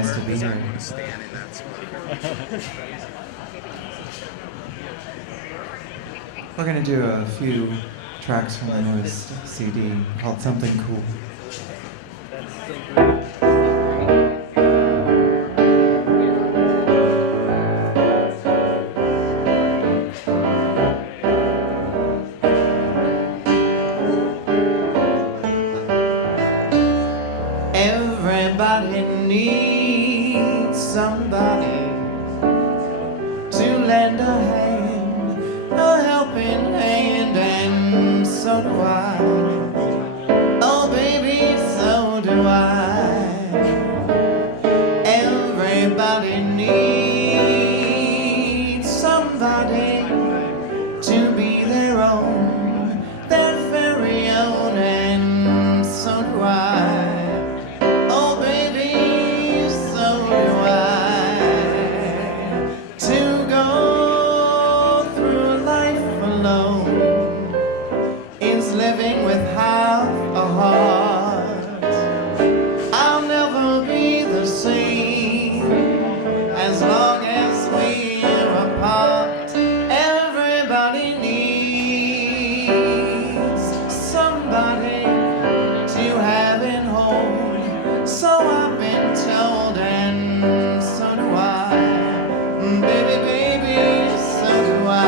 Nice to be here. We're going to do a few tracks from the newest CD called Something Cool. That's so great. Everybody needs somebody to lend a hand, a helping hand, and so do I. Oh baby, so do I. Everybody needs somebody to be their own, their very own, and so do I. Living with half a heart, I'll never be the same as long as we're apart. Everybody needs somebody to have and hold, so I've been told, and so do I. Baby, baby, so do I.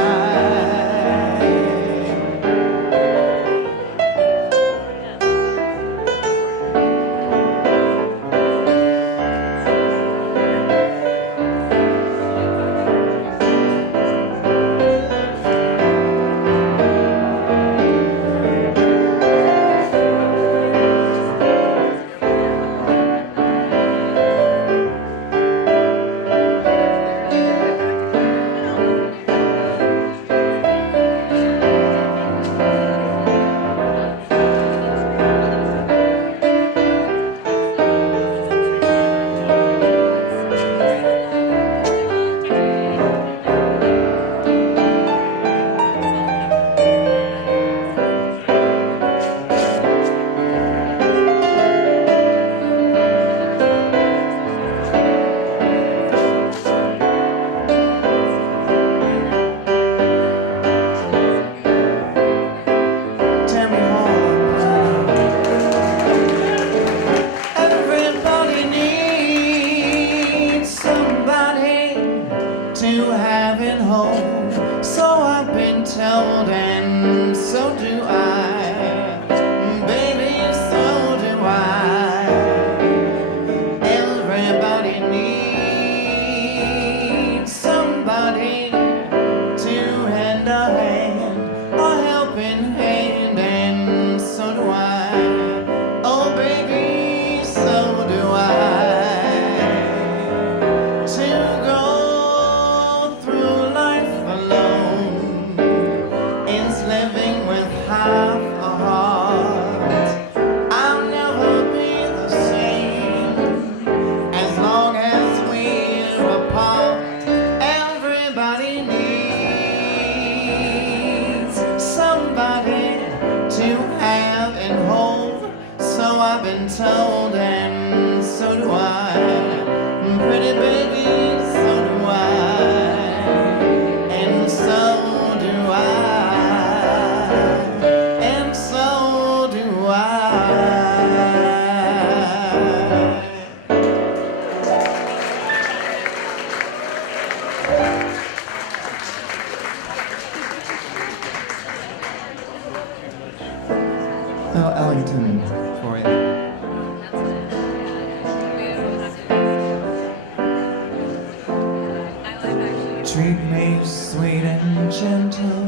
Treat me sweet and gentle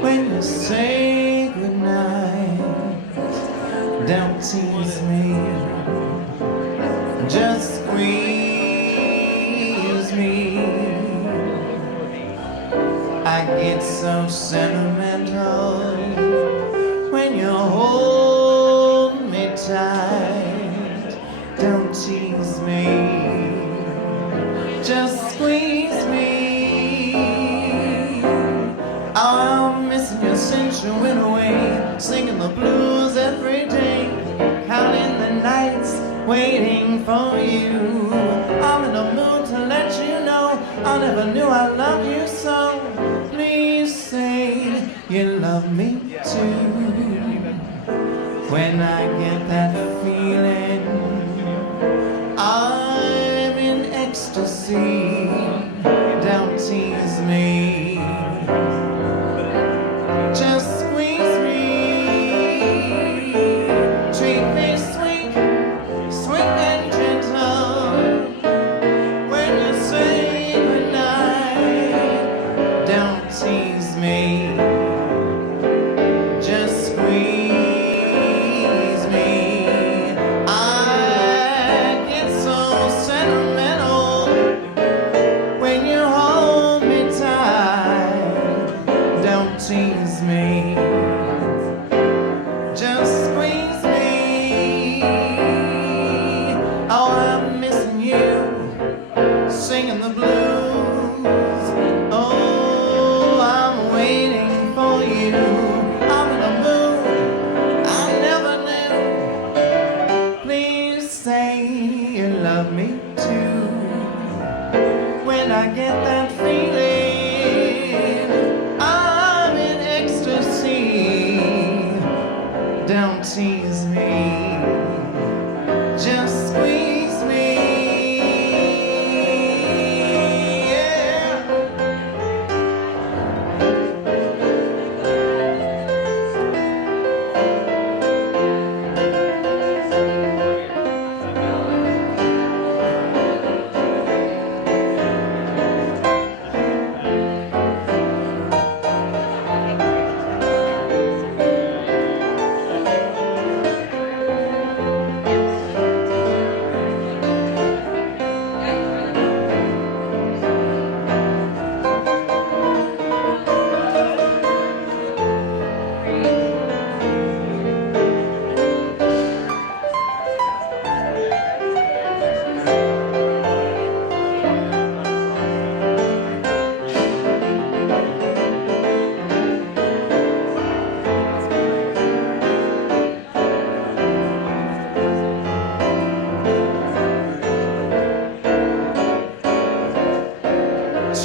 when you say goodnight. Don't tease me, just squeeze me. I get so sentimental when you hold me tight. Don't tease me, just squeeze me. Oh, I'm missing you since you went away, singing the blues every day, counting the nights, waiting for for you. I'm in the mood to let you know I never knew I loved you so. Please say you love me too. When I get that feeling, I'm in ecstasy. Don't tease me, just squeeze me. Treat me sweet, sweet and gentle. When you say goodnight, don't tease me, just squeeze me. I get so sentimental when you hold me tight. Don't tease me, just squeeze me. Oh, I'm missing you, singing the blues. Oh, I'm waiting for you. I'm in the mood I never knew. Please say you love me too. When I get that feeling, I'm in ecstasy. Don't tease me, just squeeze me. Yeah.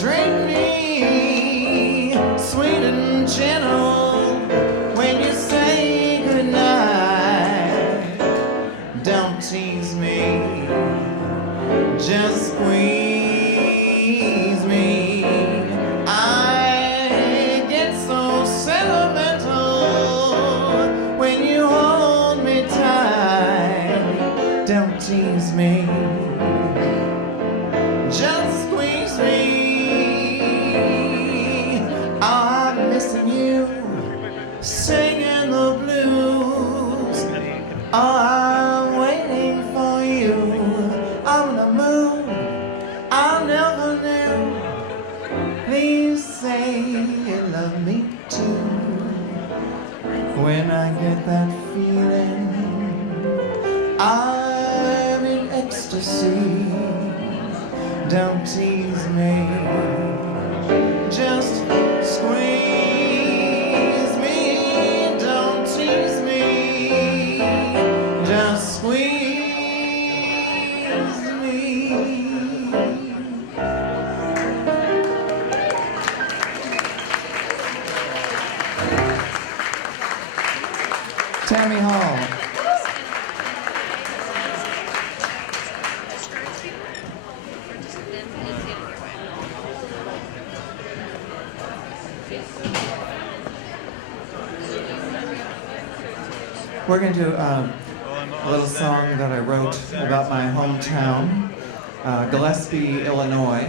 Treat me sweet and gentle when you say goodnight. Don't tease me, just squeeze me. I get so sentimental when you hold me tight. Don't tease me, just squeeze me. I'm missing you, singing the blues. I'm waiting for you. I'm in the mood I never knew. Please say you love me too. When I get that feeling, I'm in ecstasy. Don't tease me, just squeeze me. Don't tease me, just squeeze me. Tammy Hall. We're going to do a little song that I wrote about my hometown, Gillespie, Illinois,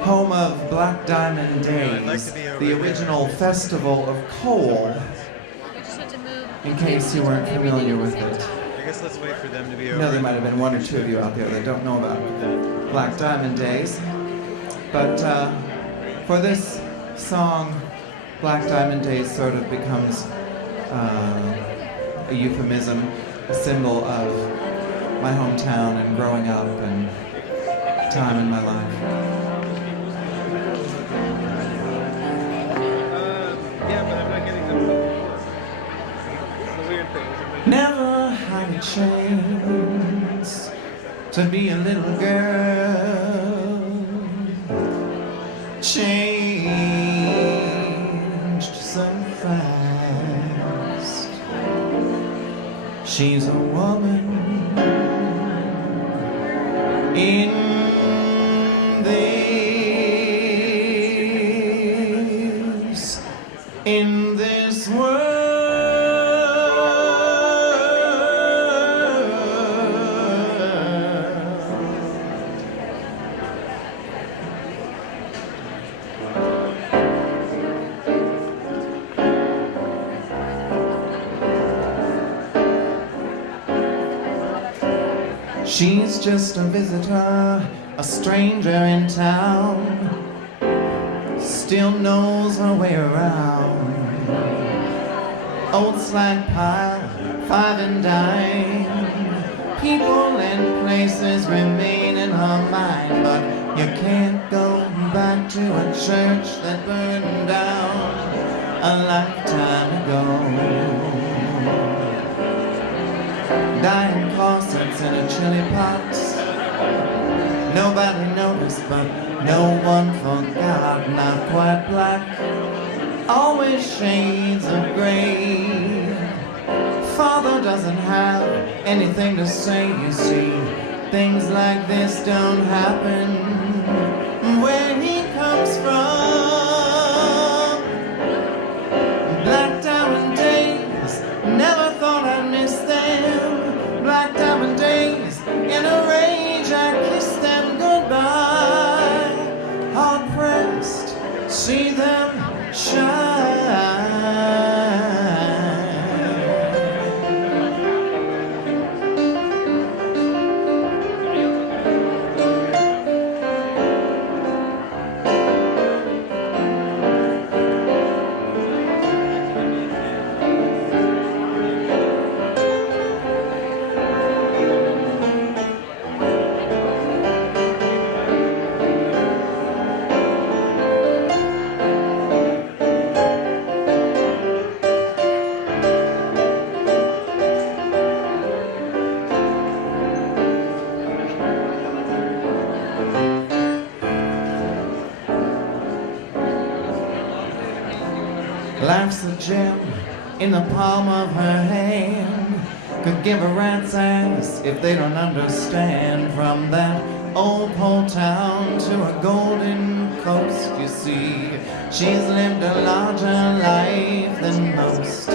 home of Black Diamond Days, the original festival of coal, in case you weren't familiar with it. I guess let's wait for them to be over. I know there might have been one or two of you out there that don't know about Black Diamond Days, but for this song, Black Diamond Days sort of becomes a euphemism, a symbol of my hometown and growing up and time in my life. Yeah, but I'm not getting them. It's a weird thing. Never had a chance to be a little girl, changed so fast. She's a woman in this world. She's just a visitor, a stranger in town, still knows her way around. Old slag pile, 5 and dime, people and places remain in her mind, but you can't go back to a church that burned down a lifetime ago. Dying corsets in a chili pot, nobody noticed, but no one forgot. Not quite black, always shades of gray. Father doesn't have anything to say, you see. Things like this don't happen where he comes from. Black diamond days, never thought I'd miss them. Black diamond days, in a rage I kissed them goodbye. Hard pressed, see them shine. Life's a gem in the palm of her hand. Could give a rat's ass if they don't understand. From that old pole town to a golden coast, you see, she's lived a larger life than most.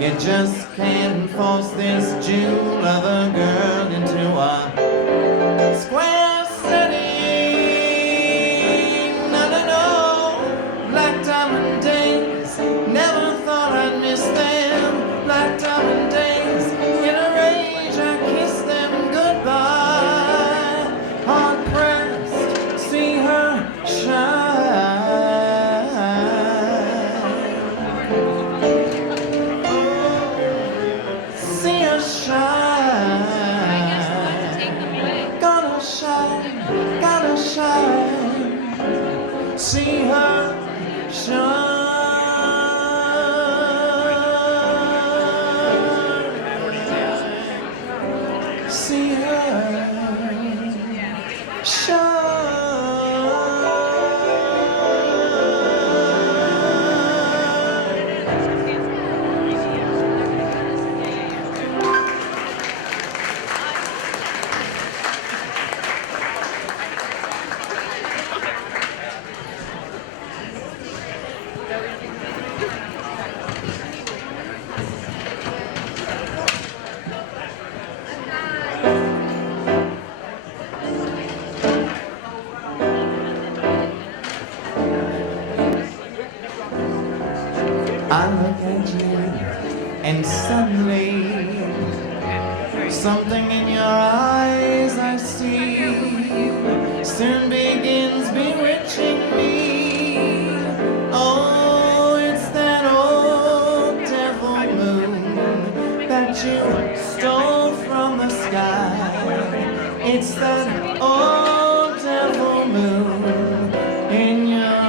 You just can't force this jewel of a girl into a square setting. No, no, no, black diamond days, never thought I'd miss them. Black diamond days, in a rage I kiss them goodbye. Hard pressed, see her shine. Oh, see her shine. Gonna shine, gotta shine. See her shine. I look at you, and suddenly something in your eyes I see soon begins bewitching me. Oh, it's that old devil moon that you stole from the sky. It's that old devil moon in your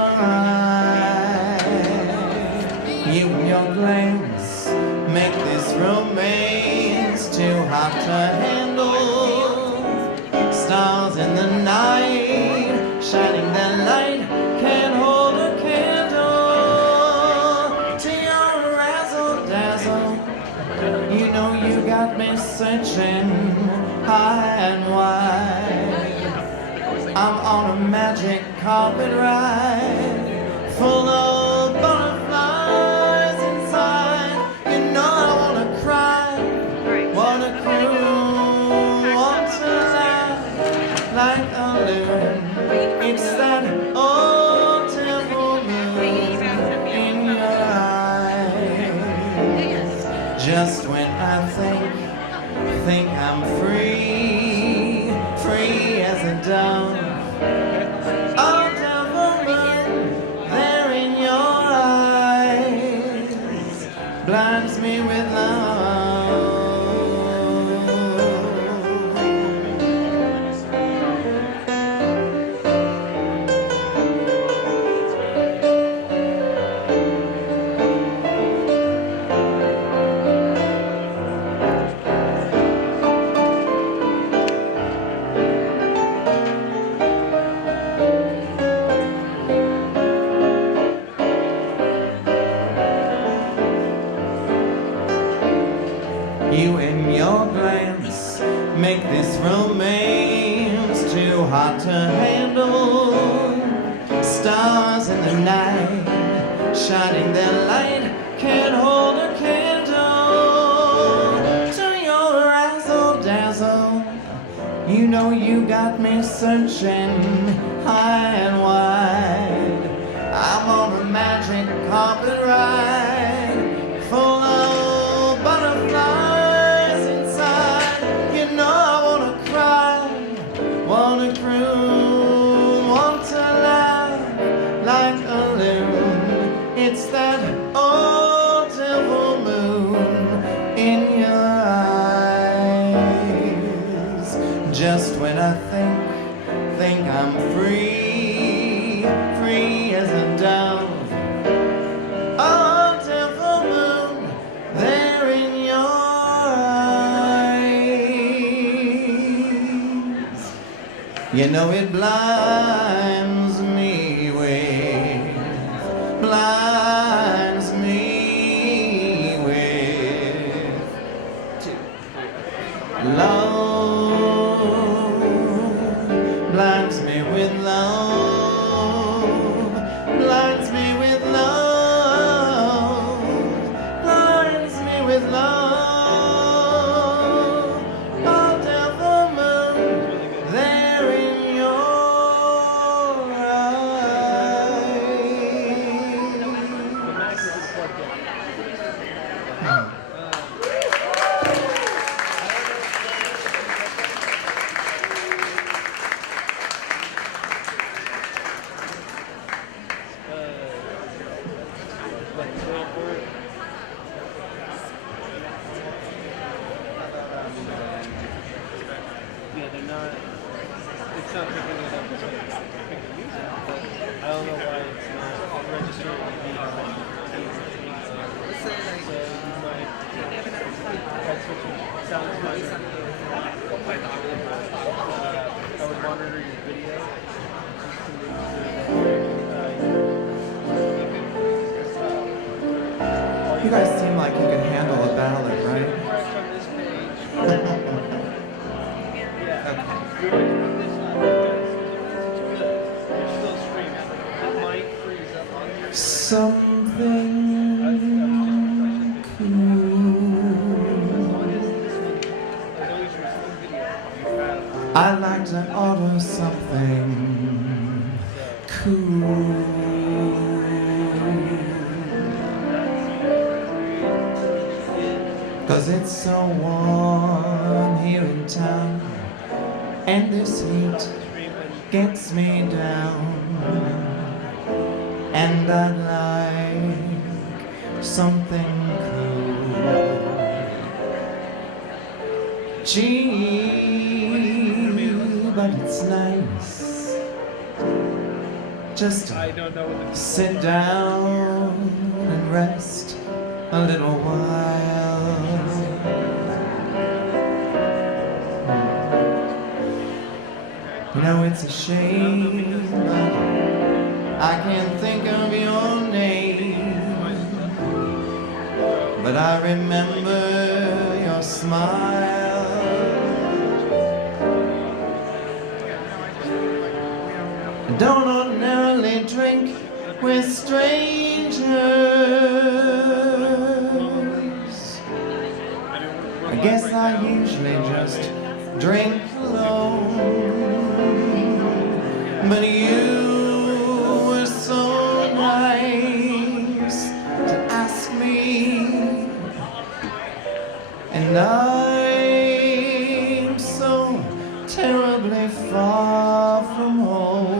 you and your glance make this romance too hot to handle. got me searching high and wide. I'm on a magic carpet ride, full of butterflies inside. You know I wanna cry, wanna croon, want to laugh like a loon. It's that old devil moon in your eyes. Just when I think I'm free, free as a dove. Oh, devil moon, there in your eyes, blinds me with love. You and your glance make this romance too hot to handle. Stars in the night, shining their light, can't hold a candle to your razzle dazzle. You know you got me searching high and wide. I'm on a magic carpet ride, full of butterflies inside. You know I wanna cry, wanna croon, want to laugh like a loon. It's that old devil moon in your eyes. Just when I think I'm free, free as a dove. Oh, devil moon, there in your eyes. You know it blinds me with love, blinds me with love, blinds me with love, blinds me with love. Oh, devil moon, there in your eyes. Yeah, they're not. It's not picking it up. It's not picking music. But I don't know why it's not registering the beat on my so you might. That's what sounds like. I would monitor your video. You guys seem like you can handle a ballad, right? Something cool. I'd like to order something cool. 'Cause it's so warm here in town, and this heat gets me down. And I'd like something cool. Gee, but it's nice just to sit down and rest a little while. You know, it's a shame, but I can't think of your name. But I remember your smile. smile. I don't ordinarily drink with strangers. I guess I usually just drink alone. But you were so nice to ask me, and I'm so terribly far from home.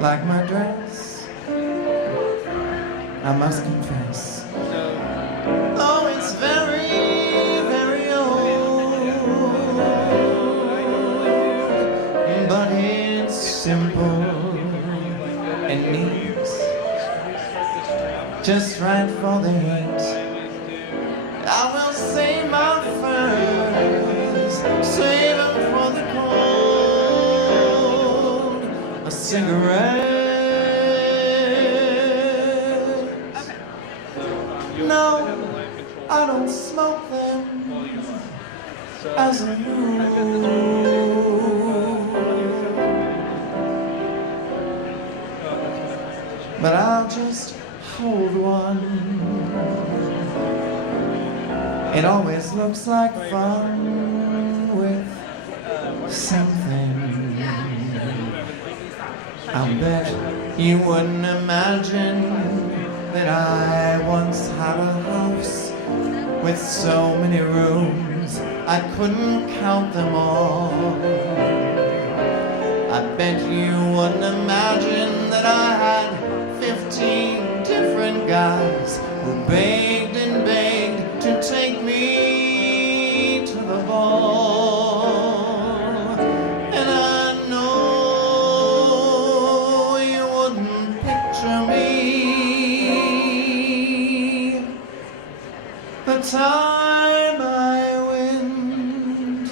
Like my dress, I must confess. Oh, it's very, very old, but it's simple and neat, just right for the heat. I will save my furs, save them for the cold. A cigarette. No, I don't smoke them as a rule, but I'll just hold one. It always looks like fun with something. I'll bet you wouldn't imagine that I once had a house with so many rooms I couldn't count them all. I bet you wouldn't imagine that I had 15 different guys who begged and begged to take me to the ball. And I know you wouldn't picture me the time I went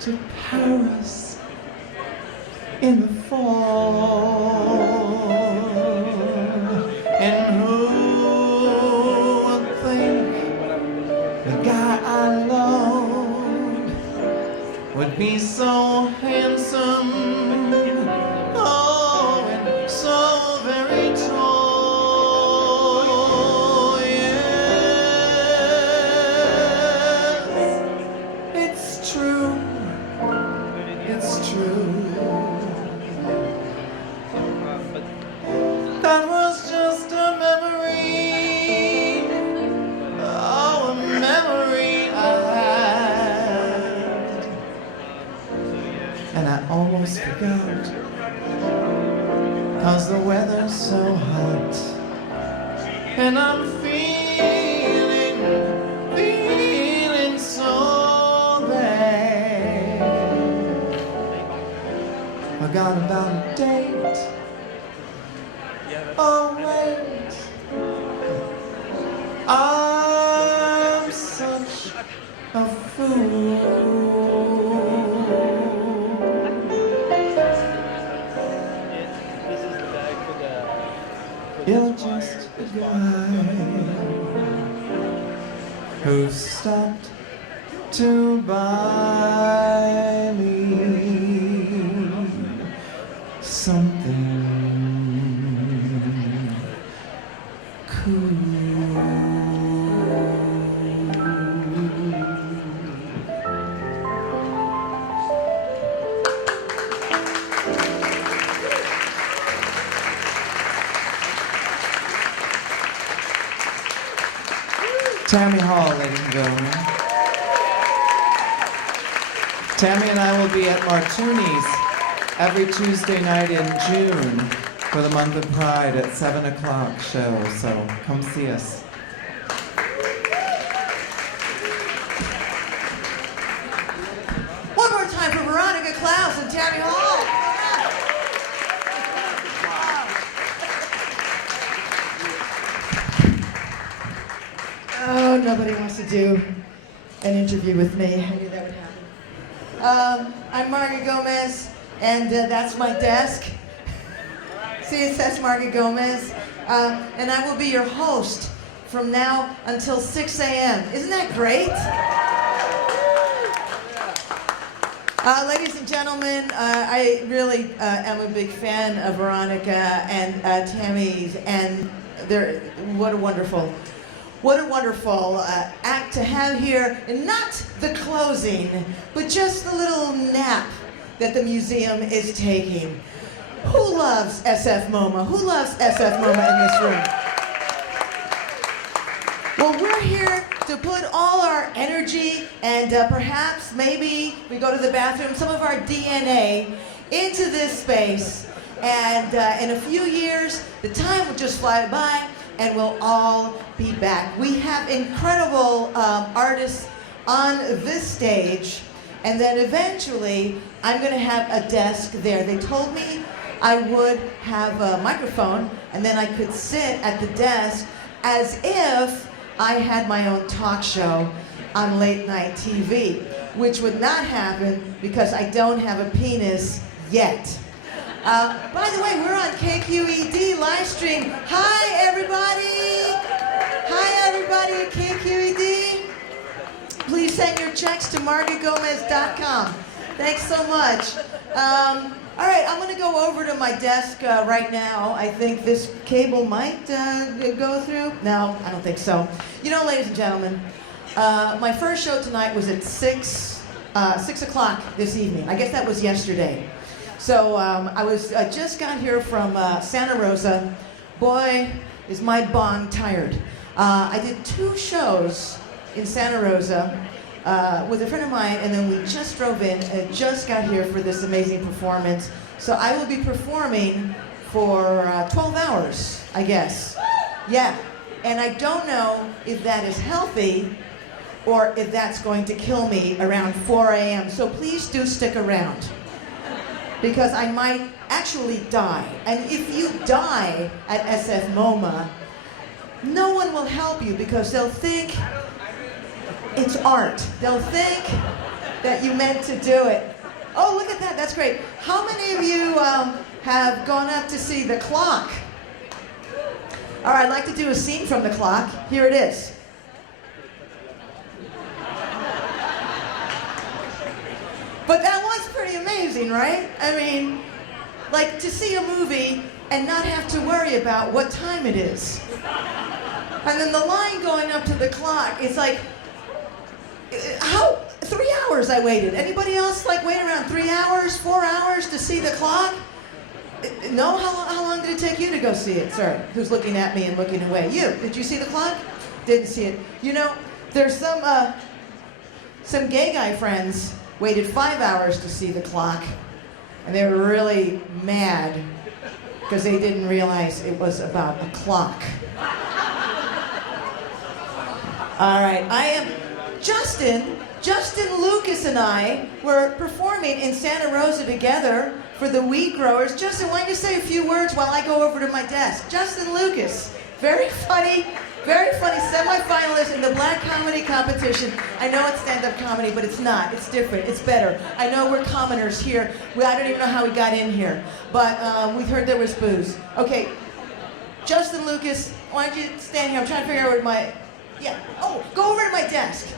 to Paris in the fall. And who would think the guy I loved would be so handsome, oh, and so very tall. That was just a memory, oh, a memory I had, and I almost forgot, 'cause the weather's so hot, and I'm feeling so bad. Forgot about a date. Oh wait, I'm such a fool. You're just a guy who stopped to buy me something cool. Tammy Hall, ladies and gentlemen. Tammy and I will be at Martuni's every Tuesday night in June for the month of Pride at 7 o'clock show, so come see us. One more time for Veronica Klaus and Tammy Hall. Oh, nobody wants to do an interview with me. I knew that would happen. I'm Marga Gomez, and that's my desk. See, it says Marga Gomez. And I will be your host from now until 6 a.m. Isn't that great? Ladies and gentlemen, I really am a big fan of Veronica and Tammy's, and what a wonderful act to have here, and not the closing, but just the little nap that the museum is taking. Who loves SFMOMA? Who loves SFMOMA in this room? Well, we're here to put all our energy and perhaps maybe we go to the bathroom, some of our DNA into this space, and in a few years, the time will just fly by and we'll all be back. We have incredible artists on this stage, and then eventually I'm going to have a desk there. They told me I would have a microphone and then I could sit at the desk as if I had my own talk show on late night TV, which would not happen because I don't have a penis yet. By the way, we're on KQED live stream. Hi, everybody. Hi, everybody at KQED. Please send your checks to margagomez.com. Thanks so much. All right, I'm going to go over to my desk right now. I think this cable might go through. No, I don't think so. You know, ladies and gentlemen, my first show tonight was at 6 o'clock this evening. I guess that was yesterday. So I just got here from Santa Rosa. Boy, is my bong tired. I did 2 shows in Santa Rosa with a friend of mine, and then we just drove in and just got here for this amazing performance. So I will be performing for 12 hours, I guess. Yeah, and I don't know if that is healthy or if that's going to kill me around 4 a.m. So please do stick around, because I might actually die. And if you die at SFMOMA, no one will help you because they'll think it's art. They'll think that you meant to do it. Oh, look at that, that's great. How many of you have gone up to see The Clock? All right, I'd like to do a scene from The Clock. Here it is. But that was pretty amazing, right? I mean, like to see a movie and not have to worry about what time it is. And then the line going up to the clock, it's like, how? 3 hours I waited. Anybody else like wait around 3 hours, 4 hours to see the clock? No? How long did it take you to go see it? Sorry, who's looking at me and looking away? You, did you see the clock? Didn't see it. You know, there's some gay guy friends waited 5 hours to see the clock, and they were really mad because they didn't realize it was about a clock. All right, I am Justin Lucas and I were performing in Santa Rosa together for the Wheat Growers. Justin, why don't you say a few words while I go over to my desk? Justin Lucas, very funny semifinalist in the Black Comedy Competition. I know it's stand-up comedy, but it's not. It's different. It's better. I know we're commoners here. I don't even know how we got in here, but we've heard there was booze. Okay, Justin Lucas, why don't you stand here? I'm trying to figure out where my... Yeah. Oh, go over to my desk.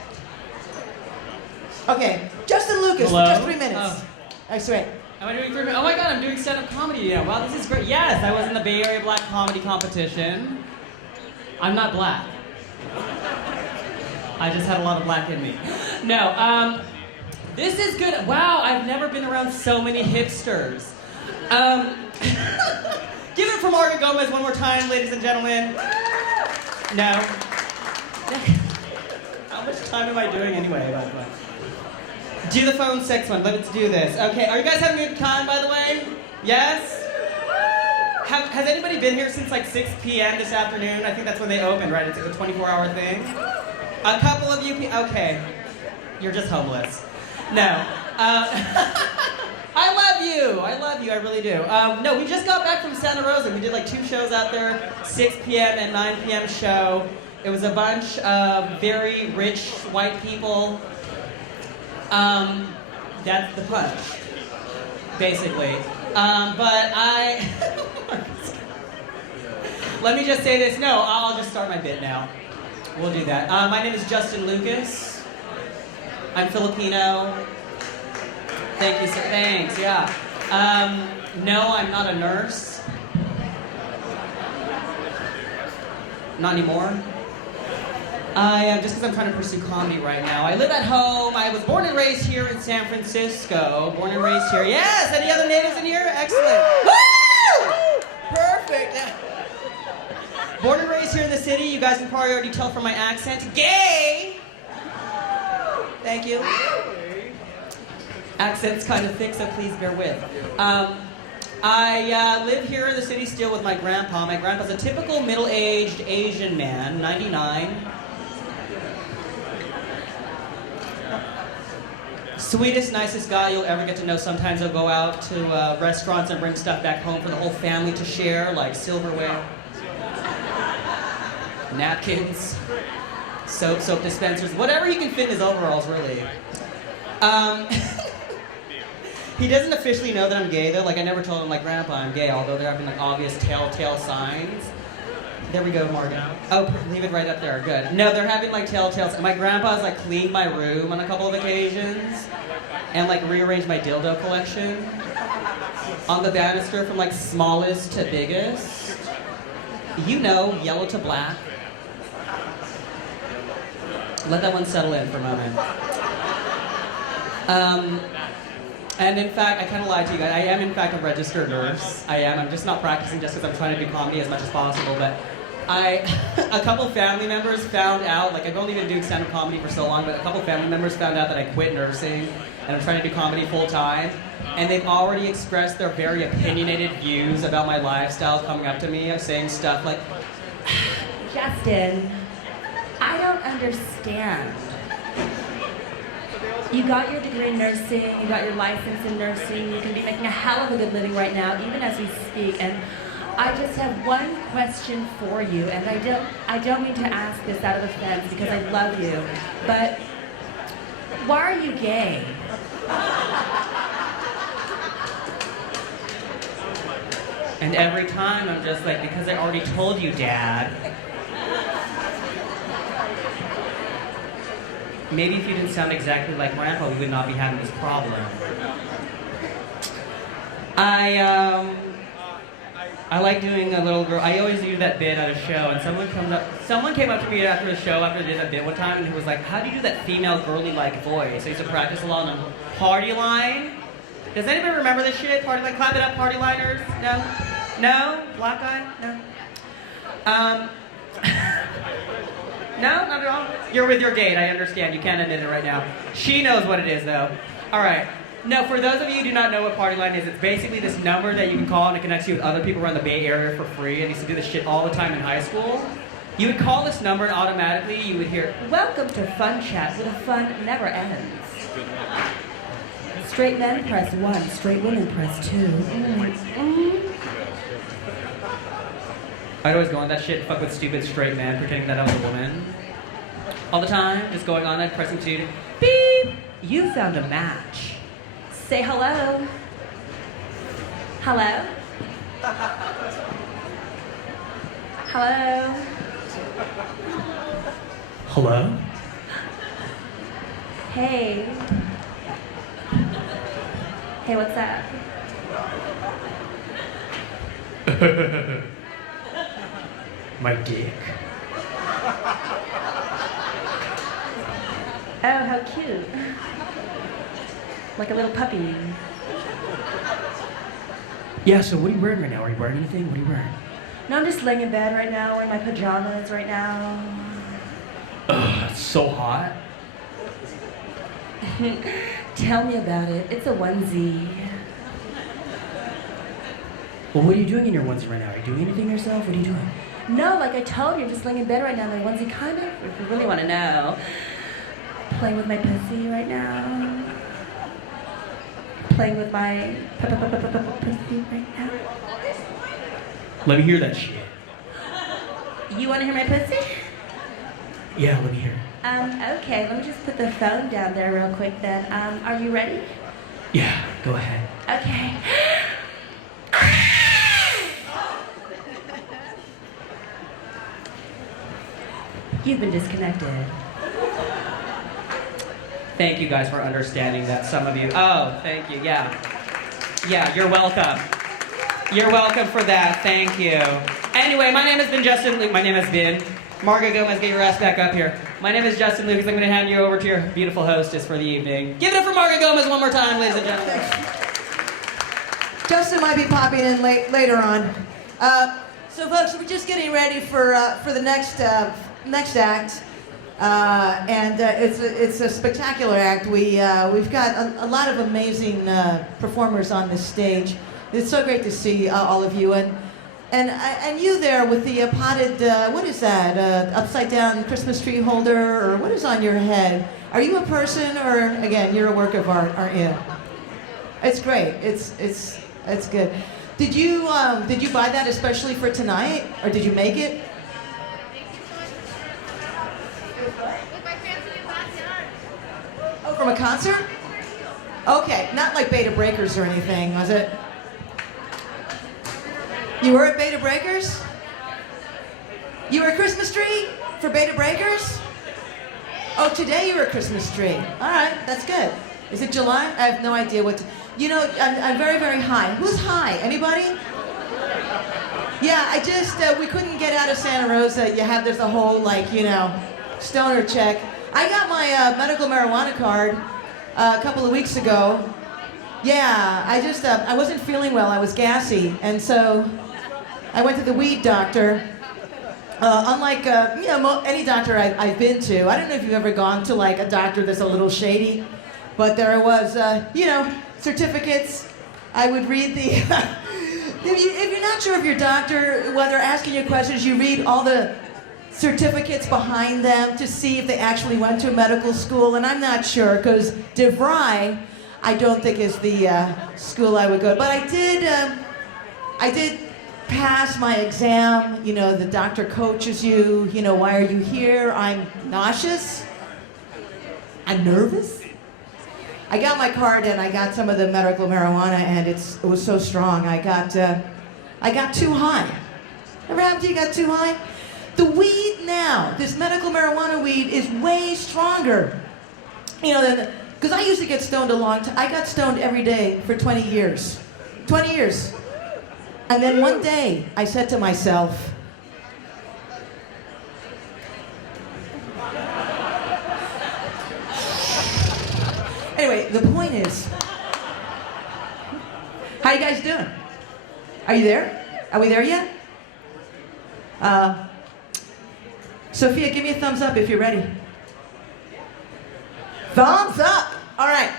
Okay, Justin Lucas. Hello? For just 3 minutes. Oh. That's right. Am I doing 3 minutes? Oh my god, I'm doing stand-up comedy now. Wow, this is great. Yes, I was in the Bay Area Black Comedy Competition. I'm not black. I just had a lot of black in me. No, this is good. Wow, I've never been around so many hipsters. Give it for Marga Gomez one more time, ladies and gentlemen. No. How much time am I doing anyway, by the way? Do the phone sex one. Let's do this. Okay, are you guys having a good time, by the way? Yes? Has anybody been here since like 6 p.m. this afternoon? I think that's when they opened, right? It's like a 24-hour thing. A couple of you, okay. You're just homeless. No. I love you, I really do. No, we just got back from Santa Rosa. We did like 2 shows out there, 6 p.m. and 9 p.m. show. It was a bunch of very rich white people. That's the punch, basically. But Let me just say this. No, I'll just start my bit now. We'll do that. My name is Justin Lucas. I'm Filipino. Thank you, sir. Thanks, yeah. No, I'm not a nurse. Not anymore. Just because I'm trying to pursue comedy right now. I live at home. I was born and raised here in San Francisco. Born and raised here. Yes! Any other natives in here? Excellent. Woo! Perfect. Yeah. Born and raised here in the city. You guys can probably already tell from my accent. Gay! Thank you. Accent's kind of thick, so please bear with. I live here in the city still with my grandpa. My grandpa's a typical middle-aged Asian man, 99. Sweetest, nicest guy you'll ever get to know. Sometimes he'll go out to restaurants and bring stuff back home for the whole family to share, like silverware, napkins, soap dispensers, whatever he can fit in his overalls, really. He doesn't officially know that I'm gay, though. Like, I never told him, like, Grandpa, I'm gay, although there have been, like, obvious telltale signs. There we go, Marga. Oh, leave it right up there. Good. No, they're having, like, telltales. My grandpa's, like, cleaned my room on a couple of occasions and, like, rearranged my dildo collection on the banister from, like, smallest to biggest. You know, yellow to black. Let that one settle in for a moment. And in fact, I kind of lied to you guys. I am in fact a registered nurse. I am. I'm just not practicing just because I'm trying to do comedy as much as possible. But a couple family members found out, like I've only been doing stand-up comedy for so long, but a couple family members found out that I quit nursing and I'm trying to do comedy full time. And they've already expressed their very opinionated views about my lifestyle coming up to me. I'm saying stuff like, Justin, I don't understand. You got your degree in nursing, you got your license in nursing, you can be making a hell of a good living right now, even as we speak, and I just have one question for you, and I don't mean to ask this out of offense because I love you, but why are you gay? and every time I'm just like, because I already told you, Dad. Maybe if you didn't sound exactly like Grandpa, we would not be having this problem. I like doing a little girl. I always do that bit at a show, and someone came up to me after the show after I did that bit one time, and he was like, "How do you do that female girly-like voice?" I used to practice a lot on Party Line. Does anybody remember this shit? Party Line, clap it up, Party Liners. No, no, black guy, no. No, not at all. You're with your gate, I understand. You can't admit it right now. She knows what it is, though. All right. Now, for those of you who do not know what Party Line is, it's basically this number that you can call and it connects you with other people around the Bay Area for free. I used to do this shit all the time in high school. You would call this number and automatically you would hear, "Welcome to Fun Chat, where the fun never ends. Straight men press 1, straight women press 2. I'd always go on that shit, fuck with stupid straight men, pretending that I was a woman. All the time, just going on and pressing 2. Beep! You found a match. Say hello. Hello? Hello? Hello? Hey. Hey, what's up? My dick. Oh, how cute. Like a little puppy. Yeah, so what are you wearing right now? Are you wearing anything? What are you wearing? No, I'm just laying in bed right now, wearing my pajamas right now. Ugh, it's so hot. Tell me about it. It's a onesie. Well, what are you doing in your onesie right now? Are you doing anything yourself? What are you doing? No, like I told you, I'm just laying in bed right now. My onesie kind of, if you really want to know, playing with my pussy right now. Playing with my pussy right now. Let me hear that shit. You want to hear my pussy? Yeah, let me hear. Okay, let me just put the phone down there real quick then. Are you ready? Yeah, go ahead. Okay. You've been disconnected. Thank you guys for understanding that some of you. Oh, thank you. Yeah. Yeah, you're welcome. You're welcome for that. Thank you. Anyway, my name has been Justin Luke. My name has been Marga Gomez. Get your ass back up here. My name is Justin Lucas. I'm going to hand you over to your beautiful hostess for the evening. Give it up for Marga Gomez one more time, ladies and gentlemen. Justin might be popping in later on. So, folks, we're just getting ready for the next act, and it's a spectacular act. We've got a lot of amazing performers on this stage. It's so great to see all of you, and you there with the potted what is that? Upside down Christmas tree holder, or what is on your head? Are you a person, or again, you're a work of art, aren't you? It's great. It's good. Did you buy that especially for tonight, or did you make it? Oh, from a concert? Okay, not like Beta Breakers or anything, was it? You were at Beta Breakers? You were a Christmas tree for Beta Breakers? Oh, today you were a Christmas tree. All right, that's good. Is it July? I have no idea what. You know, I'm very, very high. Who's high? Anybody? Yeah, I just, we couldn't get out of Santa Rosa. There's a whole, stoner check. I got my medical marijuana card a couple of weeks ago. Yeah, I wasn't feeling well. I was gassy. And so I went to the weed doctor. Unlike, any doctor I've been to. I don't know if you've ever gone to, a doctor that's a little shady. But there was, certificates. I would read the... if you're not sure if your doctor, while they're asking you questions, you read all the certificates behind them to see if they actually went to medical school. And I'm not sure, because DeVry, I don't think is the school I would go to. But I did pass my exam. The doctor coaches you. Why are you here? I'm nauseous. I'm nervous. I got my card and I got some of the medical marijuana, and it was so strong. I got too high. Ever happened to you? Got too high? The weed now, this medical marijuana weed, is way stronger. Because I used to get stoned a long time. I got stoned every day for 20 years. 20 years. And then one day, I said to myself, anyway, the point is, how you guys doing? Are you there? Are we there yet? Sophia, give me a thumbs up if you're ready. Thumbs up! All right.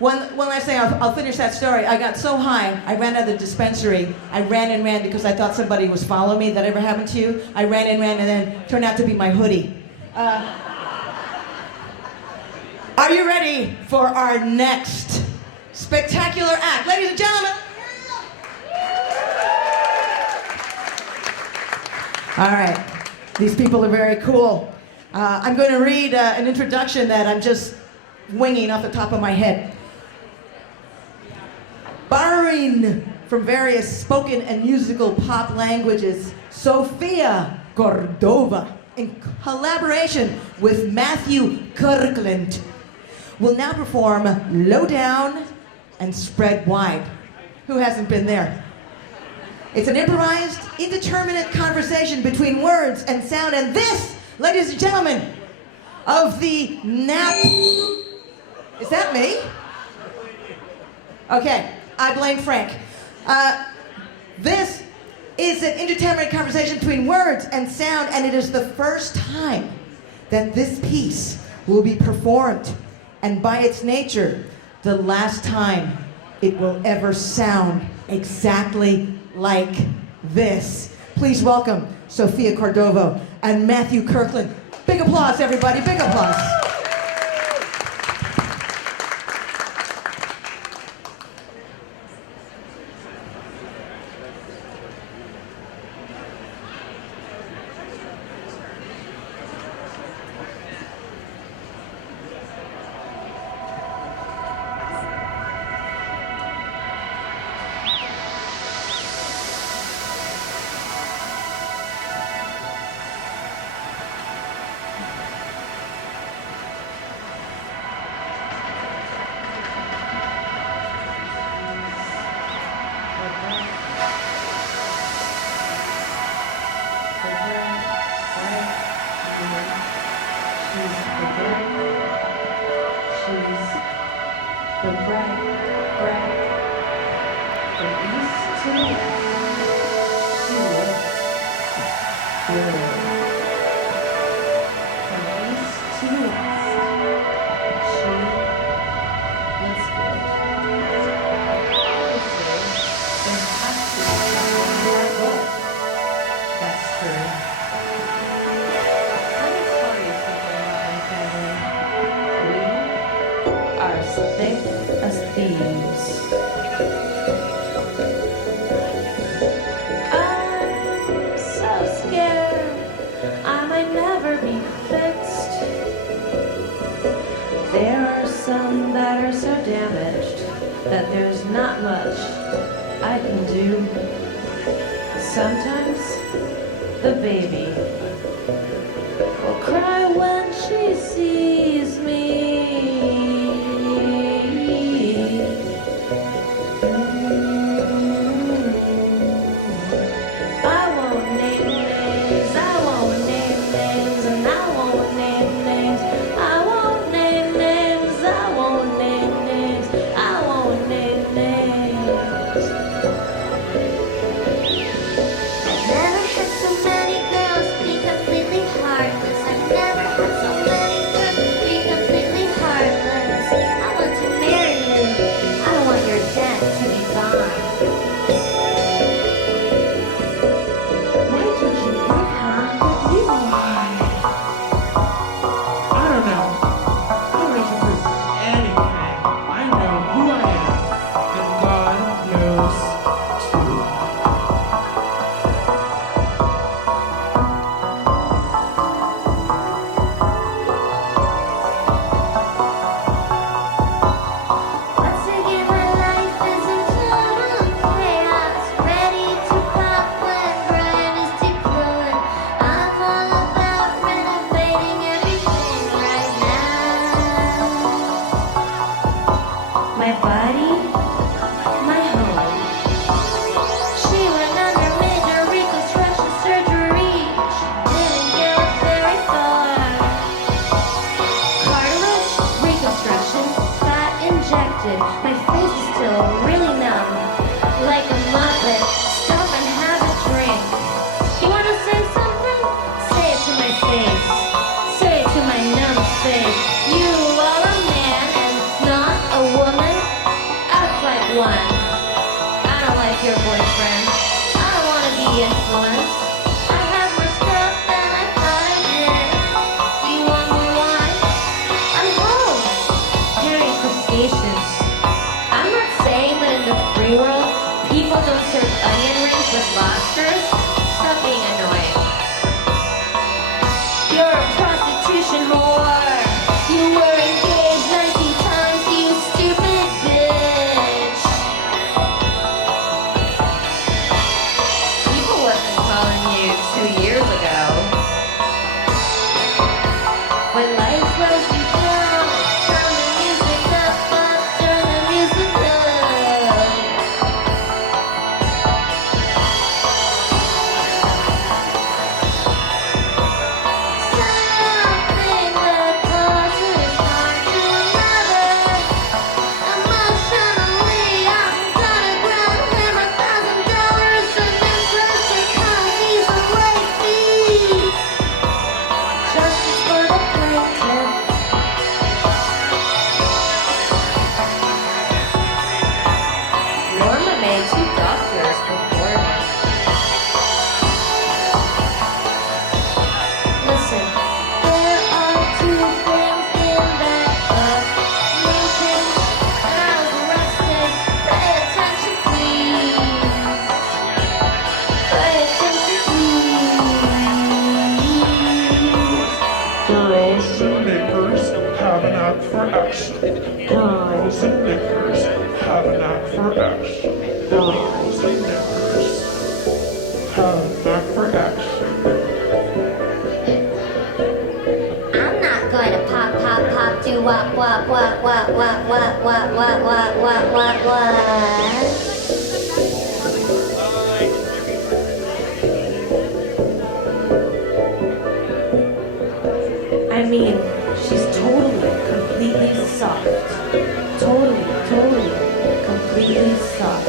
One last thing, I'll finish that story. I got so high, I ran out of the dispensary. I ran and ran because I thought somebody was following me. That ever happened to you? I ran and ran, and then it turned out to be my hoodie. Are you ready for our next spectacular act? Ladies and gentlemen. All right. These people are very cool. I'm going to read an introduction that I'm just winging off the top of my head. Borrowing from various spoken and musical pop languages, Sofía Córdova, in collaboration with Matthew Kirkland, will now perform Low Down and Spread Wide. Who hasn't been there? It's an improvised, indeterminate conversation between words and sound, and this, ladies and gentlemen, of the nap... Is that me? Okay, I blame Frank. This is an indeterminate conversation between words and sound, and it is the first time that this piece will be performed, and by its nature, the last time it will ever sound exactly like this. Please welcome Sofía Córdova and Matthew Kirkland. Big applause, everybody, big applause. good. From east to west, she looks good. Obviously, there has to be someone who I love. That's true. Let me tell you something about my family. We are as thick as thieves. I'm so scared I might never be fixed. There are some that are so damaged that there's not much I can do. Sometimes the baby will cry when she sees me. I won't name names, I won't name names, and I won't name names. I won't name names, I won't name names, I won't name names. Never had so many girls be completely heartless. I've never had so many girls be completely heartless. I want to marry you. I don't want your debt to be gone. Why did you give her what you want? I don't know. I don't know if it's anything. I know who I am, and God knows too. Let's say my life is in total chaos, ready to pop when Brian is deployed. I'm all about renovating everything right now. My body, my home. She went under major reconstruction surgery. She didn't get very far. Cartilage, reconstruction, fat injected. My face is still really numb. Like a muppet, stop and have a drink. You wanna say something? Say it to my face. Say it to my numb face. You are a man and not a woman. Act like one. I don't like your boyfriend. I don't wanna be influenced. I have more stuff than I thought I did. Do you want more wine? I'm home. Pairing crustaceans. I'm not saying that in the free world, people don't serve onion rings with lobsters. Stop being annoying. You're a prostitution whore. You were engaged 19 times, you stupid bitch. People wasn't calling you 2 years ago. When life slows you down, turn the music up, turn the music up. Something that causes harm to another. Emotionally, I'm gonna grant him $1,000 of interest and penalties and late fees. Justice for the plaintiff. Norma made 2 doctors before me. Listen, there are 2 things in that book. Newton and I was arrested. Pay attention, please. Pay attention, please. Girls and knickers have an act for action. Girls and knickers have an act for action. Girls and knickers have an act for action. I'm not going to pop, pop, pop, do what, what. I mean, she's totally, completely soft. Totally, completely soft.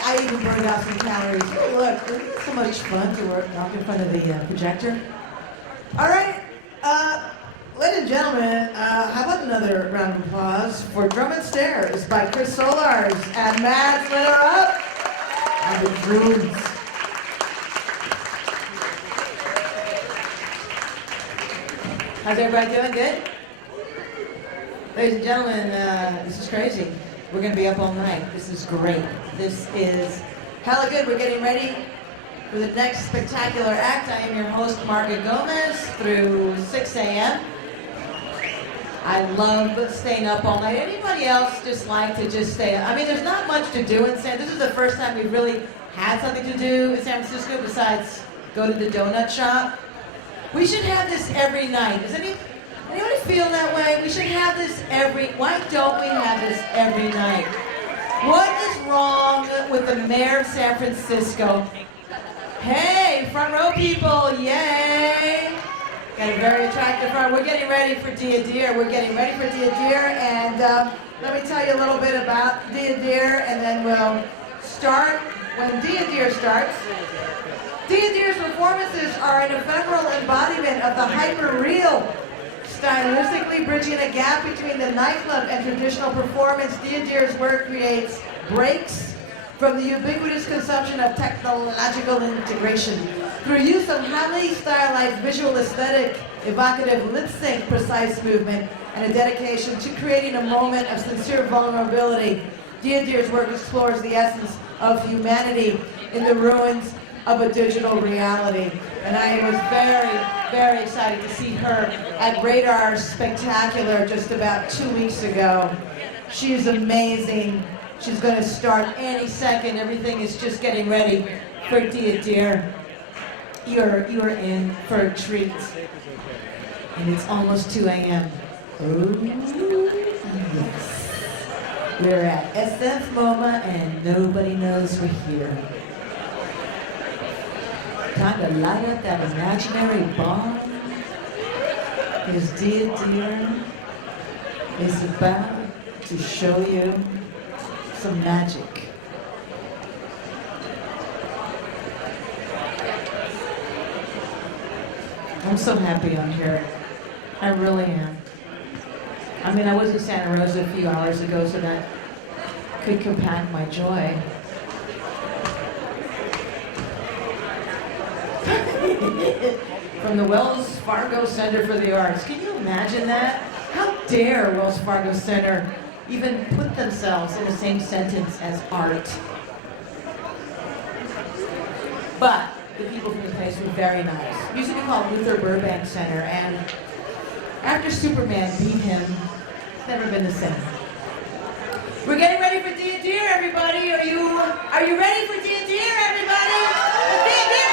I even burned out some calories. Oh, look, isn't this so much fun to work out in front of the projector? All right, ladies and gentlemen, how about another round of applause for Drum and Stairs by Chris Sollars and Matt Slitter up on the drums. How's everybody doing? Good? Ladies and gentlemen, this is crazy. We're going to be up all night. This is great. This is hella good. We're getting ready for the next spectacular act. I am your host, Marga Gomez, through 6 a.m. I love staying up all night. Anybody else just like to just stay up? I mean, there's not much to do in this is the first time we've really had something to do in San Francisco besides go to the donut shop. We should have this every night. Does anybody feel that way? We should have this why don't we have this every night? What is wrong with the mayor of San Francisco? Hey, front row people, yay! Got a very attractive front. We're getting ready for Dia Deer. And let me tell you a little bit about Dia Deer, and then we'll start when Dia Deer starts. Dia Deer's performances are an ephemeral embodiment of the hyper-real, stylistically bridging a gap between the nightclub and traditional performance. Dia Deer's work creates breaks from the ubiquitous consumption of technological integration through use of highly stylized visual aesthetic, evocative lip sync, precise movement, and a dedication to creating a moment of sincere vulnerability. Dia Deer's work explores the essence of humanity in the ruins of a digital reality. And I was very, very excited to see her at Radar Spectacular just about 2 weeks ago. She's amazing. She's going to start any second. Everything is just getting ready for Dia Deer. You're in for a treat. And it's almost 2 a.m. Oh, yes. We're at SFMOMA and nobody knows we're here. Time to light up that imaginary bomb. Because Dia Deer is about to show you some magic. I'm so happy I'm here. I really am. I mean, I was in Santa Rosa a few hours ago, so that could compact my joy. From the Wells Fargo Center for the Arts. Can you imagine that? How dare Wells Fargo Center even put themselves in the same sentence as art? But the people from the place were very nice. It used to be called Luther Burbank Center, and after Superman beat him, it's never been the same. We're getting ready for Dia Deer, everybody. Are you ready for Dia Deer, everybody? Dia Deer!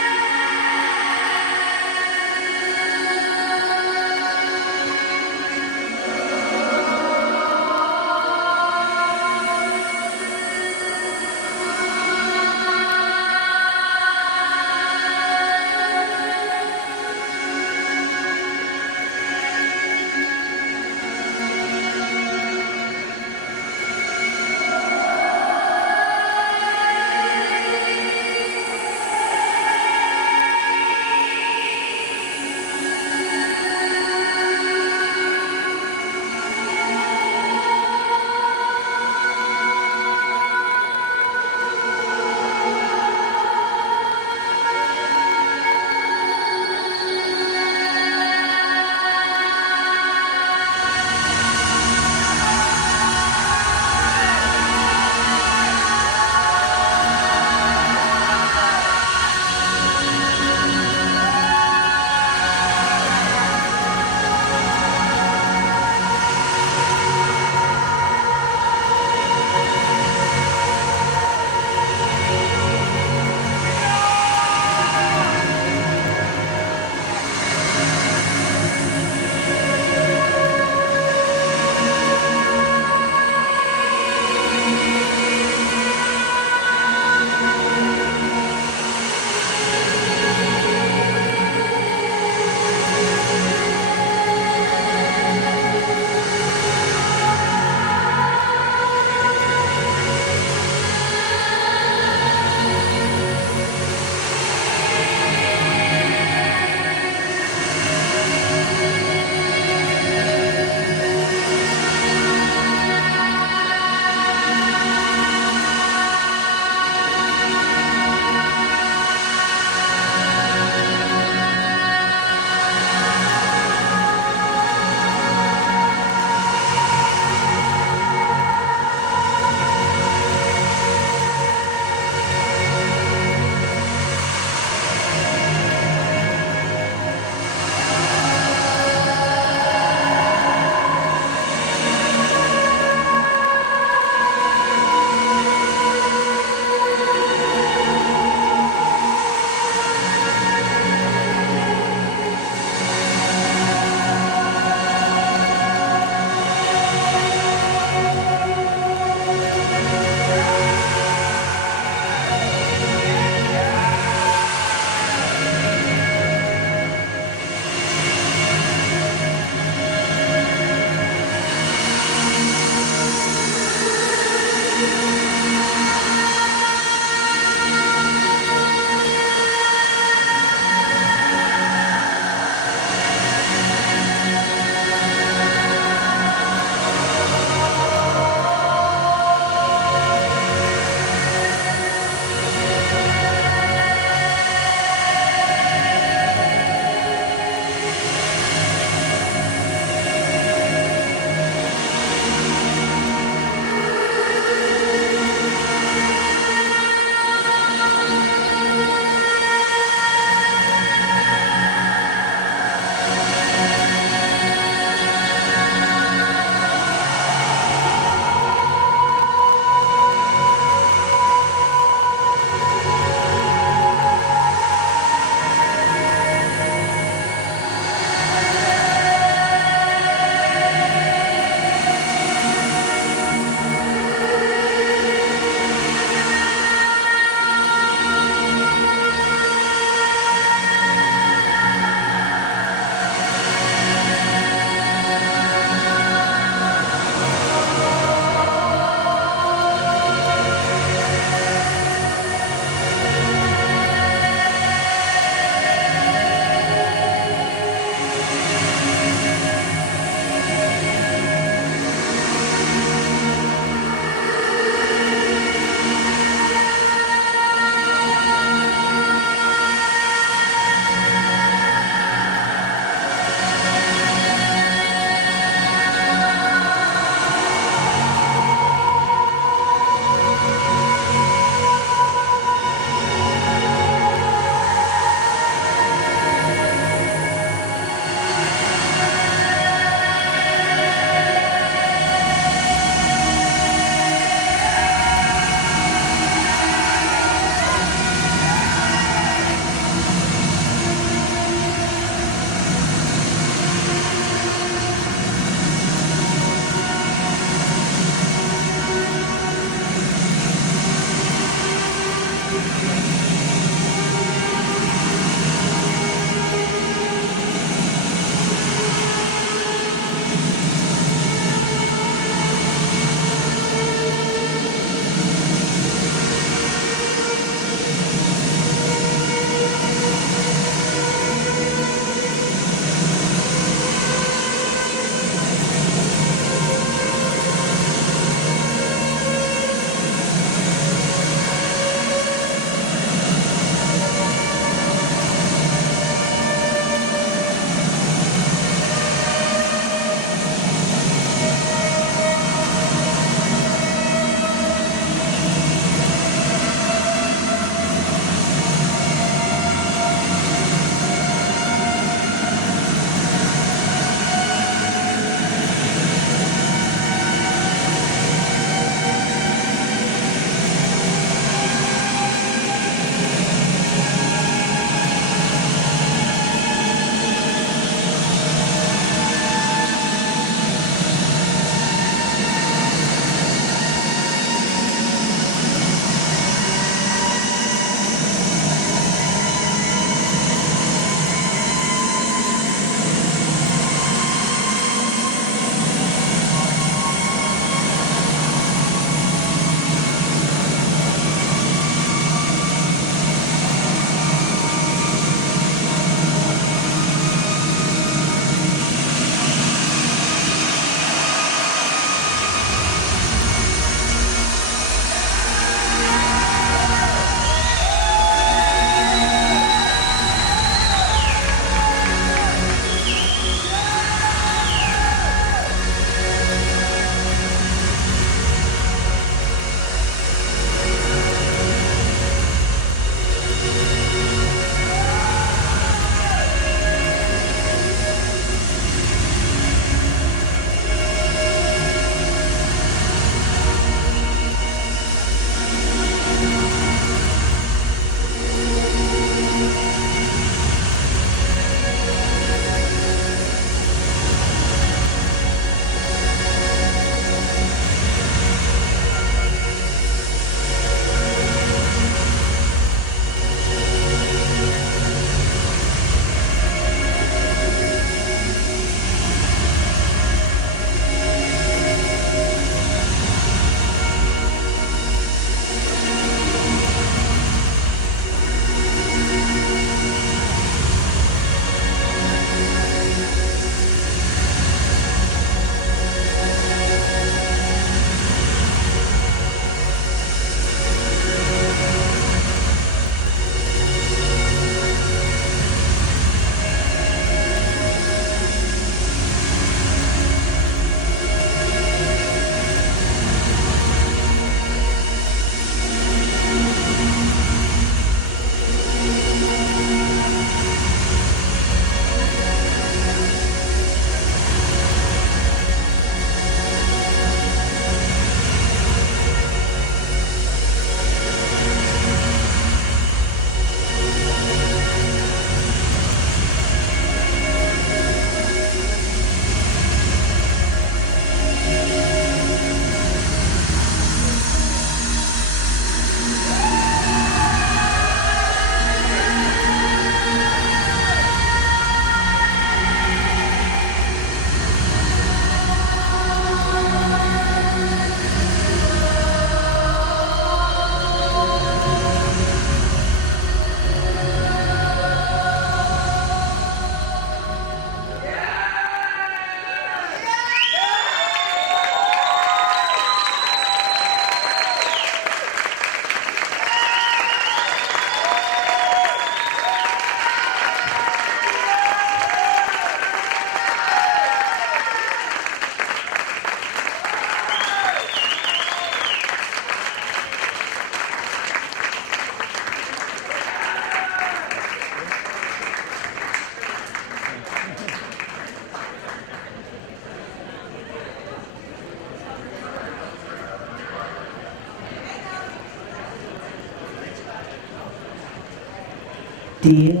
Dear.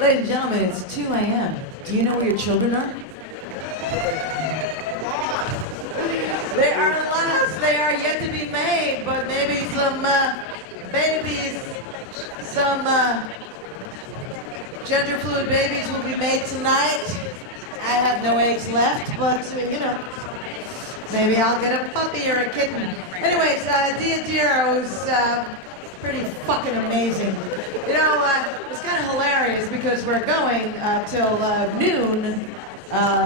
Ladies and gentlemen, it's 2 a.m. Do you know where your children are? They are last. They are yet to be made, but maybe some babies, some gender fluid babies will be made tonight. I have no eggs left, but you know, maybe I'll get a puppy or a kitten. Anyways, Dia Dira was pretty fucking amazing. You know, it's kind of hilarious because we're going till noon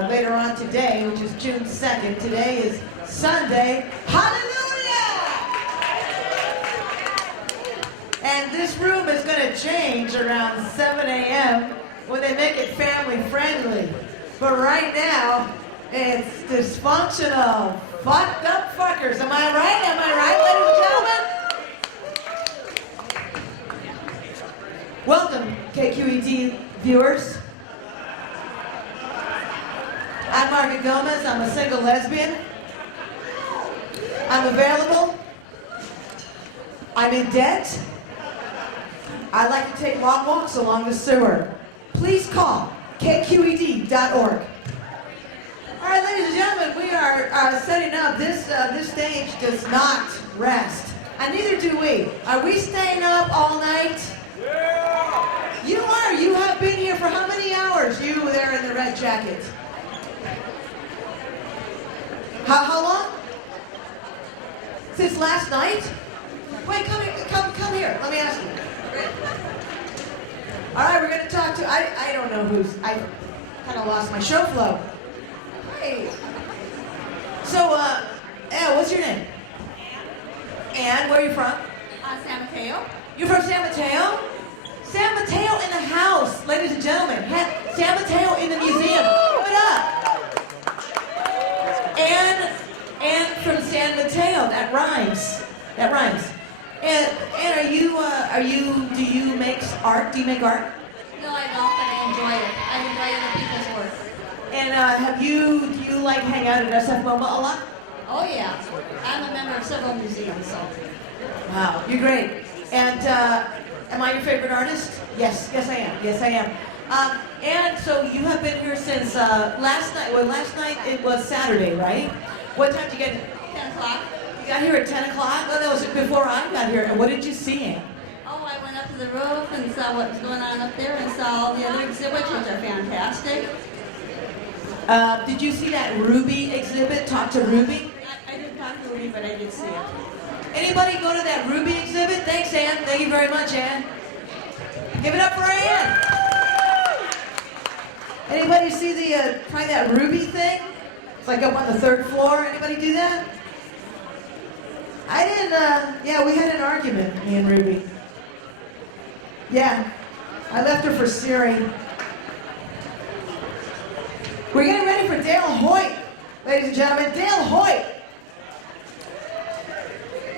later on today, which is June 2nd. Today is Sunday. Hallelujah! And this room is going to change around 7 a.m. when they make it family friendly. But right now, it's dysfunctional, fucked up fuckers. Am I right? Am I right, ladies and gentlemen? Welcome, KQED viewers. I'm Marga Gomez. I'm a single lesbian. I'm available. I'm in debt. I like to take long walks along the sewer. Please call kqed.org. All right, ladies and gentlemen, we are setting up. This stage does not rest, and neither do we. Are we staying up all night? Yeah. You are. You have been here for how many hours? You there in the red jacket. How long? Since last night? Wait, come here. Let me ask you. All right, we're going to talk to, I don't know who's, I kind of lost my show flow. Hey. So, what's your name? Ann, where are you from? San Mateo. You're from San Mateo? San Mateo in the house, ladies and gentlemen. San Mateo in the museum. What up? Ann from San Mateo. That rhymes. That rhymes. And do you make art? Do you make art? No, I don't, but I enjoy it. I enjoy other people's work. And do you like hang out at SFMOMA a lot? Oh yeah, I'm a member of several museums, so. Wow, you're great. And am I your favorite artist? Yes, I am. Yes, I am. And so you have been here since last night. Well, last night it was Saturday, right? What time did you get here? 10 o'clock. You got here at 10 o'clock? Well, that was before I got here. And what did you see? Oh, I went up to the roof and saw what was going on up there and saw all the other exhibits, which are fantastic. Did you see that Ruby exhibit? Talk to Ruby? I didn't talk to Ruby, but I did see it. Anybody go to that Ruby exhibit? Thanks, Ann. Thank you very much, Ann. Give it up for Ann. Anybody see try that Ruby thing? It's like up on the 3rd floor. Anybody do that? I didn't, yeah, we had an argument, me and Ruby. Yeah, I left her for Siri. We're getting ready for Dale Hoyt, ladies and gentlemen. Dale Hoyt.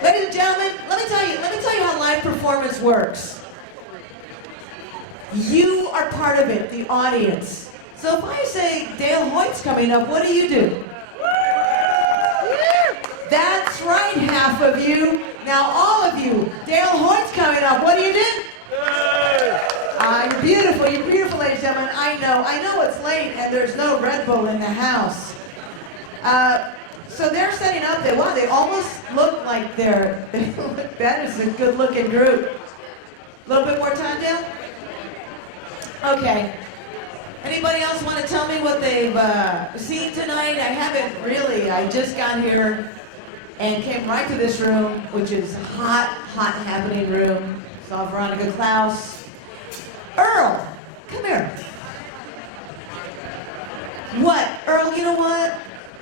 Ladies and gentlemen, let me tell you how live performance works. You are part of it, the audience. So if I say Dale Hoyt's coming up, what do? That's right, half of you. Now all of you, Dale Hoyt's coming up. What do? You're beautiful, ladies and gentlemen. I know it's late and there's no Red Bull in the house. So they're setting up there. Wow, they almost look like they look better. It's a good looking group. A little bit more time, Dale? Okay. Anybody else want to tell me what they've seen tonight? I haven't really. I just got here and came right to this room, which is a hot happening room. Saw Veronica Klaus. Earl, come here. What? Earl, you know what?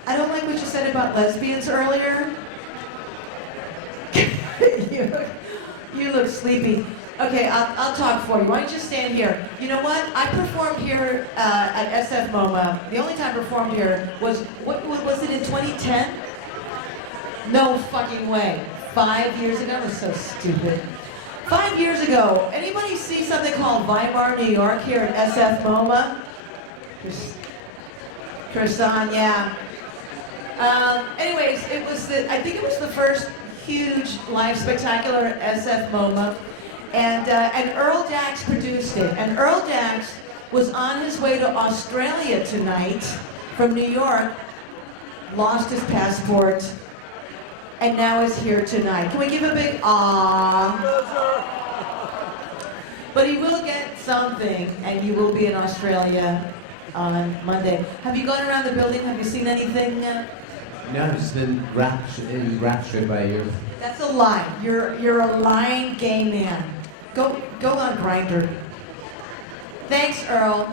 I don't like what you said about lesbians earlier. you look sleepy. Okay, I'll talk for you. Why don't you stand here? You know what? I performed here at SFMOMA. The only time I performed here was, what was it, in 2010? No fucking way. 5 years ago? That was so stupid. 5 years ago. Anybody see something called Weimar, New York here at SFMOMA? Croissant, yeah. Anyways, I think it was the first huge live spectacular at SFMOMA, and Earl Dax produced it. And Earl Dax was on his way to Australia tonight from New York, lost his passport, and now is here tonight. Can we give a big aww? But he will get something, and you will be in Australia on Monday. Have you gone around the building? Have you seen anything? No, I've just been enraptured by your... That's a lie. You're a lying gay man. Go on Grindr. Thanks, Earl.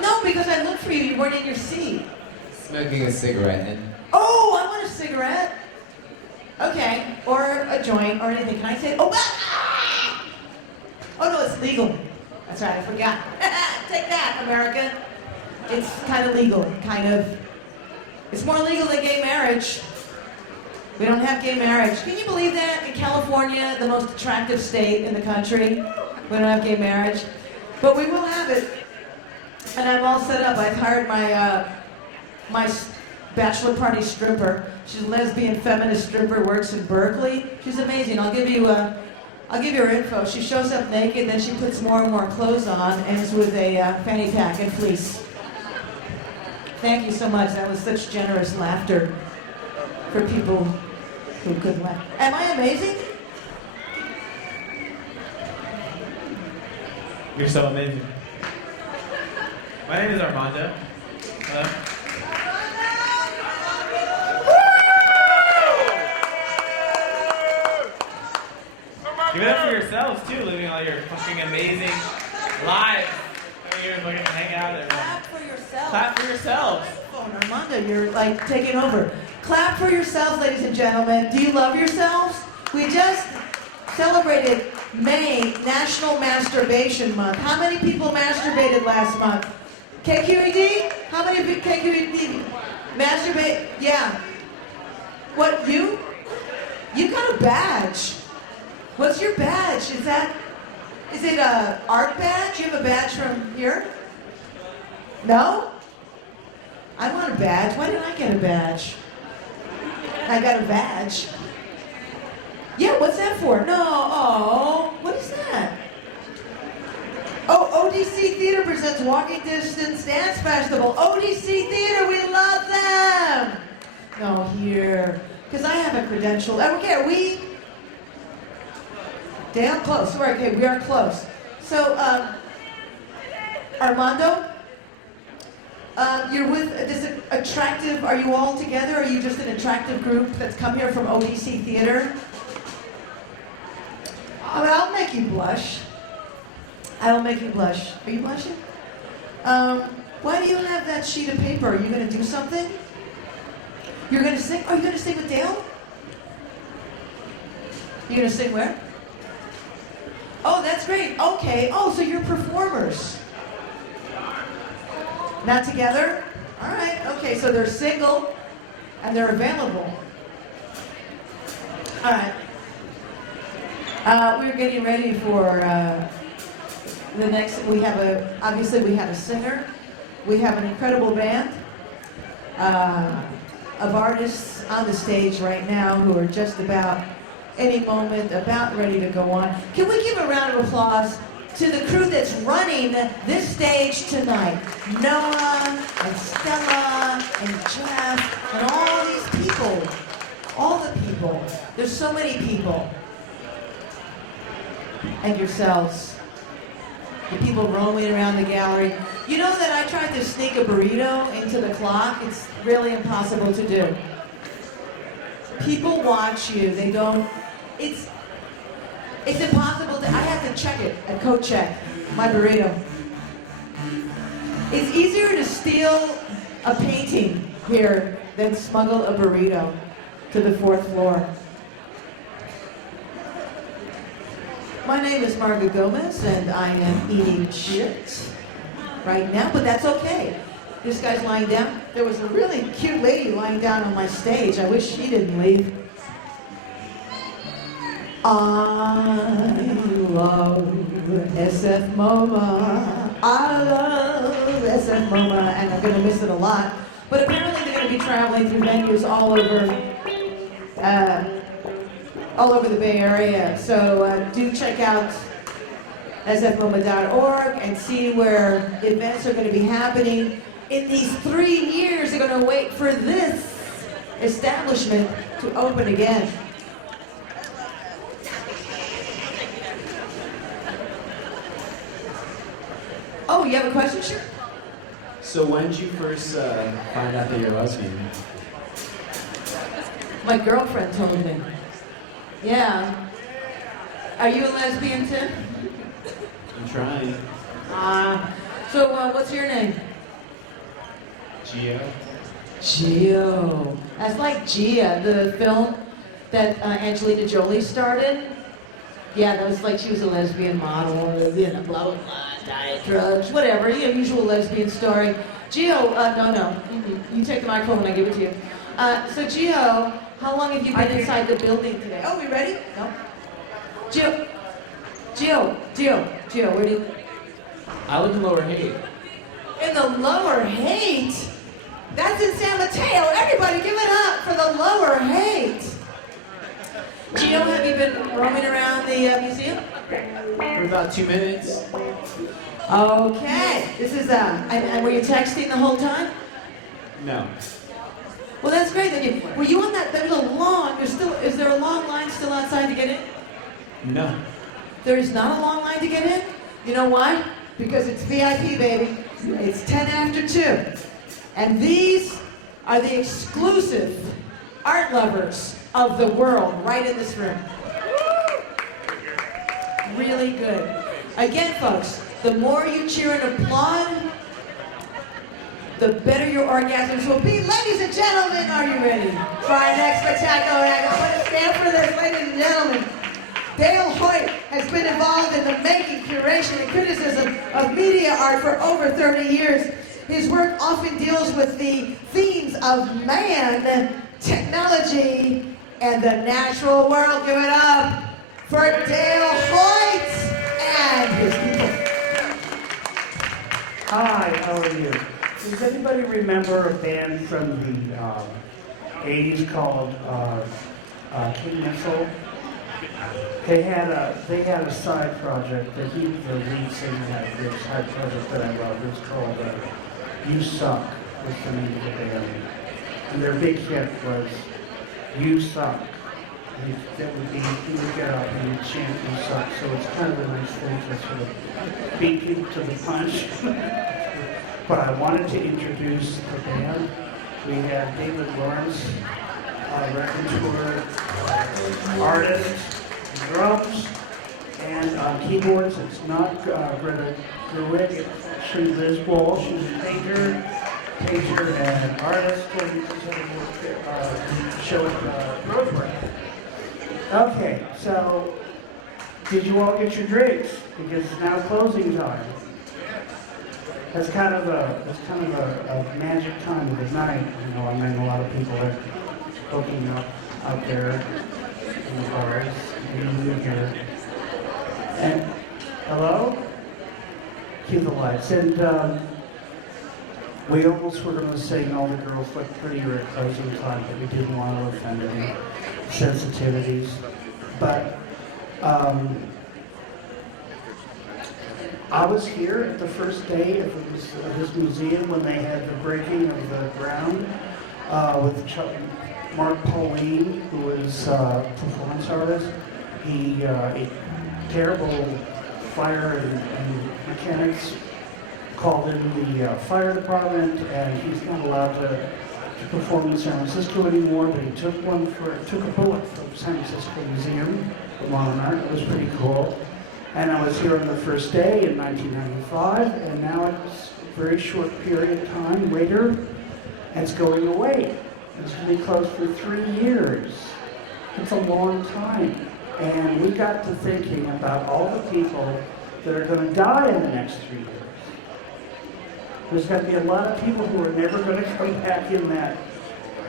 No, because I looked for you. You weren't in your seat. Smoking a cigarette and... Oh, I want a cigarette. Okay, or a joint or anything. Can I say? Oh, ah! Oh no, it's legal. That's right. I forgot. Take that, America. It's kind of legal. Kind of. It's more legal than gay marriage. We don't have gay marriage. Can you believe that? In California, the most attractive state in the country, we don't have gay marriage. But we will have it. And I'm all set up. I've hired my bachelor party stripper. She's a lesbian feminist stripper, works in Berkeley. She's amazing. I'll give you her info. She shows up naked, then she puts more and more clothes on, ends with a fanny pack and fleece. Thank you so much. That was such generous laughter for people who couldn't laugh. Am I amazing? You're so amazing. My name is Armando. Hello. Give it up for yourselves too, living all your fucking amazing lives. You're looking to hang out and Clap for yourself. clap for yourselves. Armando, you're like taking over. Clap for yourselves, ladies and gentlemen. Do you love yourselves? We just celebrated May, National Masturbation Month. How many people masturbated last month? KQED? How many of you KQED masturbate? Yeah. What, you? You got a badge. What's your badge? Is it a art badge? You have a badge from here? No? I want a badge. Why didn't I get a badge? I got a badge. Yeah, what's that for? No, oh, what is that? Oh, ODC Theater presents Walking Distance Dance Festival. ODC Theater, we love them! No, here, because I have a credential. Okay, are we? Damn close. Okay, we are close. So, Armando, you're with this attractive, are you all together? Or are you just an attractive group that's come here from ODC Theater? I mean, I'll make you blush. I will make you blush. Are you blushing? Why do you have that sheet of paper? Are you going to do something? You're going to sing? Are you going to sing with Dale? You're going to sing where? Oh, that's great. Okay. Oh, so you're performers. Not together? All right. Okay, so they're single and they're available. All right. We're getting ready for the next. Obviously we have a singer. We have an incredible band of artists on the stage right now who are just about any moment about ready to go on. Can we give a round of applause to the crew that's running this stage tonight? Noah and Stella and Jeff and all these people. All the people. There's so many people. And yourselves. The people roaming around the gallery. You know that I tried to sneak a burrito into the clock? It's really impossible to do. People watch you. They don't. It's impossible to. I have to check it at Coat Check, my burrito. It's easier to steal a painting here than smuggle a burrito to the 4th floor. My name is Marga Gomez, and I am eating shit right now, but that's okay. This guy's lying down. There was a really cute lady lying down on my stage. I wish she didn't leave. I love SFMOMA. I love SFMOMA, and I'm going to miss it a lot. But apparently they're going to be traveling through venues all over the Bay Area. So do check out sfmoma.org and see where events are going to be happening. In these 3 years, they're going to wait for this establishment to open again. Oh, you have a question? Sure. So when did you first find out that you're lesbian? My girlfriend told me. Yeah. Are you a lesbian too? I'm trying. So what's your name? Gio. Gio. That's like Gia, the film that Angelina Jolie starred in. Yeah, that was like she was a lesbian model, you know, blah, blah, blah, diet drugs, whatever, you know, usual lesbian story. Gio, no. You take the microphone when I give it to you. So Gio, how long have you been inside the building today? Oh, we ready? No. Gio, where do you live? I live in Lower Hoyt. In the Lower Hoyt? That's in San Mateo. Everybody give it up for the Lower Hoyt. Gio, have you been roaming around the museum? For about 2 minutes. Okay. This is, and were you texting the whole time? No. Well, that's great. Were you on that, there's a long, is there a long line still outside to get in? No. There is not a long line to get in? You know why? Because it's VIP, baby. It's 10 after 2. And these are the exclusive art lovers of the world right in this room. Really good. Again, folks, the more you cheer and applaud, the better your orgasms will be. Ladies and gentlemen, are you ready for our next spectacular act? I want to stand for this, ladies and gentlemen. Dale Hoyt has been involved in the making, curation, and criticism of media art for over 30 years. His work often deals with the themes of man, technology, and the natural world. Give it up for Dale Hoyt and his people. Hi, how are you? Does anybody remember a band from the 80s called King Missile? They had a side project that the lead singer had this side project that I love. It was called You Suck, was the name of the band. And their big hit was You Suck. That would be, he would get up and he'd chant You Suck. So it's kind of a nice thing to sort of beat people to the punch. But I wanted to introduce the band. We had David Lawrence, raconteur, artist, drums, and keyboards. It's not Greta Gerwig, it's actually Liz Wall. She's a painter and artist. Showing road work. Okay, so did you all get your drinks? Because it's now closing time. That's kind of a magic time of the night. You know, I mean, a lot of people are hooking up out there in the bars. In here. And hello? Cue the lights. And we almost were going to sing All the Girls Look Prettier at closing time, but we didn't want to offend any sensitivities. But I was here at the first day of this museum when they had the breaking of the ground with Mark Pauline, who was a performance artist. He, terrible fire and mechanics called in the fire department, and he's not allowed to perform in San Francisco anymore, but he took a bullet from San Francisco Museum of Modern Art. It was pretty cool. And I was here on the first day in 1995, and now it's a very short period of time later, and it's going away. It's going to be closed for 3 years. It's a long time. And we got to thinking about all the people that are going to die in the next 3 years. There's going to be a lot of people who are never going to come back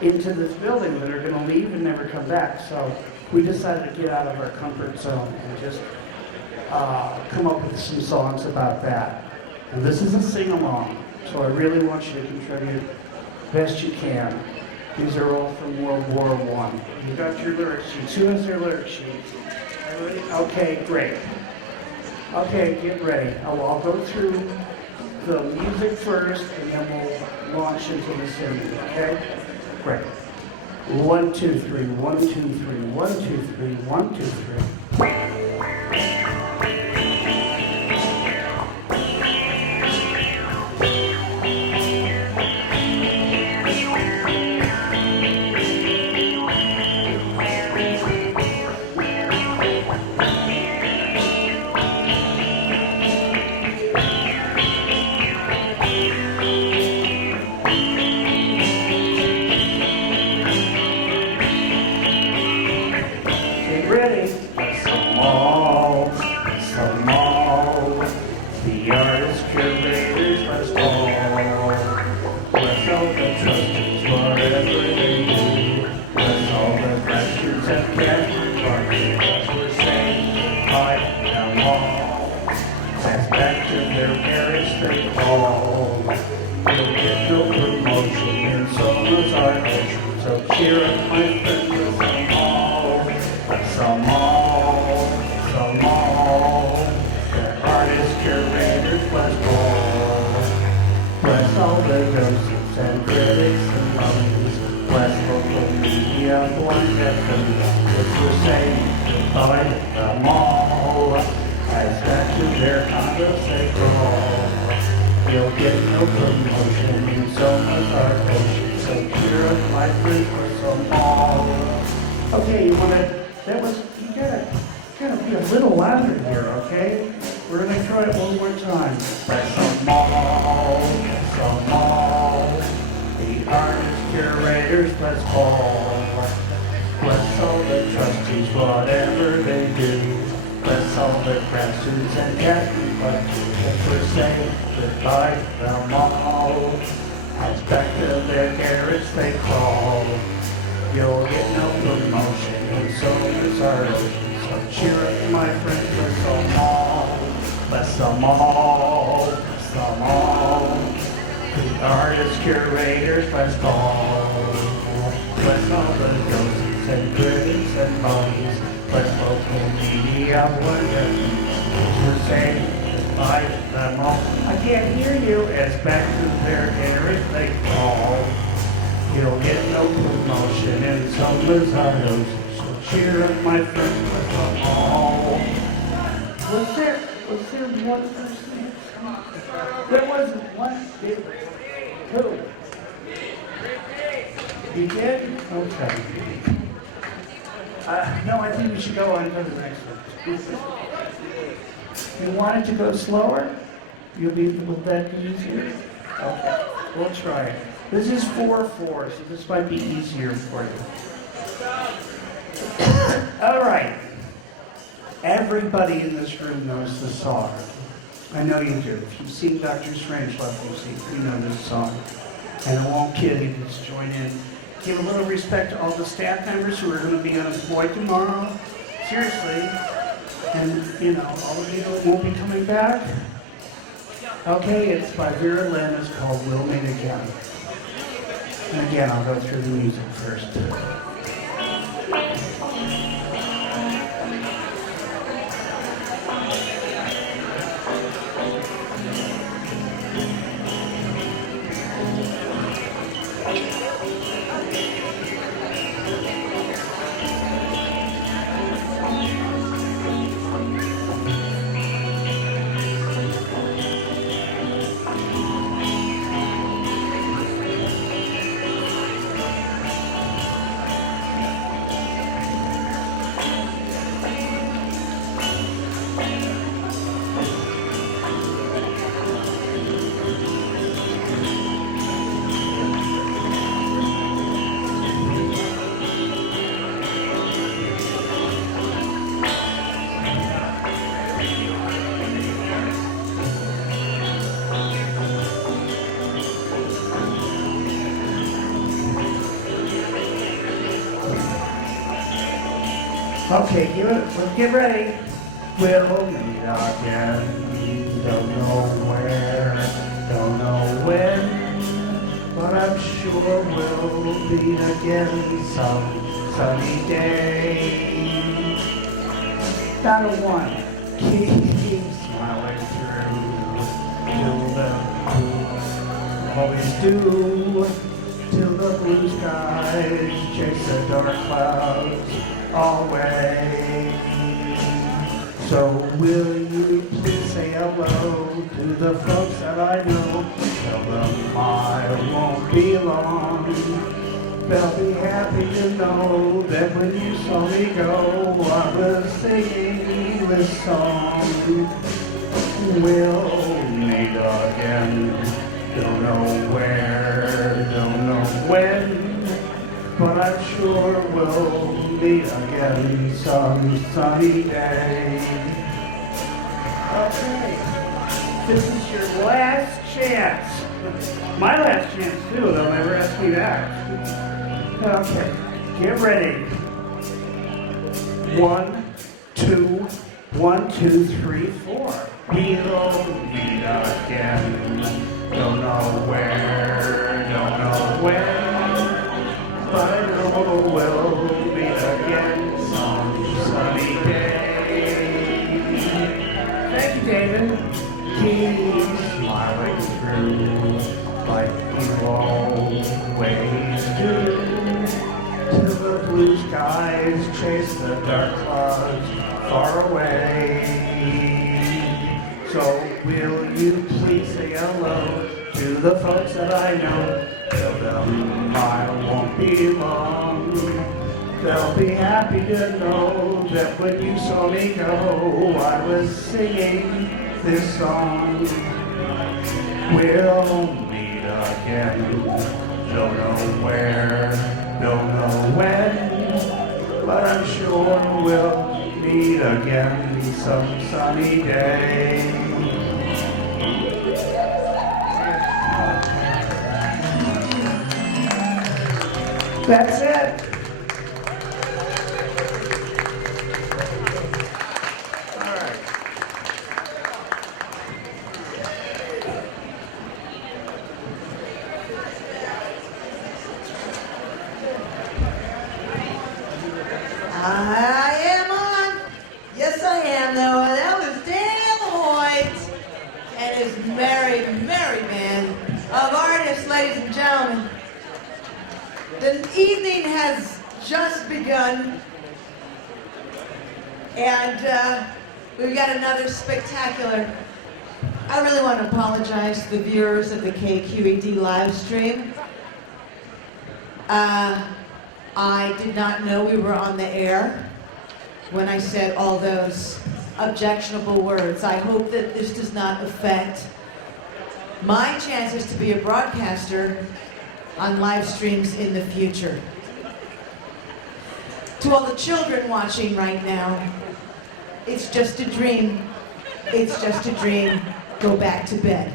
into this building, that are going to leave and never come back. So we decided to get out of our comfort zone and just come up with some songs about that. And this is a sing-along, so I really want you to contribute best you can. These are all from World War I. You got your lyric sheets. Who has their lyric sheets? Everybody? Okay, great. Okay, get ready. I'll go through the music first, and then we'll launch into the singing, okay? Great. 1, 2, 3, 1, 2, 3, 1, 2, 3, 1, 2, 3. Okay, you gotta be a little louder here, okay? We're gonna try it one more time. Bless them all, the artists, curators, bless all. Bless all the trustees, whatever they do. Bless all the craft students and casting collectors. If we're saying goodbye to them all, as back to their garage they crawl. You'll get no promotion, and so is our ocean. So cheer up, my friends, bless them all. Bless them all, bless them all. The artists, curators, bless all. Bless all the docents and critics and bodies. Bless local media, whatever. We're saying goodbye to them all. I can't hear you, as back to their garage they crawl. You'll get no promotion, and some lose our noses. So cheer up, my friends, with them all. Was there one person? There wasn't one. Who? You did? Okay. No, I think we should go on to the next one. You wanted to go slower? Would that be easier? Okay, we'll try it. This is 4/4, so this might be easier for you. All right. Everybody in this room knows the song. I know you do. If you've seen Dr. Strangelove, you know this song. And I won't kid you, just join in. Give a little respect to all the staff members who are going to be unemployed tomorrow. Seriously. And, all of you that won't be coming back. Okay, it's by Vera Lynn. It's called We'll Meet Again. And again, I'll go through the music first. Okay, get ready. We'll meet again. Don't know where. again some sunny day. Down to one. Keep smiling through till the always do, till the blue skies chase the dark clouds away. So will you please say hello to the folks that I know? Tell them I won't be long. They'll be happy to know that when you saw me go, I was singing this song. We'll meet again. Don't know where, don't know when, but I'm sure we'll meet again some sunny day. Okay, this is your last chance. My last chance too, they'll never ask me that. Okay, get ready. 1, 2, 1, 2, 3, 4. We'll meet again. Don't know where, don't know when, but I know we'll meet again some sunny day. Thank you, David. Keep smiling through like you always do, till the blue skies chase the dark clouds far away. So will you please say hello to the folks that I know? Tell them I won't be long. They'll be happy to know that when you saw me go, I was singing this song. We'll meet again. Don't know where, don't know when, but I'm sure we'll meet again some sunny day. That's it. All right. I am on. Yes, I am. That was Daniel Hoyt and his merry, merry band of artists, ladies and gentlemen. The evening has just begun, and we've got another spectacular. I really want to apologize to the viewers of the KQED live stream. I did not know we were on the air when I said all those objectionable words. I hope that this does not affect my chances to be a broadcaster on live streams in the future. To all the children watching right now, it's just a dream. It's just a dream. Go back to bed.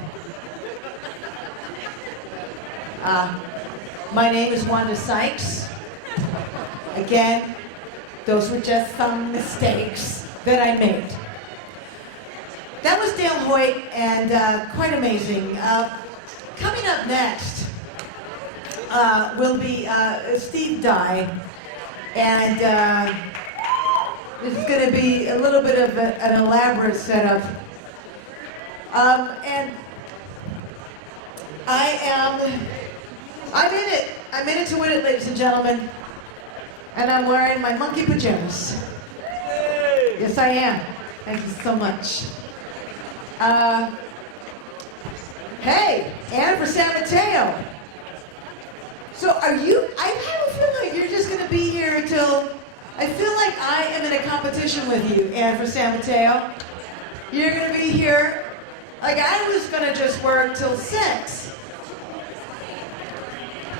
My name is Wanda Sykes. Again, those were just some mistakes that I made. That was Dale Hoyt, and quite amazing. Coming up next will be Steve Dye, and this is going to be a little bit of an elaborate setup. And I'm in it. I'm in it to win it, ladies and gentlemen. And I'm wearing my monkey pajamas. Hey. Yes, I am. Thank you so much. Hey, Anna for San Mateo. So are you, I have a feeling like you're just going to be here until, I feel like I am in a competition with you, Anna for San Mateo. You're going to be here, like I was going to just work till 6.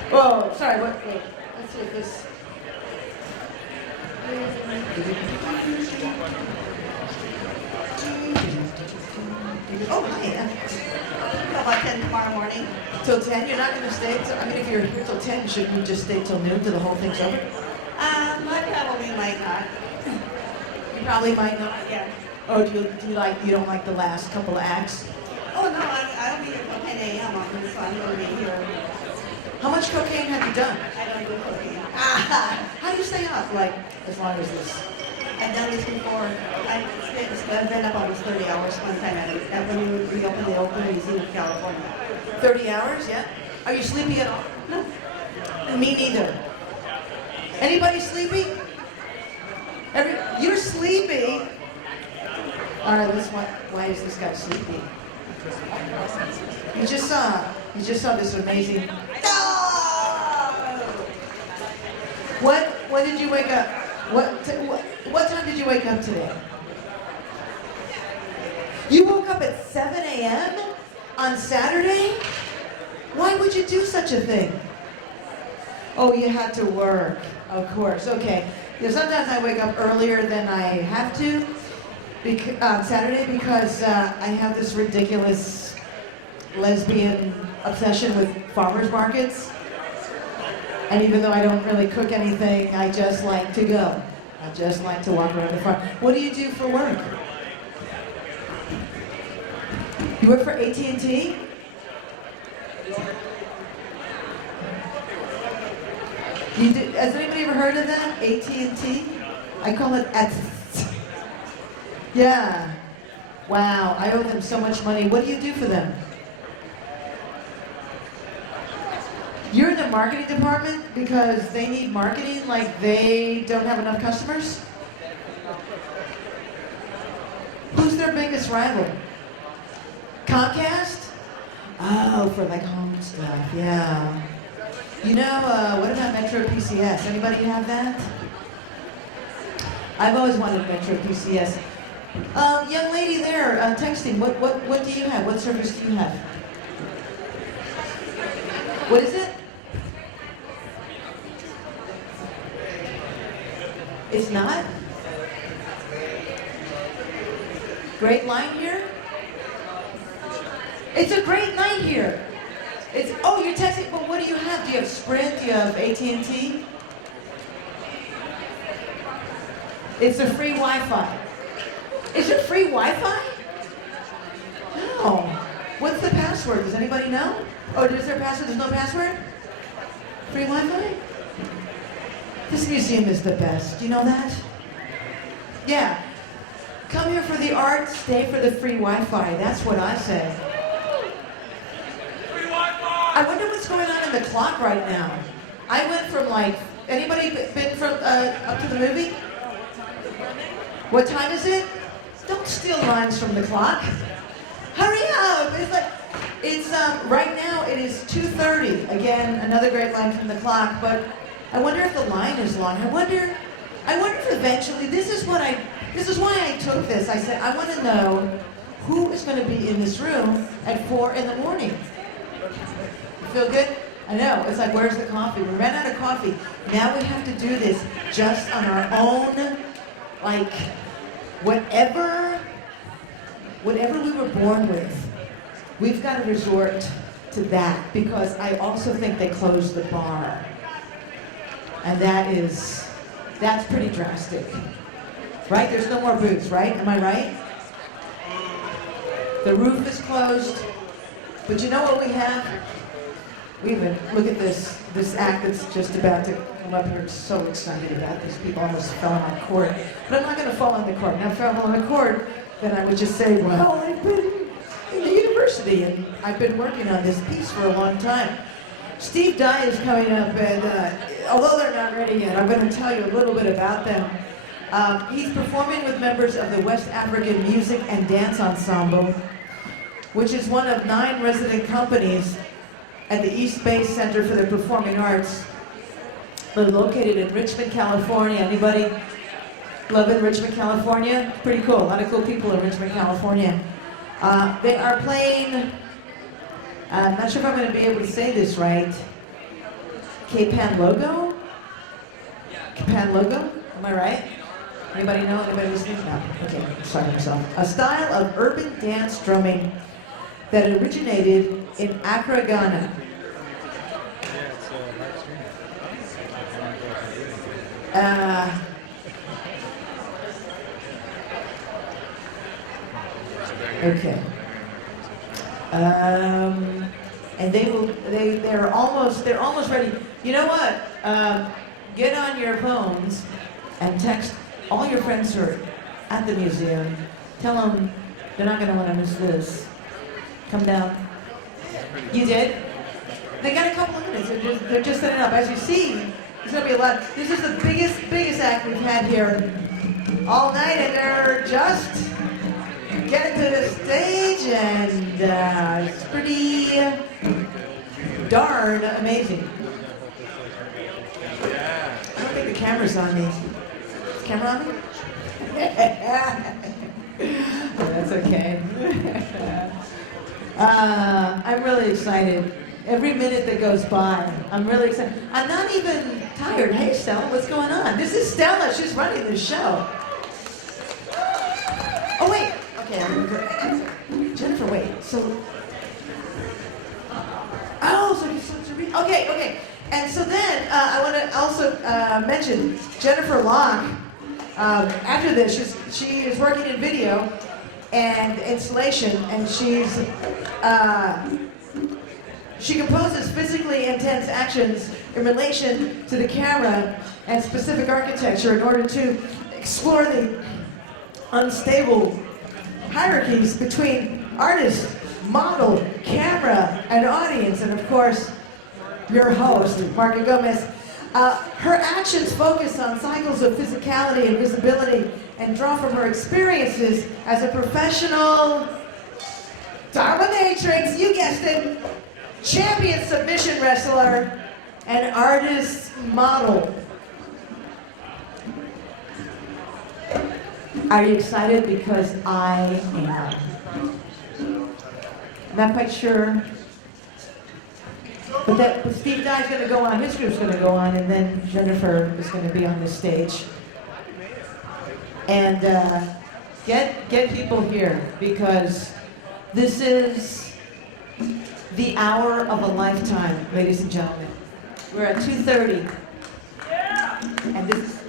Whoa, sorry, wait, let's see if this. Oh, hi. How about 10 tomorrow morning? Till 10? You're not going to stay? I mean, if you're here till 10, shouldn't you just stay till noon till the whole thing's over? I probably might not. You probably might not. Yeah. Oh, do you don't like the last couple of acts? Oh, no, I'll be here till 10 a.m. on this, so I'm going to be here. How much cocaine have you done? I don't do cocaine. How do you stay up, like, as long as this? I've done this before. I've been up almost 30 hours one time at when we reopened the Oakland Museum of California. 30 hours, yeah? Are you sleepy at all? No. Me neither. Anybody sleepy? You're sleepy? All right, why is this guy sleepy? You just saw this amazing. When did you wake up? What time did you wake up today? You woke up at 7 a.m. on Saturday? Why would you do such a thing? Oh, you had to work, of course. Okay. Yeah, sometimes I wake up earlier than I have to Saturday because I have this ridiculous lesbian obsession with farmers markets. And even though I don't really cook anything, I just like to go. I just like to walk around the farm. What do you do for work? You work for AT&T? Has anybody ever heard of that? AT&T? I call it Yeah. Wow, I owe them so much money. What do you do for them? You're in the marketing department because they need marketing like they don't have enough customers? Who's their biggest rival? Comcast? Oh, for like home stuff, yeah. You know, what about Metro PCS? Anybody have that? I've always wanted Metro PCS. Young lady there, texting, what do you have? What service do you have? What is it? It's not? Great line here? It's a great night here. Oh, you're texting, well, what do you have? Do you have Sprint? Do you have AT&T? It's a free Wi-Fi. Is it free Wi-Fi? No. What's the password? Does anybody know? Oh, is there a password? There's no password? Free Wi-Fi? This museum is the best. Do you know that? Yeah. Come here for the art, stay for the free Wi-Fi. That's what I say. Free Wi-Fi! I wonder what's going on in the clock right now. I went from like, anybody been from up to the movie? What time is it? Don't steal lines from the clock. Hurry up! It's right now it is 2:30. Again, another great line from the clock, but I wonder if the line is long. I wonder if eventually, this is why I took this. I said, I want to know who is going to be in this room at 4 in the morning. You feel good? I know, it's like, where's the coffee? We ran out of coffee. Now we have to do this just on our own, like, whatever we were born with, we've got to resort to that, because I also think they closed the bar. And that's pretty drastic. Right? There's no more booths, right? Am I right? The roof is closed. But you know what we have? Look at this act that's just about to come up here. I'm so excited about this. People almost fell on my cord. But I'm not going to fall on the cord. Now, if I fell on the cord, then I would just say, well, I've been in the university and I've been working on this piece for a long time. Steve Dye is coming up, and although they're not ready yet, I'm going to tell you a little bit about them. He's performing with members of the West African Music and Dance Ensemble, which is one of 9 resident companies at the East Bay Center for the Performing Arts. They're located in Richmond, California. Anybody loving Richmond, California? Pretty cool. A lot of cool people in Richmond, California. They are playing, I'm not sure if I'm going to be able to say this right, K-Pan Logo? K-Pan Logo? Am I right? Anybody know? Anybody listening? No. Okay, sorry myself. A style of urban dance drumming that originated in Accra, Ghana. Okay. and they're almost ready. You know what? Get on your phones and text all your friends who are at the museum. Tell them they're not going to want to miss this. Come down. You did? They got a couple of minutes. They're just setting up. As you see, there's going to be a lot. This is the biggest act we've had here all night, and they're just getting to the stage, and it's pretty darn amazing. I don't think the camera's on me. Is the camera on me? That's okay. I'm really excited. Every minute that goes by, I'm really excited. I'm not even tired. Hey, Stella, what's going on? This is Stella. She's running the show. Oh, wait. Okay, I'm gonna go. Jennifer, wait. So, okay. And so then I want to also mention Jennifer Locke. After this, she is working in video and installation, and she composes physically intense actions in relation to the camera and specific architecture in order to explore the unstable hierarchies between artist, model, camera, and audience, and of course, your host, Marga Gomez. Her actions focus on cycles of physicality and visibility and draw from her experiences as a professional dominatrix, you guessed it, champion submission wrestler, and artist model. Are you excited? Because I am. Not quite sure. But Steve Dye's going to go on, his group's going to go on, and then Jennifer is going to be on the stage. And get people here, because this is the hour of a lifetime, ladies and gentlemen. We're at 2:30. Yeah. And this.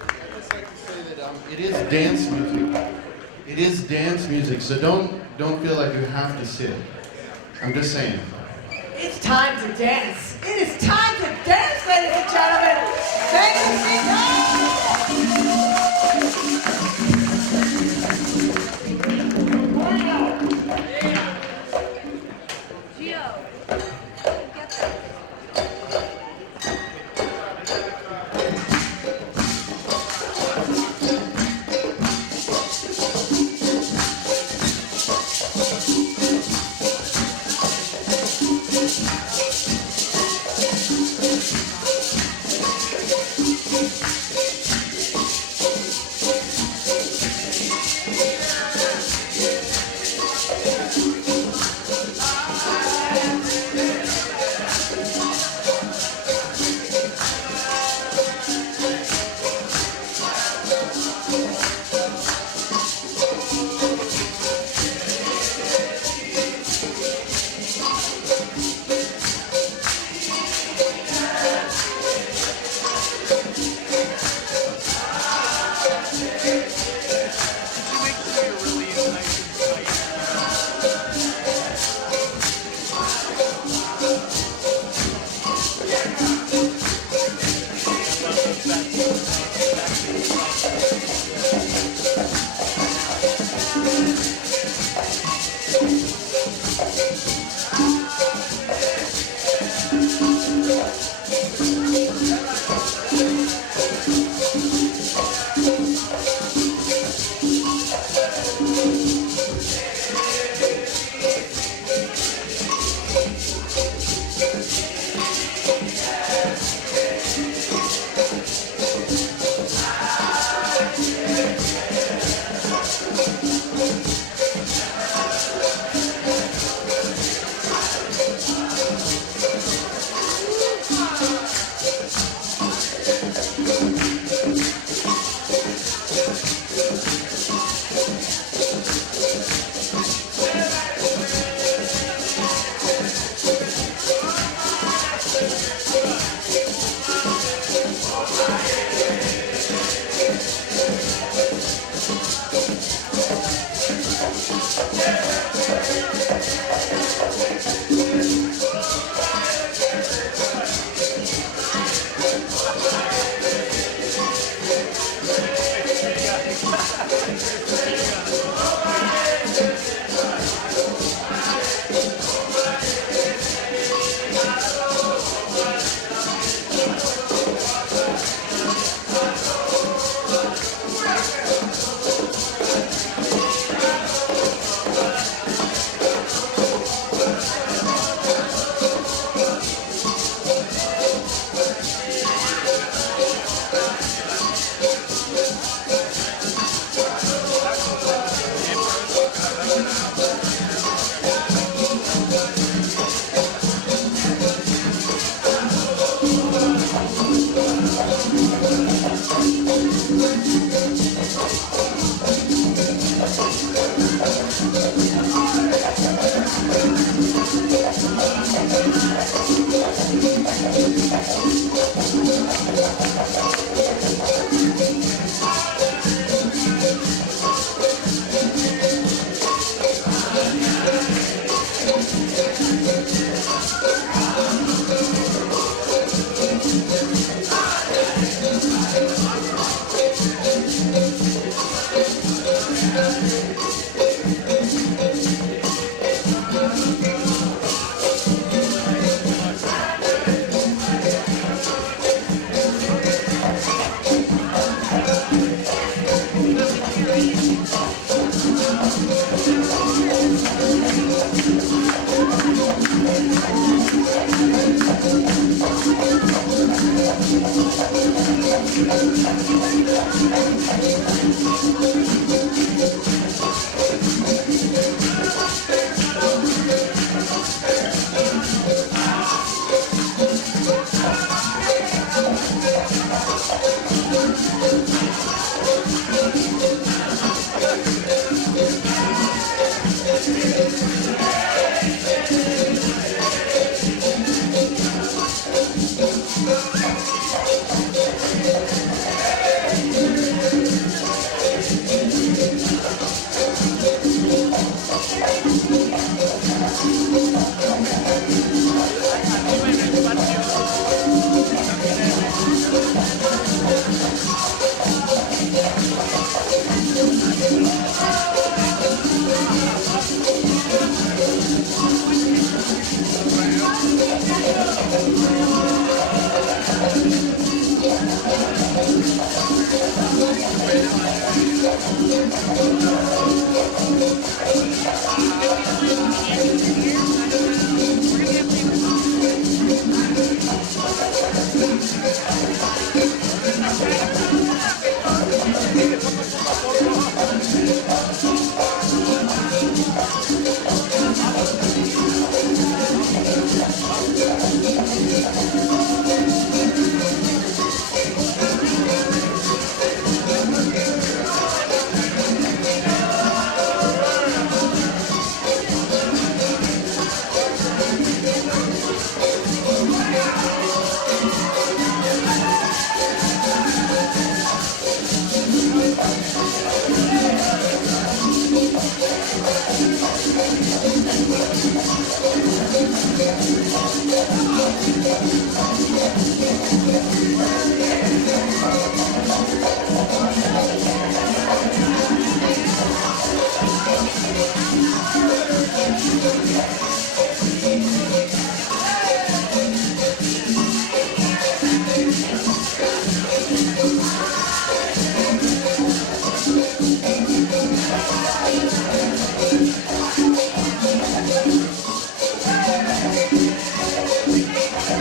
I'd just like to say that it is dance music. It is dance music, so don't feel like you have to sit. I'm just saying. It's time to dance. It is time to dance, ladies and gentlemen. Thank you,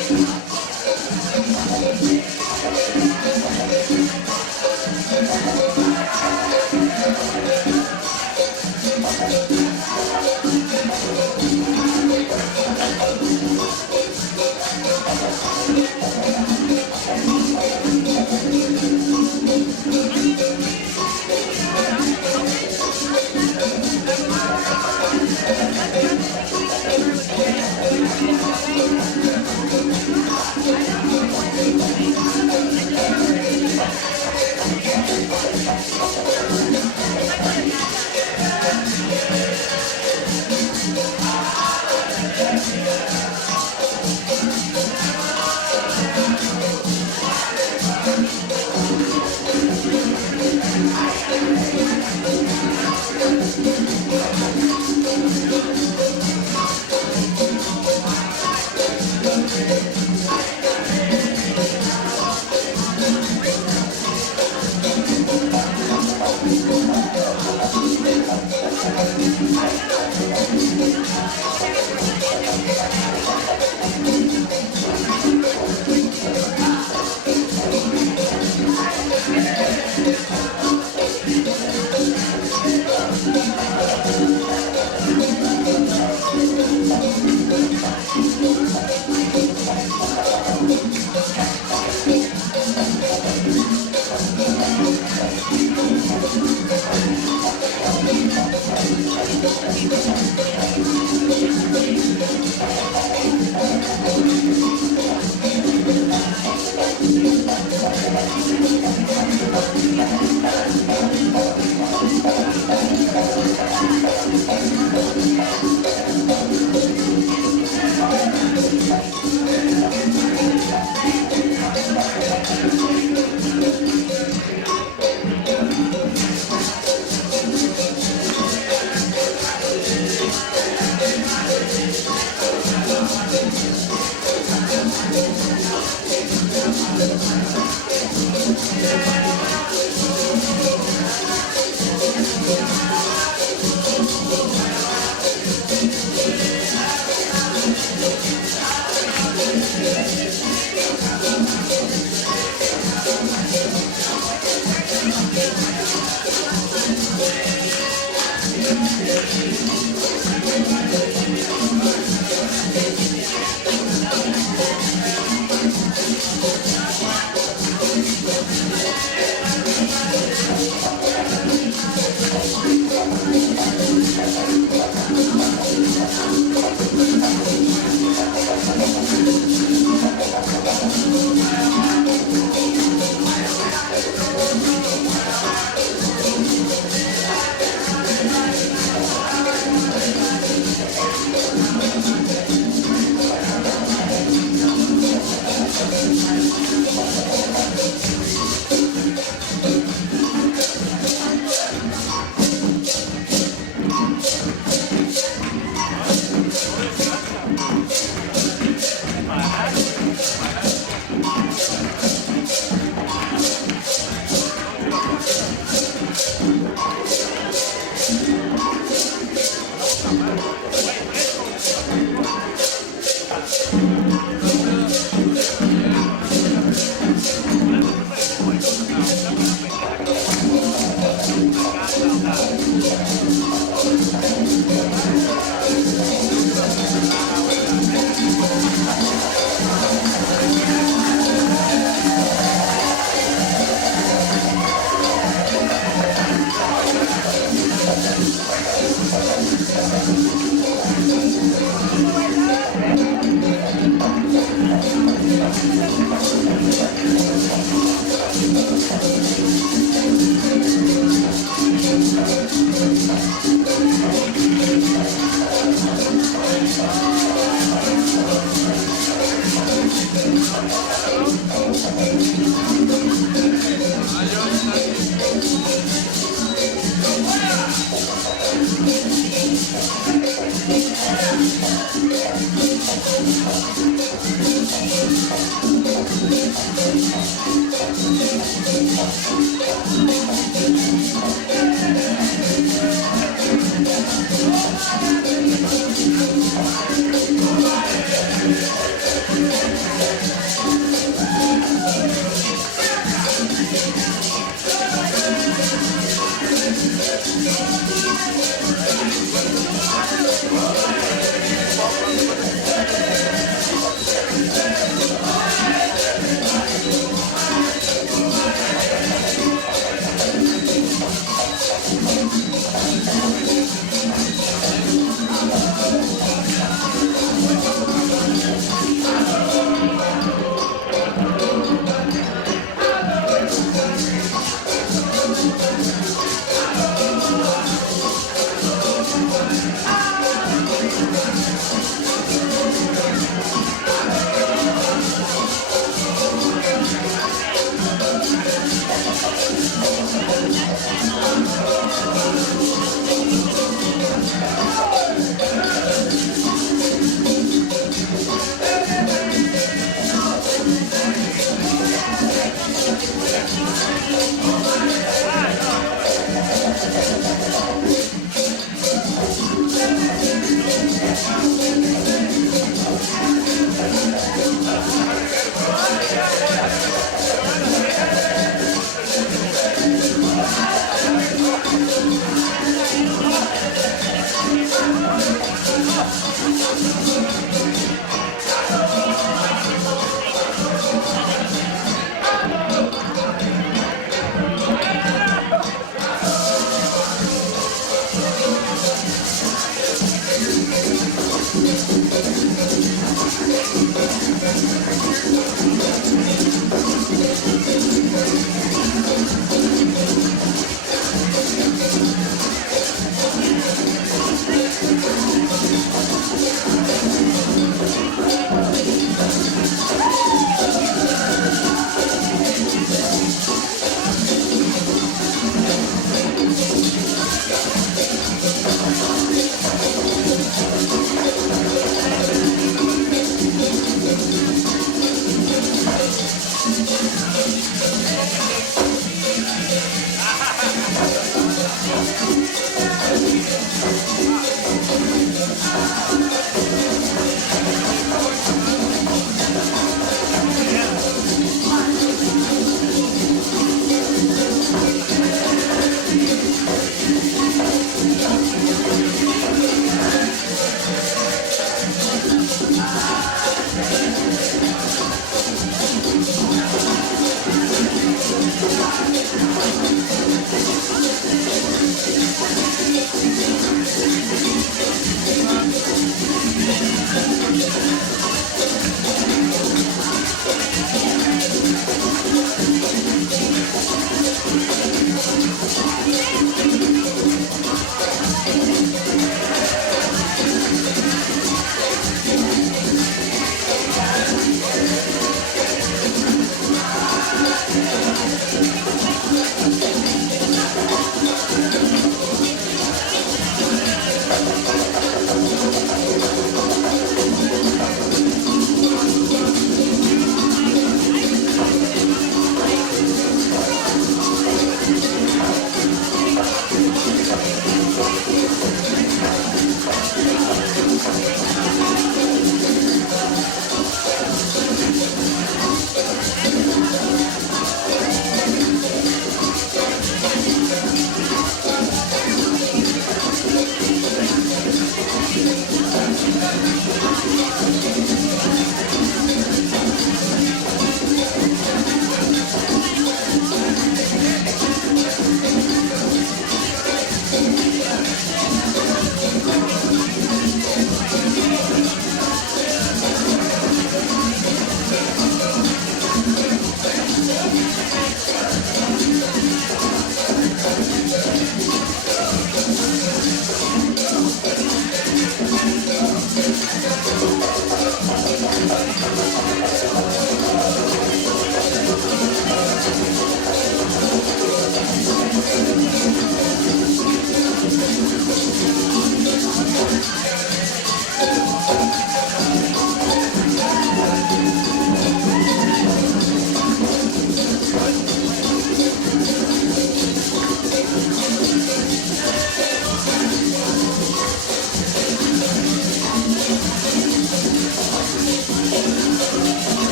Thank you.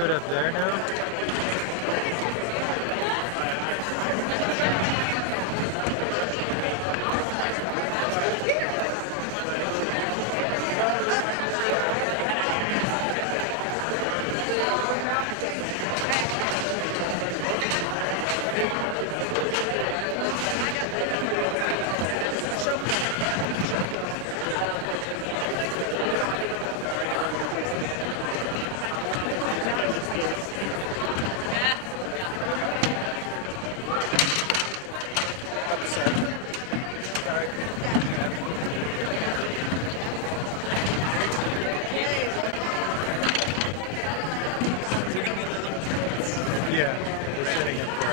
do it up there now? Yeah, we're sitting up there.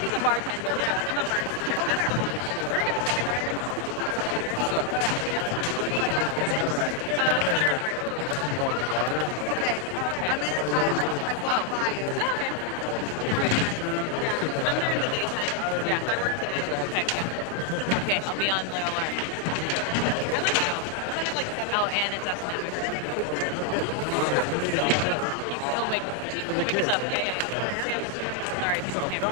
She's a bartender. Yeah, I'm a Okay. I'm in. I walked by it. Okay. I'm there in the daytime. Yeah, I work today. Okay, yeah. Okay, I'll be on the alert. Oh, and it's SFMOMA. He'll make us up. Yeah. Sorry, people can't.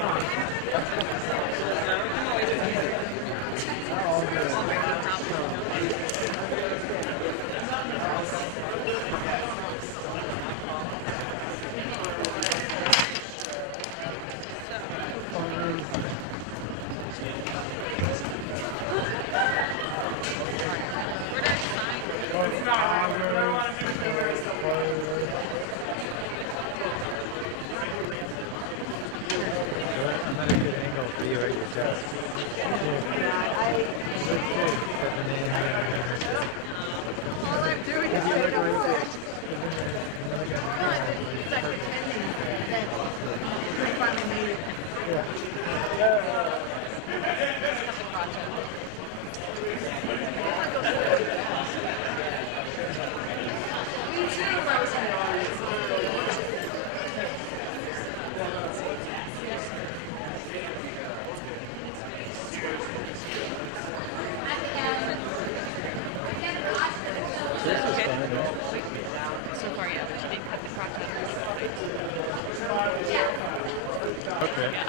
I'm at a good angle for you at your desk. All I'm doing is taking a flash. No, it's like pretending that I finally made it. Me too, if I was in the audience. So far, yeah, but she didn't cut the crotch out. Okay. Yeah.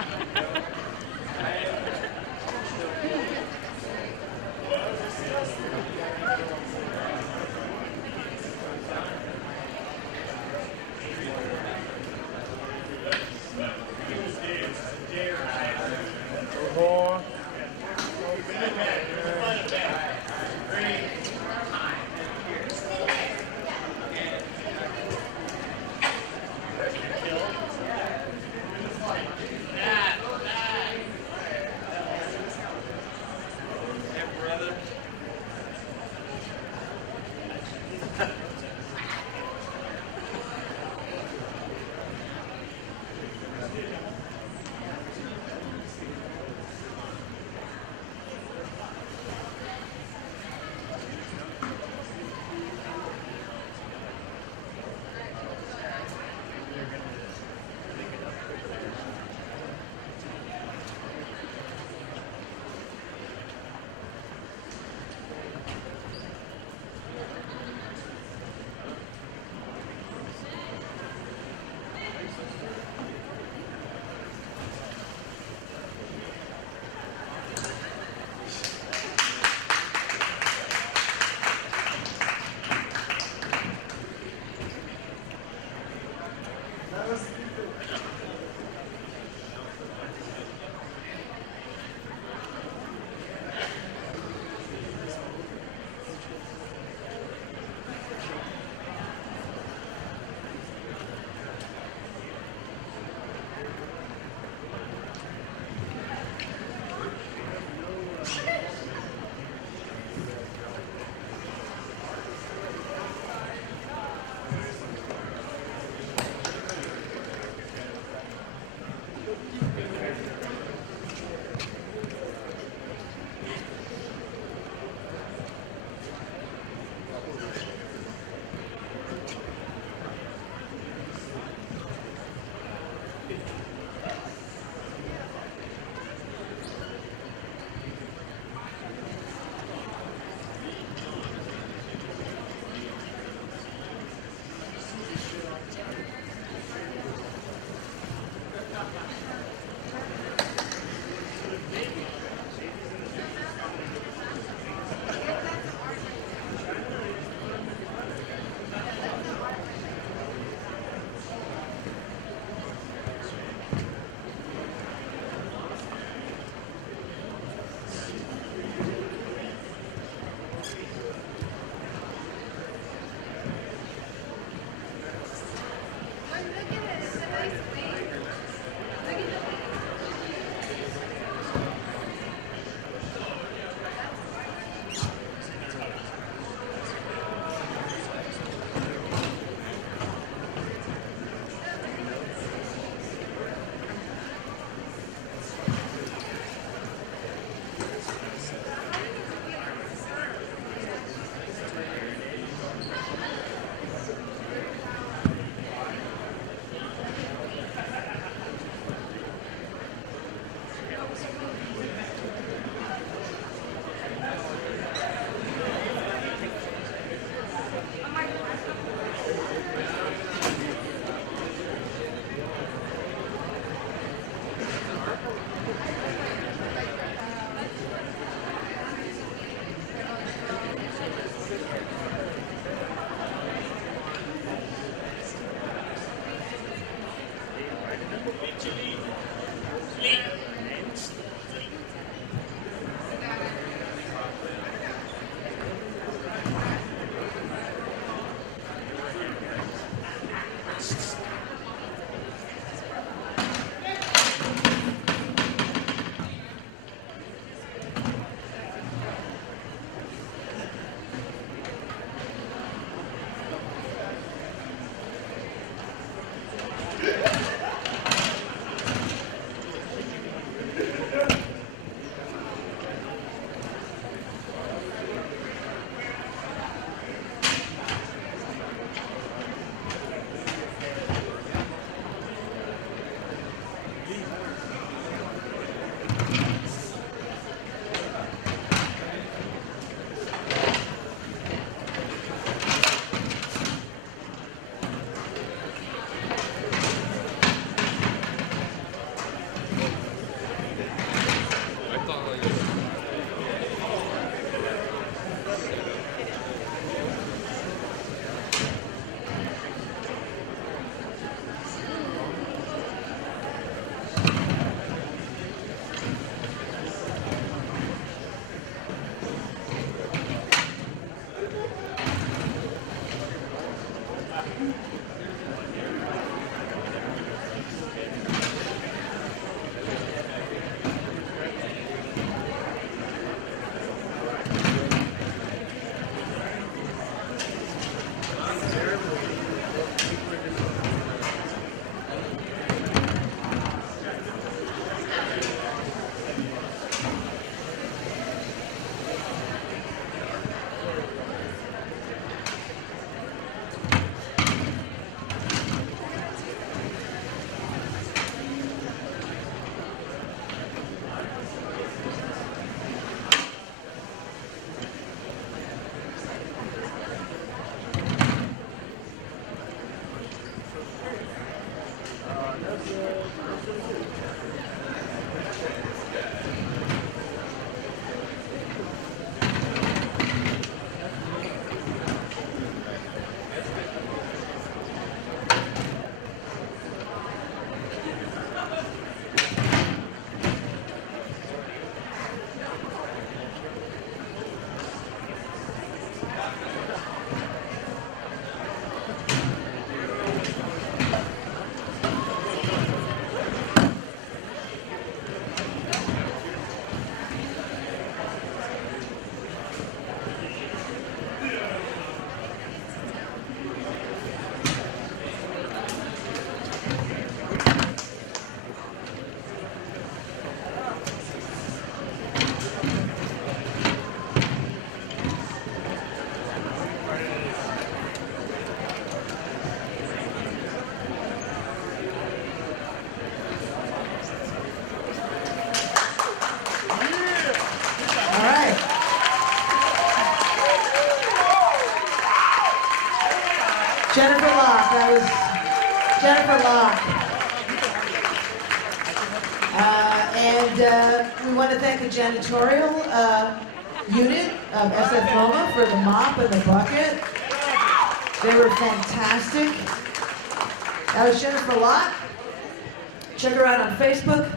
All right. Jennifer Locke, that was Jennifer Locke. And we want to thank the janitorial unit of SFMOMA for the mop and the bucket. They were fantastic. That was Jennifer Locke. Check her out on Facebook.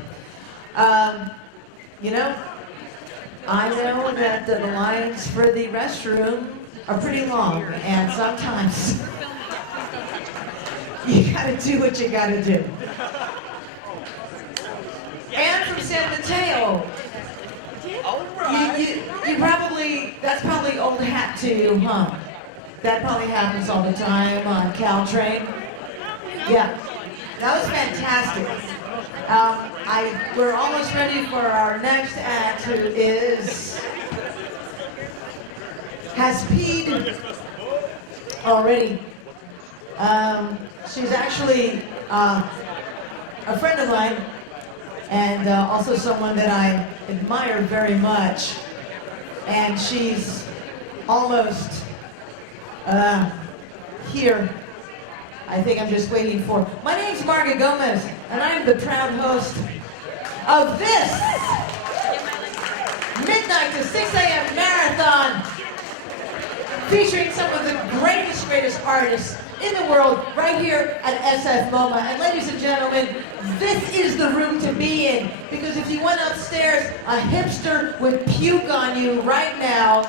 You know, I know that the lines for the restroom are pretty long, and sometimes you gotta do what you gotta do. And from San Mateo. You probably, that's probably old hat to you, huh? That probably happens all the time on Caltrain. Yeah, that was fantastic. We're almost ready for our next act, who has peed already. She's actually a friend of mine, and also someone that I admire very much. And she's almost here. I think I'm just waiting for. My name's Marga Gomez, and I'm the proud host of this midnight to 6 a.m. marathon, featuring some of the greatest artists in the world right here at SFMOMA. And ladies and gentlemen, this is the room to be in, because if you went upstairs, a hipster would puke on you right now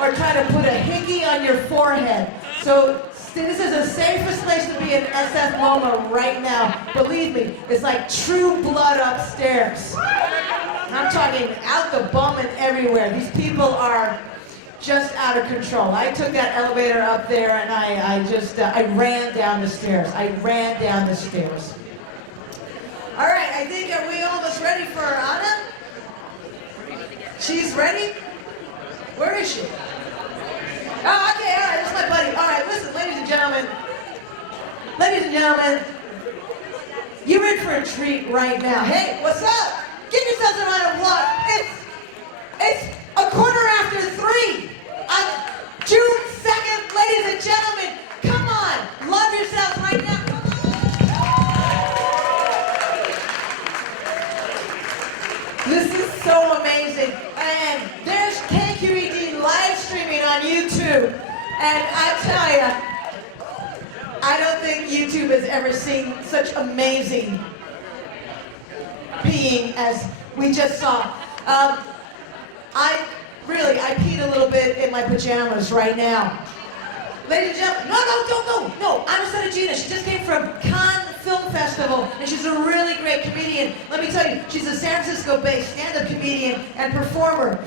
or try to put a hickey on your forehead. So this is the safest place to be in SFMOMA right now. Believe me, it's like True Blood upstairs. I'm talking out the bum and everywhere. These people are just out of control. I took that elevator up there and I ran down the stairs. All right, I think, are we almost ready for Anna? She's ready? Where is she? Oh, okay, all right, that's my buddy. All right, listen, ladies and gentlemen, you're in for a treat right now. Hey, what's up? Give yourselves a round of applause. It's 3:15 on June 2nd, ladies and gentlemen. Come on, love yourselves right now. This is so amazing. And there's KQED live streaming on YouTube. And I tell you, I don't think YouTube has ever seen such amazing peeing as we just saw. I peed a little bit in my pajamas right now. Ladies and gentlemen, don't go. No, I'm Seregina. She just came from Cannes Film Festival, and she's a really great comedian. Let me tell you, she's a San Francisco-based stand-up comedian and performer.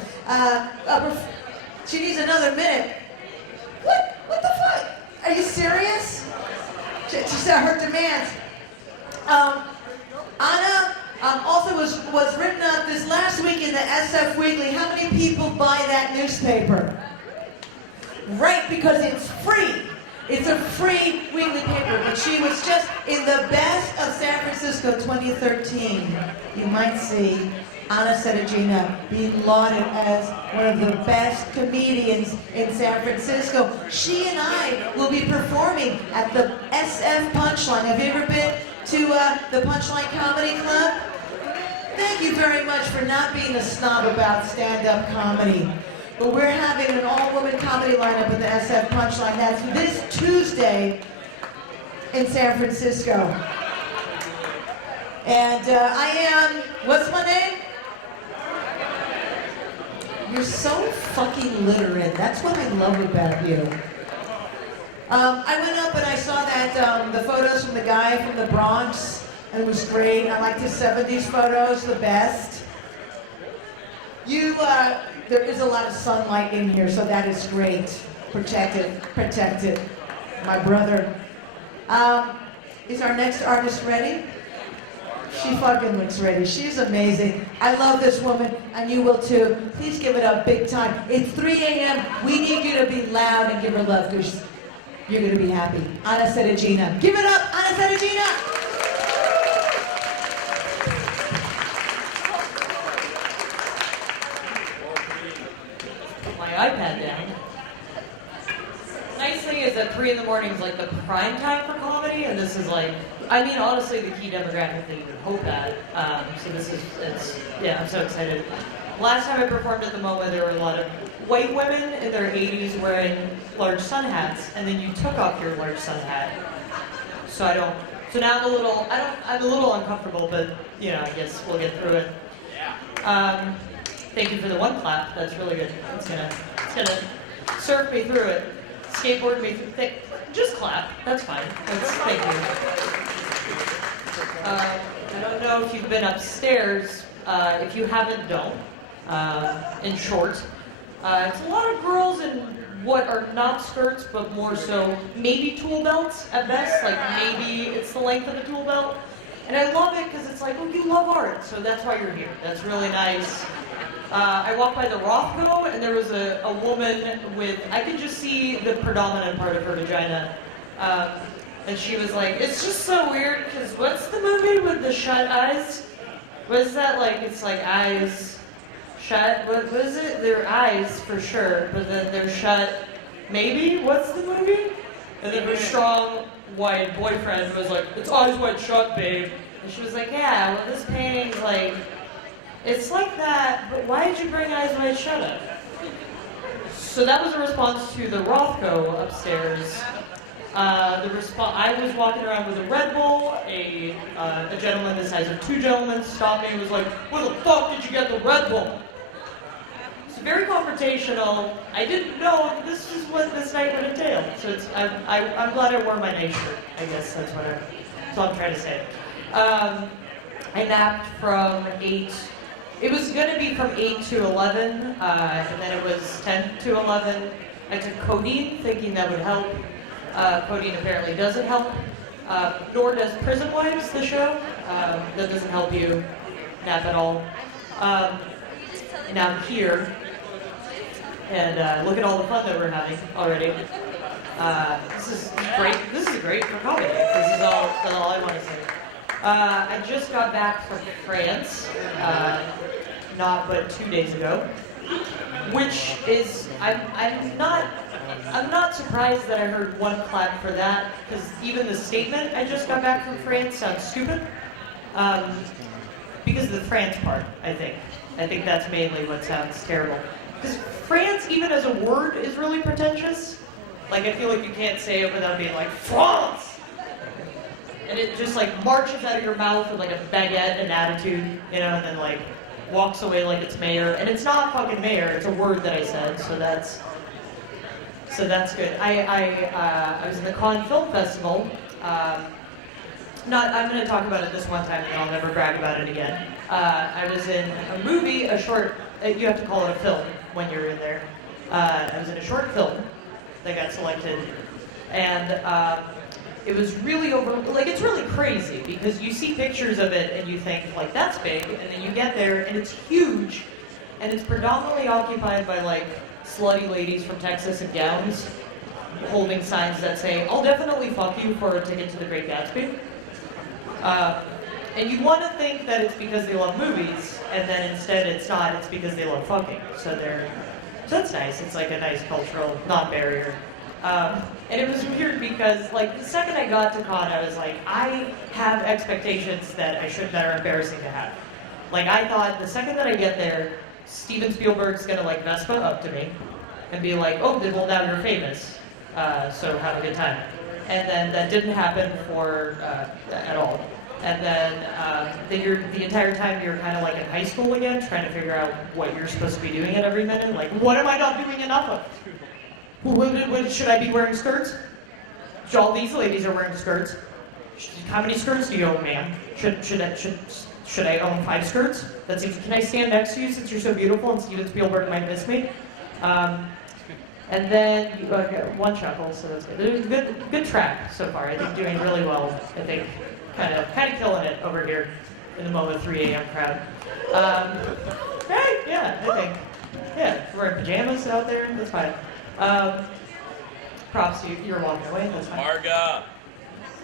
She needs another minute. What the fuck? Are you serious? She said her demands. Anna also was written up this last week in the SF Weekly. How many people buy that newspaper? Right, because it's free. It's a free weekly paper, but she was just in the Best of San Francisco 2013. You might see Anna Seregina being lauded as one of the best comedians in San Francisco. She and I will be performing at the SF Punchline. Have you ever been to the Punchline Comedy Club? Thank you very much for not being a snob about stand-up comedy. But we're having an all-woman comedy lineup at the SF Punchline. That's this Tuesday in San Francisco. And I am, what's my name? You're so fucking literate. That's what I love about you. I went up and I saw that the photos from the guy from the Bronx, and it was great. I liked his 70s photos the best. There is a lot of sunlight in here, so that is great. Protected. My brother. Is our next artist ready? She fucking looks ready. She's amazing. I love this woman, and you will too. Please give it up big time. It's 3 a.m. We need you to be loud and give her love, because you're going to be happy. Anna Seregina. Give it up, Anna Seregina! My iPad down. Nice thing is that 3 in the morning is like the prime time for comedy, and this is like, I mean, honestly, the key demographic that you would hope at. So this is, I'm so excited. Last time I performed at the MoMA, there were a lot of white women in their 80s wearing large sun hats, and then you took off your large sun hat. So now I'm a little uncomfortable, but I guess we'll get through it. Thank you for the one clap. That's really good. It's gonna surf me through it, skateboard me through. Just clap. That's fine. Thank you. I don't know if you've been upstairs. If you haven't, don't. In short, it's a lot of girls in what are not skirts, but more so maybe tool belts at best. Like maybe it's the length of a tool belt. And I love it because it's like, oh, you love art, so that's why you're here. That's really nice. I walked by the Rothko, and there was a woman with, I could just see the predominant part of her vagina. And she was like, it's just so weird, because what's the movie with the shut eyes? What is that like? It's like eyes shut. What is it? They're eyes for sure, but then they're shut. Maybe? What's the movie? And then her strong white boyfriend was like, it's eyes wide shut, babe. And she was like, yeah, well, this painting's like, it's like that, but why did you bring Eyes Wide Shut up? So that was a response to the Rothko upstairs. I was walking around with a Red Bull. A gentleman the size of 2 gentlemen stopped me and was like, where the fuck did you get the Red Bull? It's very confrontational. I didn't know this is what this night would entail. So I'm glad I wore my nice shirt. I guess that's what I'm trying to say. I napped from 8. It was going to be from 8 to 11, and then it was 10 to 11. I took codeine, thinking that would help. Codeine apparently doesn't help, nor does Prison Wives, the show. That doesn't help you nap at all. Now I'm here, and look at all the fun that we're having already. This is great. This is great for comedy. This is all I want to say. I just got back from France, not but 2 days ago, which is, I'm not surprised that I heard one clap for that, because even the statement, I just got back from France, sounds stupid, because of the France part, I think. I think that's mainly what sounds terrible. Because France, even as a word, is really pretentious. Like, I feel like you can't say it without being like, France! And it just like marches out of your mouth with like a baguette and attitude, and then like walks away like it's mayor. And it's not fucking mayor, it's a word that I said, so that's good. I was in the Cannes Film Festival. I'm gonna talk about it this one time and then I'll never brag about it again. I was in a movie, a short, you have to call it a film when you're in there. I was in a short film that got selected, and it was really it's really crazy because you see pictures of it and you think, like, that's big, and then you get there and it's huge, and it's predominantly occupied by, like, slutty ladies from Texas in gowns holding signs that say, I'll definitely fuck you for a ticket to the Great Gatsby. And you want to think that it's because they love movies, and then instead it's not, it's because they love fucking. So that's nice. It's like a nice cultural non-barrier. And it was weird because, like, the second I got to Cannes, I was like, I have expectations that are embarrassing to have. Like, I thought the second that I get there, Steven Spielberg's gonna, like, Vespa up to me and be like, oh, well, now you're famous, so have a good time. And then that didn't happen at all. And then you're the entire time you're kind of like in high school again, trying to figure out what you're supposed to be doing at every minute. Like, what am I not doing enough of? Should I be wearing skirts? All these ladies are wearing skirts. How many skirts do you own, ma'am? Should I own 5 skirts? That seems. Can I stand next to you since you're so beautiful and Steven Spielberg might miss me? And then you one chuckle, so that's good. It was a good track so far. I think doing really well. I think kind of killing it over here in the MoMA 3 a.m. crowd. Hey, yeah, I think. Yeah, wearing pajamas out there. That's fine. Props to you. You're walking away. That's fine. Marga.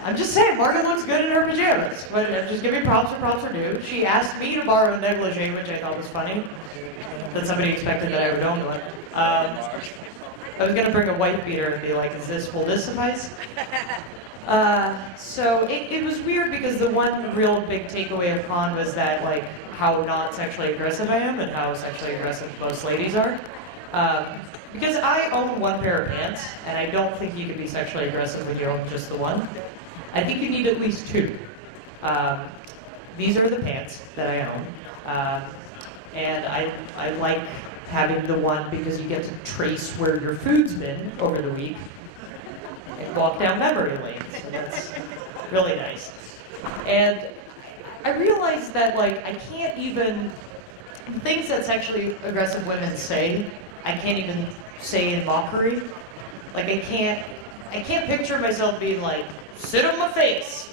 I'm just saying, Marga looks good in her pajamas. But just give me props are due. She asked me to borrow a negligee, which I thought was funny. That somebody expected that I would own one. I was gonna bring a white beater and be like, will this suffice? So it was weird because the one real big takeaway of Con was that like how not sexually aggressive I am and how sexually aggressive most ladies are. Because I own one pair of pants, and I don't think you can be sexually aggressive when you own just the one. I think you need at least 2. These are the pants that I own, and I like having the one because you get to trace where your food's been over the week and walk down memory lanes, so that's really nice. And I realized that like I can't even, things that sexually aggressive women say, I can't even say in mockery. Like I can't picture myself being like, sit on my face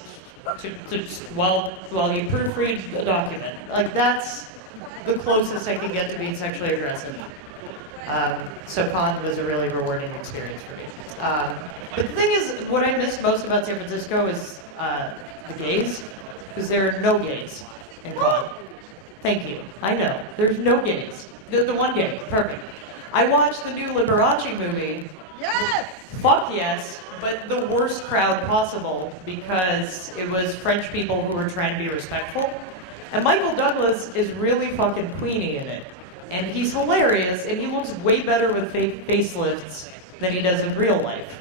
while you proofread a document. Like that's the closest I can get to being sexually aggressive. So Con was a really rewarding experience for me. But the thing is, what I miss most about San Francisco is the gays, because there are no gays in Con. Thank you. I know. There's no gays. The one gay. Perfect. I watched the new Liberace movie. Yes! Fuck yes, but the worst crowd possible because it was French people who were trying to be respectful. And Michael Douglas is really fucking Queenie in it. And he's hilarious, and he looks way better with fake facelifts than he does in real life.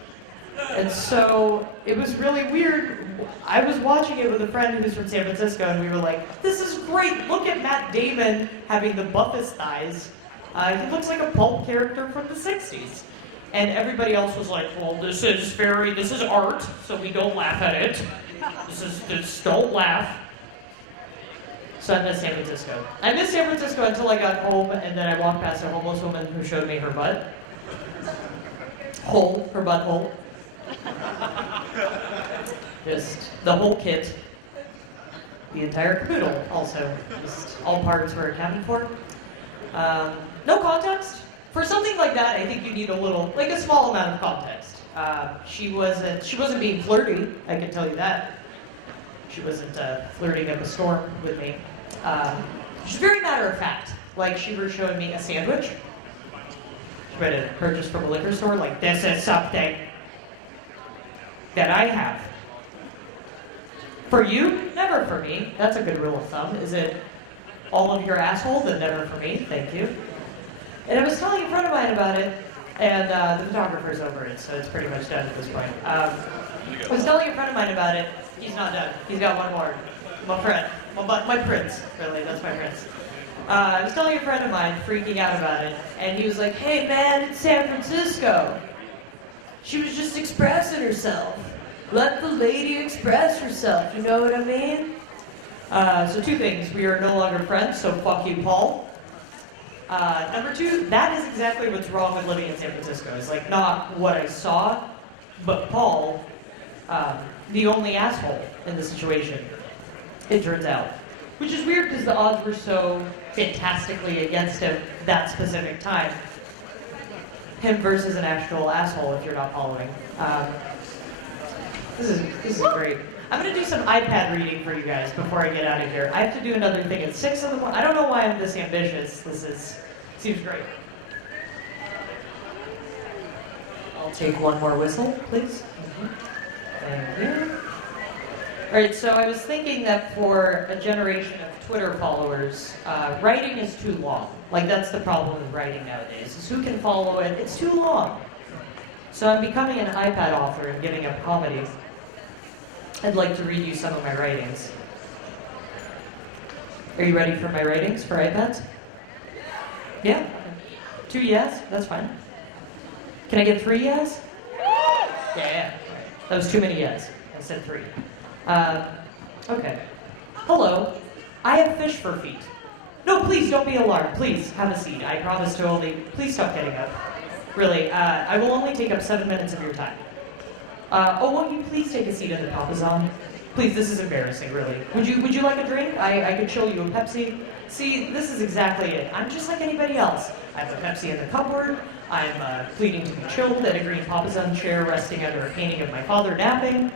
And so it was really weird. I was watching it with a friend who's from San Francisco, and we were like, this is great. Look at Matt Damon having the buffest thighs. He looks like a pulp character from the 60s. And everybody else was like, well, this is art, so we don't laugh at it. Don't laugh. So I miss San Francisco. I missed San Francisco until I got home, and then I walked past a homeless woman who showed me her butt. Her butthole. Just the whole kit. The entire caboodle, also. Just all parts were accounted for. No context. For something like that, I think you need a small amount of context. She wasn't being flirty, I can tell you that. She wasn't flirting up a storm with me. She's very matter of fact. Like she was showing me a sandwich. She tried to purchase from a liquor store. Like, this is something that I have. For you, never for me. That's a good rule of thumb. Is it all of your asshole, then never for me? Thank you. And I was telling a friend of mine about it, and the photographer's over it, so it's pretty much done at this point. I was telling a friend of mine about it. He's not done. He's got one more. My friend. My prince, really. That's my prince. I was telling a friend of mine, freaking out about it, and he was like, hey man, it's San Francisco. She was just expressing herself. Let the lady express herself, you know what I mean? So 2 things. We are no longer friends, so fuck you, Paul. Number 2, that is exactly what's wrong with living in San Francisco. It's like not what I saw, but Paul, the only asshole in the situation, it turns out. Which is weird because the odds were so fantastically against him that specific time. Him versus an actual asshole, if you're not following. This is great. I'm going to do some iPad reading for you guys before I get out of here. I have to do another thing at 6 in the morning. I don't know why I'm this ambitious. Seems great. I'll take one more whistle, please. Thank you. All right, so I was thinking that for a generation of Twitter followers, writing is too long. Like, that's the problem with writing nowadays, is who can follow it? It's too long. So I'm becoming an iPad author and giving up comedy. I'd like to read you some of my writings. Are you ready for my ratings for iPads? Yeah? 2 yes? That's fine. Can I get 3 yes? Yeah. That was too many yes. I said 3. Okay. Hello. I have fish for feet. No, please don't be alarmed. Please have a seat. I promise to only. Please stop getting up. Really, I will only take up 7 minutes of your time. Won't you please take a seat in the Papazon? Please, this is embarrassing, really. Would you like a drink? I could chill you a Pepsi. See, this is exactly it. I'm just like anybody else. I have a Pepsi in the cupboard. I'm pleading to be chilled at a green Papazon chair resting under a painting of my father napping.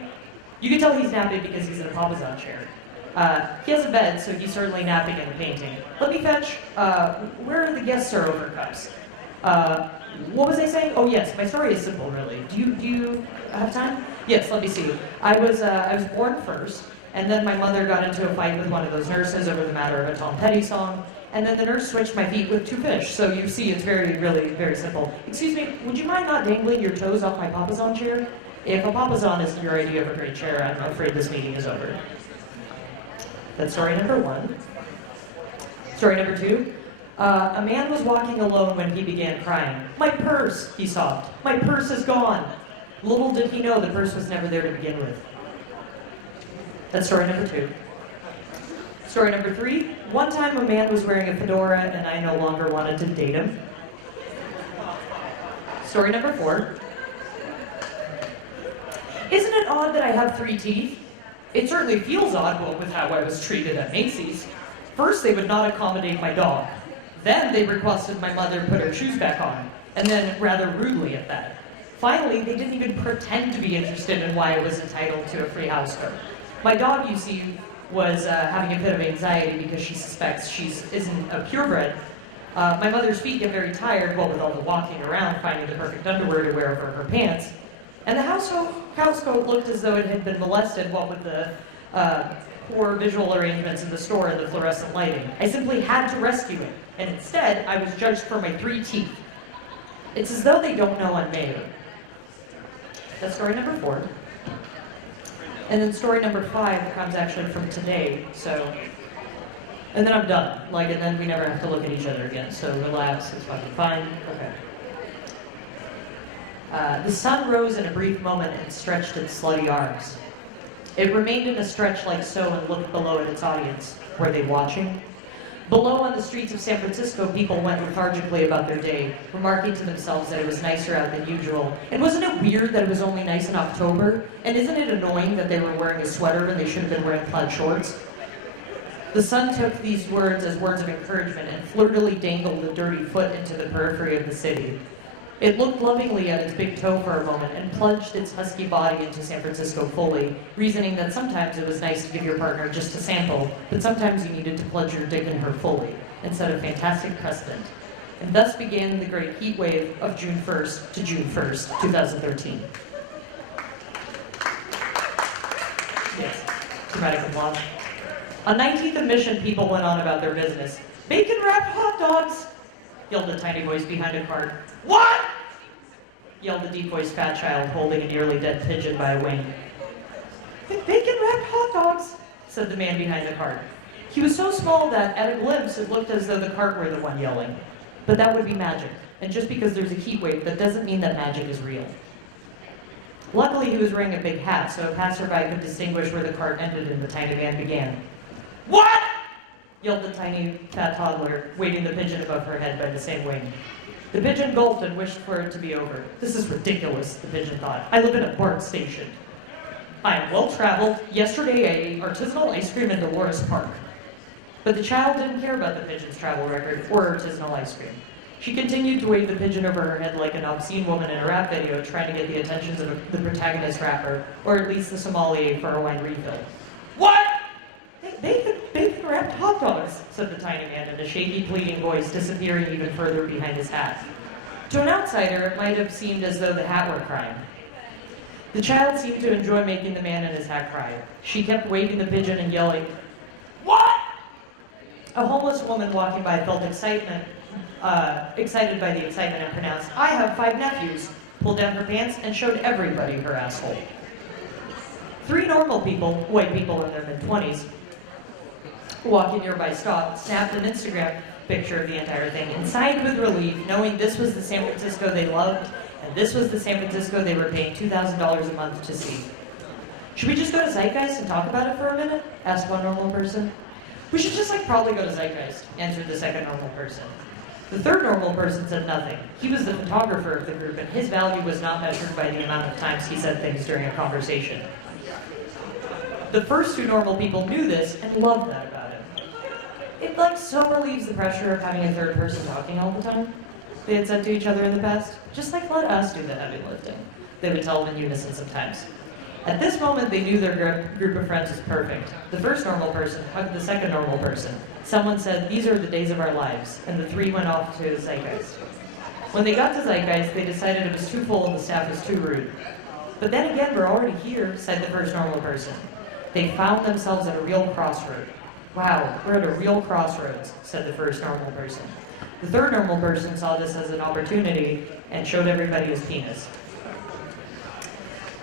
You can tell he's napping because he's in a Papazon chair. He has a bed, so he's certainly napping in the painting. Let me fetch, where are the guest server cups? What was I saying? Oh yes, my story is simple, really. Do you have time? Yes, let me see. I was born first, and then my mother got into a fight with one of those nurses over the matter of a Tom Petty song, and then the nurse switched my feet with 2 fish. So you see, it's really very simple. Excuse me, would you mind not dangling your toes off my Papazon chair? If a Papazon isn't your idea of a great chair, I'm afraid this meeting is over. That's story number 1. Story number 2. A man was walking alone when he began crying. My purse, he sobbed. My purse is gone. Little did he know the purse was never there to begin with. That's story number 2. Story number 3. One time a man was wearing a fedora and I no longer wanted to date him. Story number 4. Isn't it odd that I have 3 teeth? It certainly feels odd with how I was treated at Macy's. First, they would not accommodate my dog. Then they requested my mother put her shoes back on, and then rather rudely at that. Finally, they didn't even pretend to be interested in why I was entitled to a free house coat. My dog, you see, was having a bit of anxiety because she suspects she isn't a purebred. My mother's feet get very tired, with all the walking around, finding the perfect underwear to wear over her pants. And the house coat looked as though it had been molested, with the poor visual arrangements in the store and the fluorescent lighting. I simply had to rescue it, and instead, I was judged for my 3 teeth. It's as though they don't know I'm mayor. That's story number 4. And then story number 5 comes actually from today, and then I'm done. And then we never have to look at each other again, so relax, it's fucking fine. Okay. The sun rose in a brief moment and stretched its slutty arms. It remained in a stretch like so and looked below at its audience. Were they watching? Below on the streets of San Francisco, people went lethargically about their day, remarking to themselves that it was nicer out than usual. And wasn't it weird that it was only nice in October? And isn't it annoying that they were wearing a sweater when they should have been wearing plaid shorts? The sun took these words as words of encouragement and flirtily dangled the dirty foot into the periphery of the city. It looked lovingly at its big toe for a moment and plunged its husky body into San Francisco fully, reasoning that sometimes it was nice to give your partner just a sample, but sometimes you needed to plunge your dick in her fully, and set a fantastic precedent. And thus began the great heat wave of June 1st to June 1st, 2013. Yes, dramatic applause. On 19th and Mission, people went on about their business. Bacon-wrapped hot dogs! Yelled a tiny voice behind a cart. What? Yelled a deep-voiced fat child holding a nearly dead pigeon by a wing. Bacon-wrapped hot dogs, said the man behind the cart. He was so small that, at a glimpse, it looked as though the cart were the one yelling. But that would be magic, and just because there's a heat wave, that doesn't mean that magic is real. Luckily, he was wearing a big hat, so a passerby could distinguish where the cart ended and the tiny man began. What? Yelled the tiny, fat toddler, waving the pigeon above her head by the same wing. The pigeon gulped and wished for it to be over. This is ridiculous, the pigeon thought. I live in a BART station. I am well-traveled. Yesterday, I ate artisanal ice cream in Dolores Park. But the child didn't care about the pigeon's travel record or artisanal ice cream. She continued to wave the pigeon over her head like an obscene woman in a rap video trying to get the attention of the protagonist rapper, or at least the sommelier for a wine refill. What? Bacon-wrapped hot dogs, said the tiny man in a shaky, pleading voice, disappearing even further behind his hat. To an outsider, it might have seemed as though the hat were crying. The child seemed to enjoy making the man in his hat cry. She kept waving the pigeon and yelling, What? A homeless woman walking by felt excited by the excitement and pronounced, I have 5 nephews, pulled down her pants and showed everybody her asshole. 3 normal people, white people in their mid-20s, walking nearby stopped, snapped an Instagram picture of the entire thing, and sighed with relief, knowing this was the San Francisco they loved, and this was the San Francisco they were paying $2,000 a month to see. Should we just go to Zeitgeist and talk about it for a minute? Asked one normal person. We should just probably go to Zeitgeist, answered the second normal person. The third normal person said nothing. He was the photographer of the group, and his value was not measured by the amount of times he said things during a conversation. The first two normal people knew this and loved that about him. It so relieves the pressure of having a third person talking all the time, they had said to each other in the past. Just let us do the heavy lifting, they would tell them in unison sometimes. At this moment, they knew their group of friends was perfect. The first normal person hugged the second normal person. Someone said, "These are the days of our lives," and the three went off to Zeitgeist. When they got to Zeitgeist, they decided it was too full and the staff was too rude. But then again, we're already here, said the first normal person. They found themselves at a real crossroad. Wow, we're at a real crossroads, said the first normal person. The third normal person saw this as an opportunity and showed everybody his penis.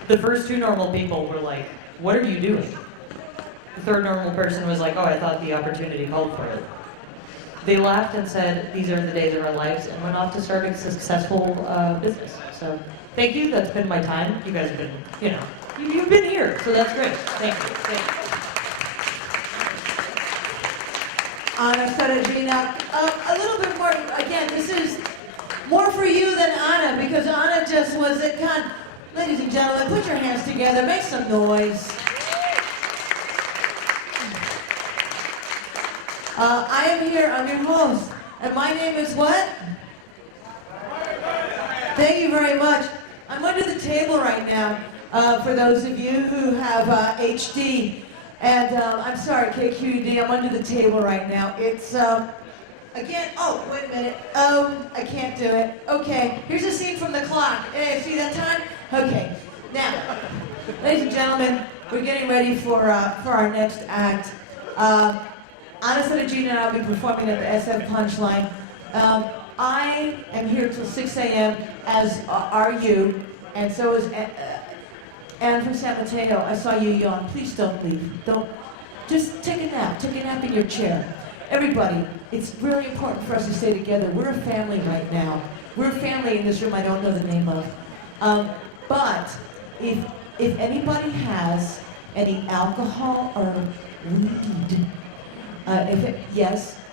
The first two normal people were like, "What are you doing?" The third normal person was like, "Oh, I thought the opportunity called for it." They laughed and said, "These are the days of our lives," and went off to start a successful business. So, thank you. That's been my time. You guys have been, you've been here, so that's great. Thank you. Thank you. Anna Seregina, a little bit more, again, this is more for you than Anna, because Anna just was at con. Ladies and gentlemen, put your hands together, make some noise. I am here, I'm your host, and my name is what? Thank you very much. I'm under the table right now, for those of you who have HD, and I'm sorry, KQED, I'm under the table right now. It's, again, oh, wait a minute. Oh, I can't do it. Okay, here's a scene from the clock. Hey, see that time? Okay, now, ladies and gentlemen, we're getting ready for our next act. Anna Seregina and I will be performing at the SF Punchline. I am here till 6 a.m., as are you, and so is Anne from San Mateo. I saw you yawn. Please don't leave. Just take a nap. Take a nap in your chair. Everybody, it's really important for us to stay together. We're a family right now. We're a family in this room I don't know the name of. But if anybody has any alcohol or weed,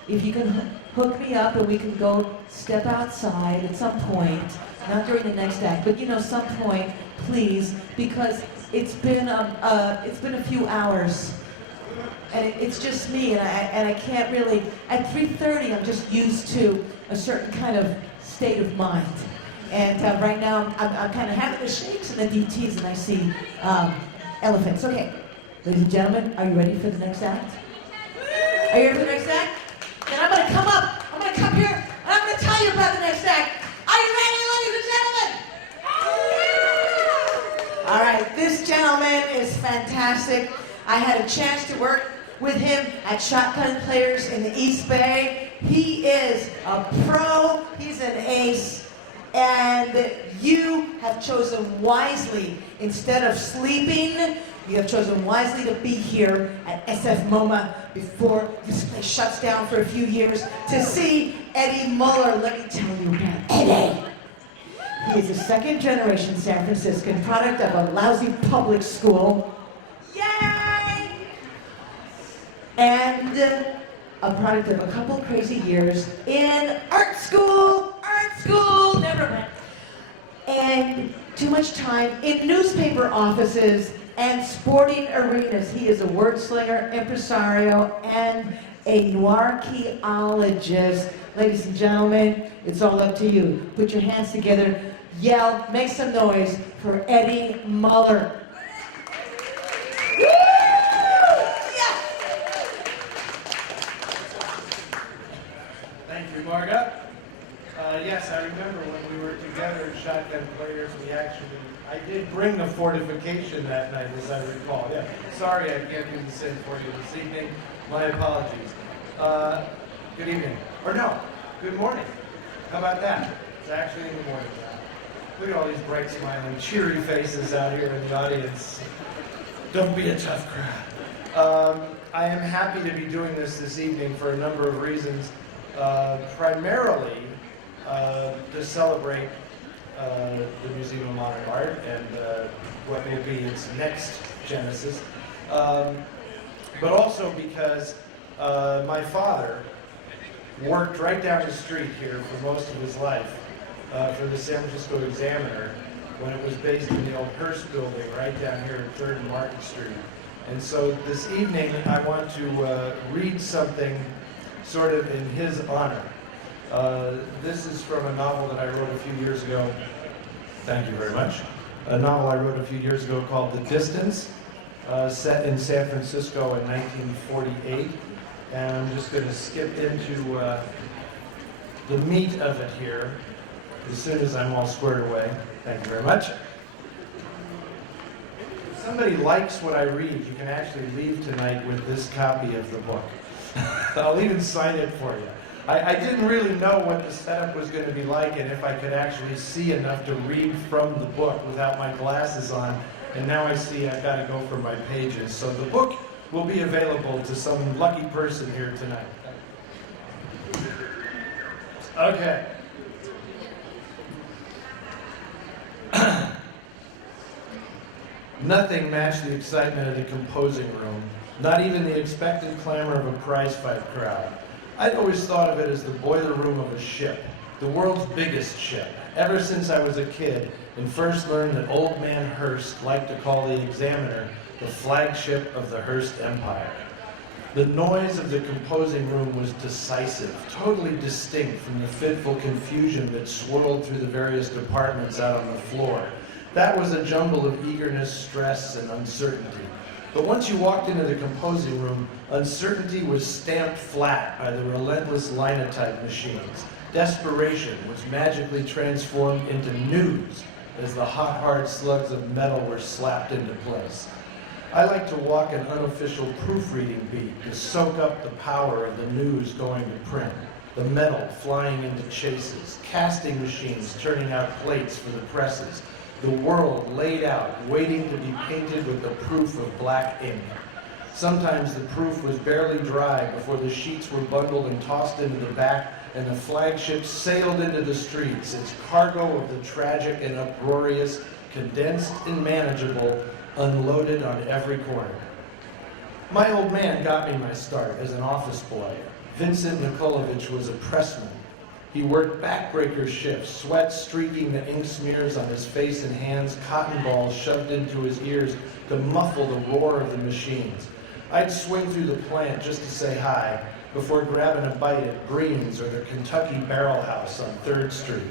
if you can hook me up and we can go step outside at some point, not during the next act, but some point, please, because it's been a few hours, and it's just me, and I can't really. At 3:30, I'm just used to a certain kind of state of mind. And right now, I'm kind of having the shakes and the DTs, and I see elephants. Okay, ladies and gentlemen, are you ready for the next act? Are you ready for the next act? Then I'm going to come up. I'm going to come here, and I'm going to tell you about the next act. Are you ready, ladies and gentlemen? All right, this gentleman is fantastic. I had a chance to work with him at Shotgun Players in the East Bay. He is a pro. He's an ace. And you have chosen wisely. Instead of sleeping, you have chosen wisely to be here at SFMOMA before this place shuts down for a few years to see Eddie Muller. Let me tell you about Eddie. He is a second-generation San Franciscan product of a lousy public school. Yay! And a product of a couple crazy years in art school, never went. And too much time in newspaper offices and sporting arenas. He is a word slinger, impresario, and a noircheologist. Ladies and gentlemen, it's all up to you. Put your hands together, yell, make some noise for Eddie Muller. Thank you, Marga. Yes, I remember when we were together at Shotgun Players, I did bring the fortification that night, as I recall. Yeah. Sorry I can't do the same for you this evening. My apologies. Good evening. Or no, good morning. How about that? It's actually in the morning now. Look at all these bright, smiling, cheery faces out here in the audience. Don't be a tough crowd. I am happy to be doing this evening for a number of reasons. Primarily to celebrate the Museum of Modern Art and what will be its next genesis. But also because my father worked right down the street here for most of his life for the San Francisco Examiner when it was based in the old Hearst building right down here at 3rd and Market Street. And so this evening I want to read something sort of in his honor. This is from a novel that I wrote a few years ago. Thank you very much. A novel I wrote a few years ago called The Distance, set in San Francisco in 1948. And I'm just going to skip into the meat of it here as soon as I'm all squared away. Thank you very much. If somebody likes what I read, you can actually leave tonight with this copy of the book. I'll even sign it for you. I didn't really know what the setup was going to be like and if I could actually see enough to read from the book without my glasses on. And now I see I've got to go for my pages. So the book will be available to some lucky person here tonight. Okay. Nothing matched the excitement of the composing room, not even the expected clamor of a prize fight crowd. I'd always thought of it as the boiler room of a ship, the world's biggest ship, ever since I was a kid and first learned that Old Man Hearst liked to call the Examiner the flagship of the Hearst Empire. The noise of the composing room was decisive, totally distinct from the fitful confusion that swirled through the various departments out on the floor. That was a jumble of eagerness, stress, and uncertainty. But once you walked into the composing room, uncertainty was stamped flat by the relentless linotype machines. Desperation was magically transformed into news as the hot, hard slugs of metal were slapped into place. I like to walk an unofficial proofreading beat to soak up the power of the news going to print. The metal flying into chases, casting machines turning out plates for the presses, the world laid out, waiting to be painted with the proof of black ink. Sometimes the proof was barely dry before the sheets were bundled and tossed into the back, and the flagship sailed into the streets, its cargo of the tragic and uproarious, condensed and manageable, unloaded on every corner. My old man got me my start as an office boy. Vincent Nikolovich was a pressman. He worked backbreaker shifts, sweat streaking the ink smears on his face and hands, cotton balls shoved into his ears to muffle the roar of the machines. I'd swing through the plant just to say hi before grabbing a bite at Green's or the Kentucky Barrel House on 3rd Street.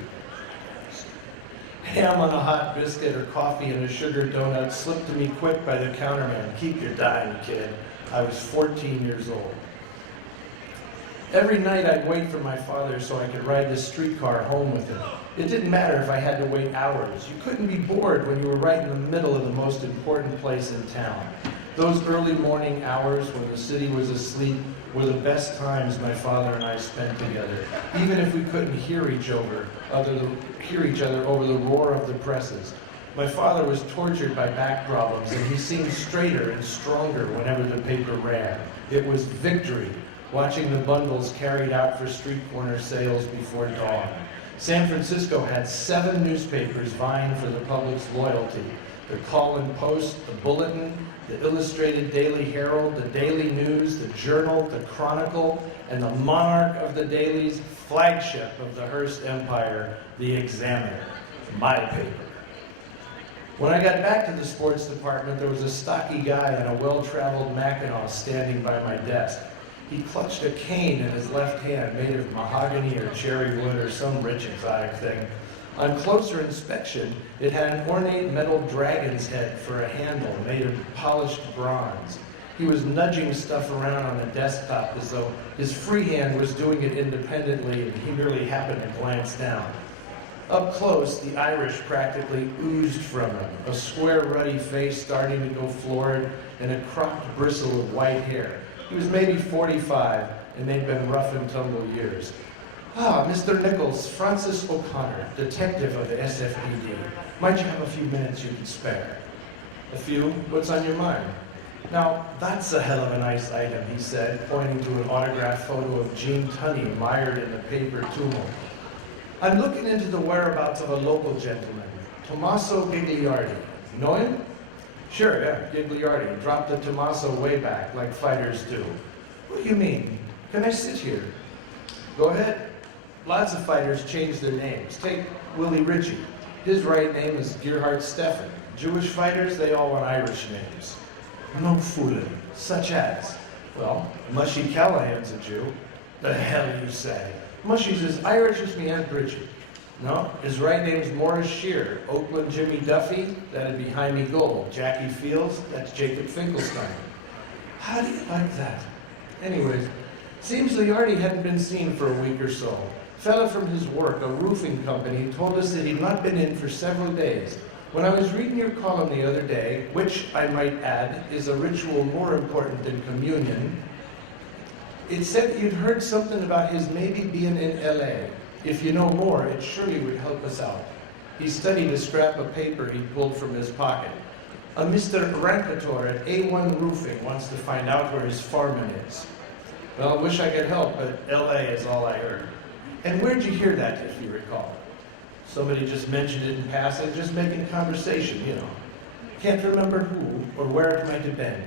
Ham on a hot biscuit or coffee and a sugar donut slipped to me quick by the counterman. Keep your dime, kid. I was 14 years old. Every night I'd wait for my father so I could ride the streetcar home with him. It didn't matter if I had to wait hours. You couldn't be bored when you were right in the middle of the most important place in town. Those early morning hours when the city was asleep were the best times my father and I spent together, even if we couldn't hear each other over the roar of the presses. My father was tortured by back problems, and he seemed straighter and stronger whenever the paper ran. It was victory, watching the bundles carried out for street corner sales before dawn. San Francisco had 7 newspapers vying for the public's loyalty: the Call-in Post, the Bulletin, the Illustrated Daily Herald, the Daily News, the Journal, the Chronicle, and the monarch of the dailies, flagship of the Hearst Empire, the Examiner, my paper. When I got back to the sports department, there was a stocky guy in a well-traveled Mackinac standing by my desk. He clutched a cane in his left hand made of mahogany or cherry wood or some rich exotic thing. On closer inspection, it had an ornate metal dragon's head for a handle made of polished bronze. He was nudging stuff around on a desktop as though his free hand was doing it independently and he merely happened to glance down. Up close, the Irish practically oozed from him, a square ruddy face starting to go florid and a cropped bristle of white hair. He was maybe 45, and they'd been rough and tumble years. Ah, Mr. Nichols, Francis O'Connor, detective of the SFPD. Might you have a few minutes you could spare? A few? What's on your mind? Now, that's a hell of a nice item, he said, pointing to an autographed photo of Gene Tunney mired in the paper tumult. I'm looking into the whereabouts of a local gentleman, Tommaso Gigliardi. Know him? Sure, yeah, Gigliardi. Dropped the Tommaso way back, like fighters do. What do you mean? Can I sit here? Go ahead. Lots of fighters change their names. Take Willie Ritchie. His right name is Gerhard Steffen. Jewish fighters, they all want Irish names. No fooling. Such as, well, Mushy Callahan's a Jew. The hell you say? Mushy's as Irish as me Aunt Bridget. No, his right name's Morris Shear. Oakland Jimmy Duffy, that'd be Jaime Gold. Jackie Fields, that's Jacob Finkelstein. How do you like that? Anyways, seems Liardi hadn't been seen for a week or so. Fella from his work, a roofing company, told us that he'd not been in for several days. When I was reading your column the other day, which I might add is a ritual more important than communion, it said that you'd heard something about his maybe being in LA. If you know more, it surely would help us out. He studied a scrap of paper he pulled from his pocket. A Mr. Rankator at A1 Roofing wants to find out where his foreman is. Well, I wish I could help, but LA is all I heard. And where'd you hear that, if you recall? Somebody just mentioned it in passing, just making conversation, you know. Can't remember who or where it might have been.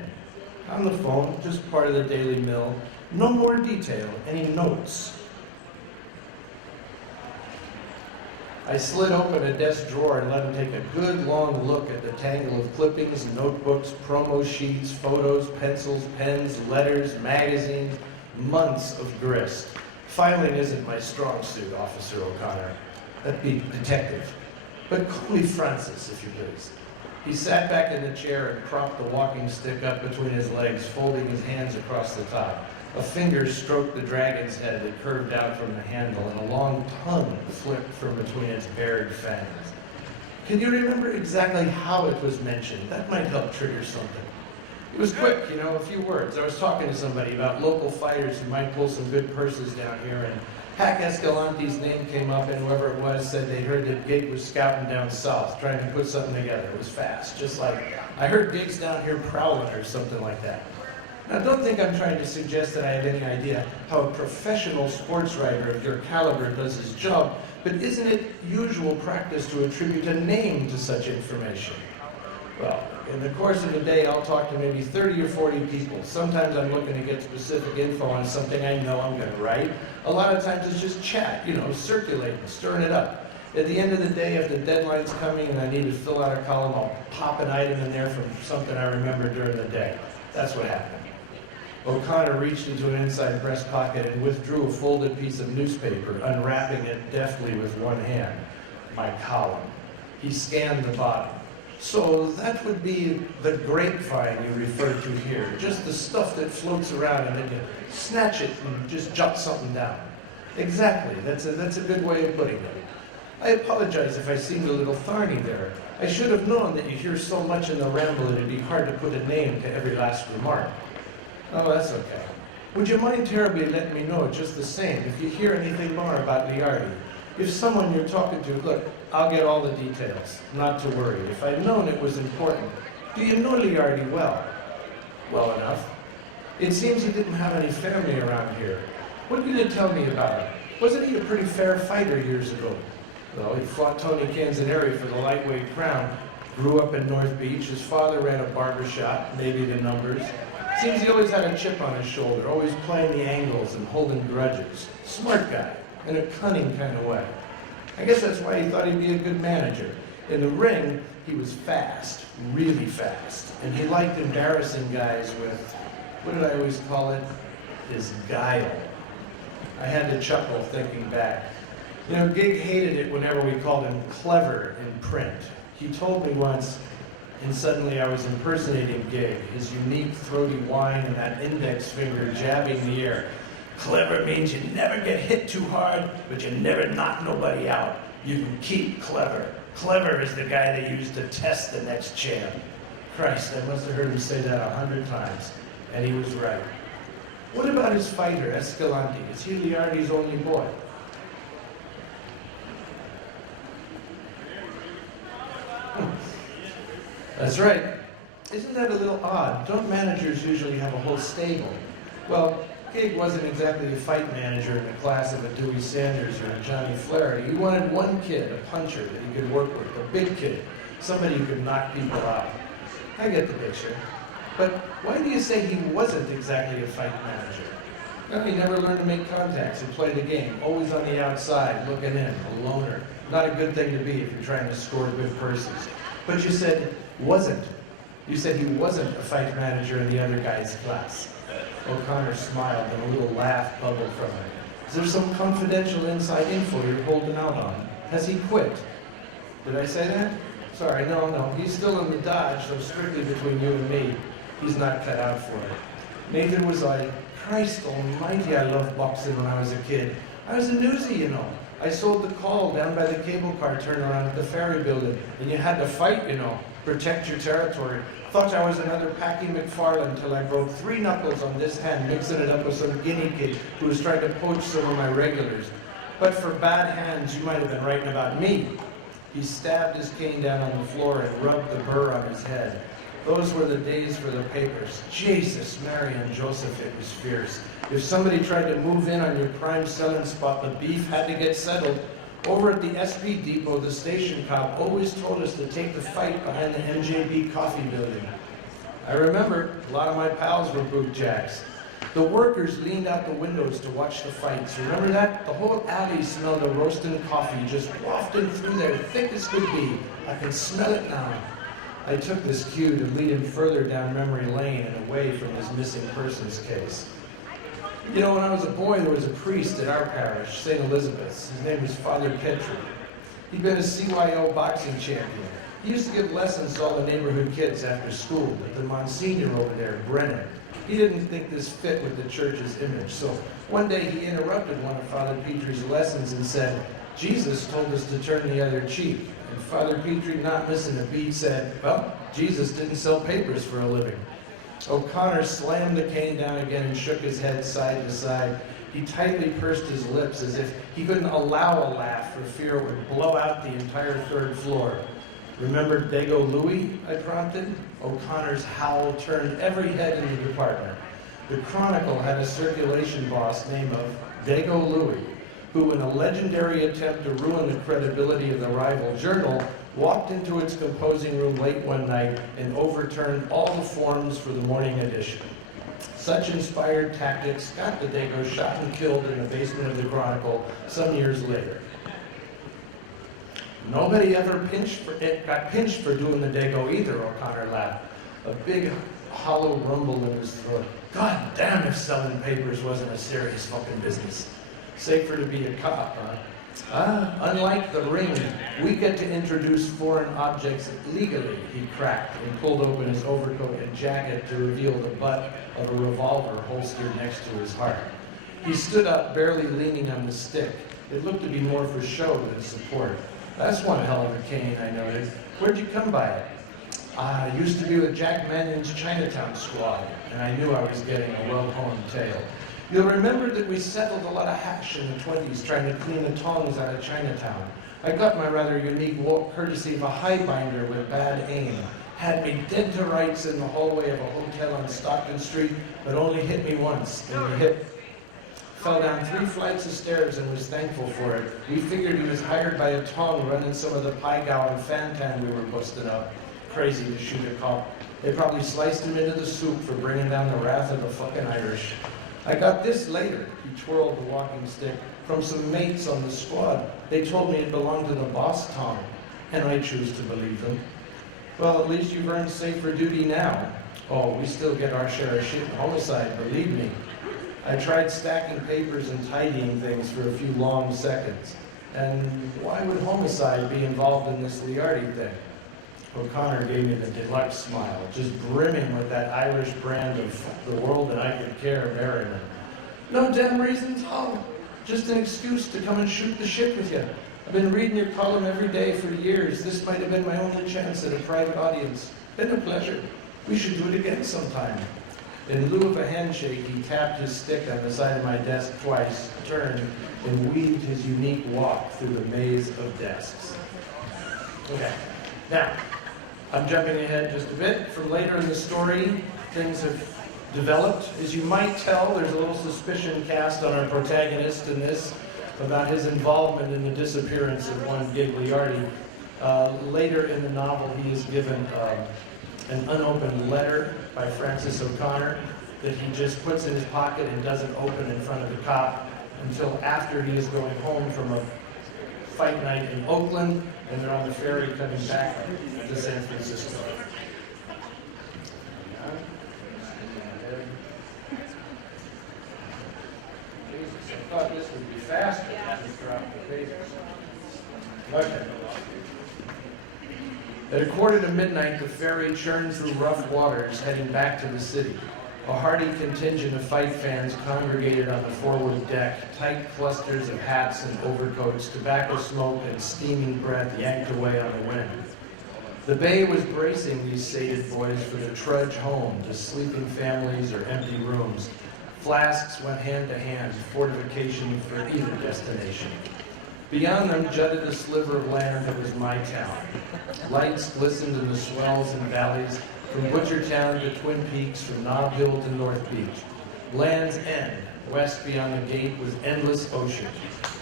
On the phone, just part of the Daily Mill. No more detail, any notes. I slid open a desk drawer and let him take a good long look at the tangle of clippings, notebooks, promo sheets, photos, pencils, pens, letters, magazines, months of grist. Filing isn't my strong suit, Officer O'Connor. That'd be detective. But call me Francis, if you please. He sat back in the chair and propped the walking stick up between his legs, folding his hands across the top. A finger stroked the dragon's head that curved out from the handle, and a long tongue flicked from between its bared fangs. Can you remember exactly how it was mentioned? That might help trigger something. It was quick, you know, a few words. I was talking to somebody about local fighters who might pull some good purses down here, and Hack Escalante's name came up, and whoever it was said they'd heard that Gig was scouting down south, trying to put something together. It was fast, just like, I heard Gig's down here prowling or something like that. Now, don't think I'm trying to suggest that I have any idea how a professional sports writer of your caliber does his job, but isn't it usual practice to attribute a name to such information? Well, in the course of a day, I'll talk to maybe 30 or 40 people. Sometimes I'm looking to get specific info on something I know I'm going to write. A lot of times it's just chat, you know, circulating, stirring it up. At the end of the day, if the deadline's coming and I need to fill out a column, I'll pop an item in there from something I remember during the day. That's what happened. O'Connor reached into an inside breast pocket and withdrew a folded piece of newspaper, unwrapping it deftly with one hand. My column. He scanned the bottom. So that would be the grapevine you referred to here, just the stuff that floats around and then you snatch it and just jot something down. Exactly, that's a good way of putting it. I apologize if I seemed a little thorny there. I should have known that you hear so much in the ramble it'd be hard to put a name to every last remark. Oh, that's okay. Would you mind terribly letting me know just the same if you hear anything more about Liardi? If someone you're talking to, look, I'll get all the details, not to worry. If I'd known it was important. Do you know Liardi well? Well enough. It seems he didn't have any family around here. What can you tell me about him? Wasn't he a pretty fair fighter years ago? Well, he fought Tony Canzoneri for the lightweight crown. Grew up in North Beach. His father ran a barber shop, maybe the numbers. Seems he always had a chip on his shoulder, always playing the angles and holding grudges. Smart guy, in a cunning kind of way. I guess that's why he thought he'd be a good manager. In the ring, he was fast, really fast. And he liked embarrassing guys with, what did I always call it? His guile. I had to chuckle thinking back. You know, Gig hated it whenever we called him clever in print. He told me once, and suddenly I was impersonating Gig, his unique throaty whine and that index finger jabbing the air. Clever means you never get hit too hard, but you never knock nobody out. You can keep clever. Clever is the guy they use to test the next champ. Christ, I must have heard him say that 100 times, and he was right. What about his fighter, Escalante? Is he Liardi's only boy? That's right. Isn't that a little odd? Don't managers usually have a whole stable? Well, Gig wasn't exactly a fight manager in the class of a Dewey Sanders or a Johnny Flaherty. He wanted one kid, a puncher that he could work with, a big kid, somebody who could knock people out. I get the picture. But why do you say he wasn't exactly a fight manager? Well, he never learned to make contacts and play the game, always on the outside, looking in, a loner. Not a good thing to be if you're trying to score good purses. But you said wasn't. You said he wasn't a fight manager in the other guy's class. O'Connor smiled and a little laugh bubbled from him. Is there some confidential inside info you're holding out on? Has he quit? Did I say that? Sorry, no. He's still in the Dodge, so strictly between you and me. He's not cut out for it. Neither was I. Christ almighty, I loved boxing when I was a kid. I was a newsie, you know. I sold the call down by the cable car turnaround at the ferry building. And you had to fight, you know. Protect your territory. Thought I was another Packy McFarlane till I broke 3 knuckles on this hand, mixing it up with some guinea kid who was trying to poach some of my regulars. But for bad hands, you might have been writing about me. He stabbed his cane down on the floor and rubbed the burr on his head. Those were the days for the papers. Jesus, Mary and Joseph, it was fierce. If somebody tried to move in on your prime selling spot, the beef had to get settled. Over at the SP depot, the station cop always told us to take the fight behind the MJB coffee building. I remember a lot of my pals were boot jacks. The workers leaned out the windows to watch the fights. Remember that? The whole alley smelled of roasting coffee just wafting through there, thick as could be. I can smell it now. I took this cue to lead him further down memory lane and away from his missing persons case. You know, when I was a boy, there was a priest at our parish, St. Elizabeth's. His name was Father Petrie. He'd been a CYO boxing champion. He used to give lessons to all the neighborhood kids after school, but the Monsignor over there, Brennan, he didn't think this fit with the church's image. So one day he interrupted one of Father Petrie's lessons and said, Jesus told us to turn the other cheek. And Father Petrie, not missing a beat, said, well, Jesus didn't sell papers for a living. O'Connor slammed the cane down again and shook his head side to side. He tightly pursed his lips as if he couldn't allow a laugh for fear it would blow out the entire 3rd floor. Remember Dago Louie, I prompted? O'Connor's howl turned every head in the department. The Chronicle had a circulation boss named Dago Louie, who in a legendary attempt to ruin the credibility of the rival journal, walked into its composing room late one night and overturned all the forms for the morning edition. Such inspired tactics got the Dago shot and killed in the basement of the Chronicle some years later. Nobody ever got pinched for doing the Dago either, O'Connor laughed. A big hollow rumble in his throat. God damn if selling papers wasn't a serious fucking business. Safer to be a cop, huh? Unlike the Ring, we get to introduce foreign objects legally, he cracked and pulled open his overcoat and jacket to reveal the butt of a revolver holstered next to his heart. He stood up, barely leaning on the stick. It looked to be more for show than support. That's one hell of a cane, I noted. Where'd you come by it? I used to be with Jack Mannion's Chinatown squad, and I knew I was getting a well-honed tale. You'll remember that we settled a lot of hash in the 20s trying to clean the tongs out of Chinatown. I got my rather unique walk courtesy of a highbinder with bad aim. Had me dead to rights in the hallway of a hotel on Stockton Street, but only hit me once in the hip. Fell down 3 flights of stairs and was thankful for it. We figured he was hired by a tong running some of the pie gow and fantan we were busting up. Crazy to shoot a cop. They probably sliced him into the soup for bringing down the wrath of the fucking Irish. I got this later, he twirled the walking stick, from some mates on the squad. They told me it belonged to the boss Tom, and I choose to believe them. Well, at least you've earned safer duty now. Oh, we still get our share of shit in homicide, believe me. I tried stacking papers and tidying things for a few long seconds. And why would homicide be involved in this Liardi thing? O'Connor gave me the deluxe smile, just brimming with that Irish brand of the world that I could care merriment. No damn reasons, how? Just an excuse to come and shoot the shit with you. I've been reading your column every day for years. This might have been my only chance at a private audience. Been a pleasure. We should do it again sometime. In lieu of a handshake, he tapped his stick on the side of my desk twice, turned, and weaved his unique walk through the maze of desks. Okay, now, I'm jumping ahead just a bit. From later in the story, things have developed. As you might tell, there's a little suspicion cast on our protagonist in this about his involvement in the disappearance of one Gigliardi. Later in the novel, he is given an unopened letter by Francis O'Connor that he just puts in his pocket and doesn't open in front of the cop until after he is going home from a fight night in Oakland, and they're on the ferry coming back to San Francisco. Jesus, I thought this would be faster than just drop the pages. Okay. At 1:45, the ferry churned through rough waters, heading back to the city. A hearty contingent of fight fans congregated on the forward deck, tight clusters of hats and overcoats, tobacco smoke and steaming breath yanked away on the wind. The bay was bracing these sated boys for the trudge home to sleeping families or empty rooms. Flasks went hand to hand, fortification for either destination. Beyond them jutted a sliver of land that was my town. Lights glistened in the swells and valleys, from Butchertown to Twin Peaks, from Nob Hill to North Beach. Land's End, west beyond the gate, was endless ocean.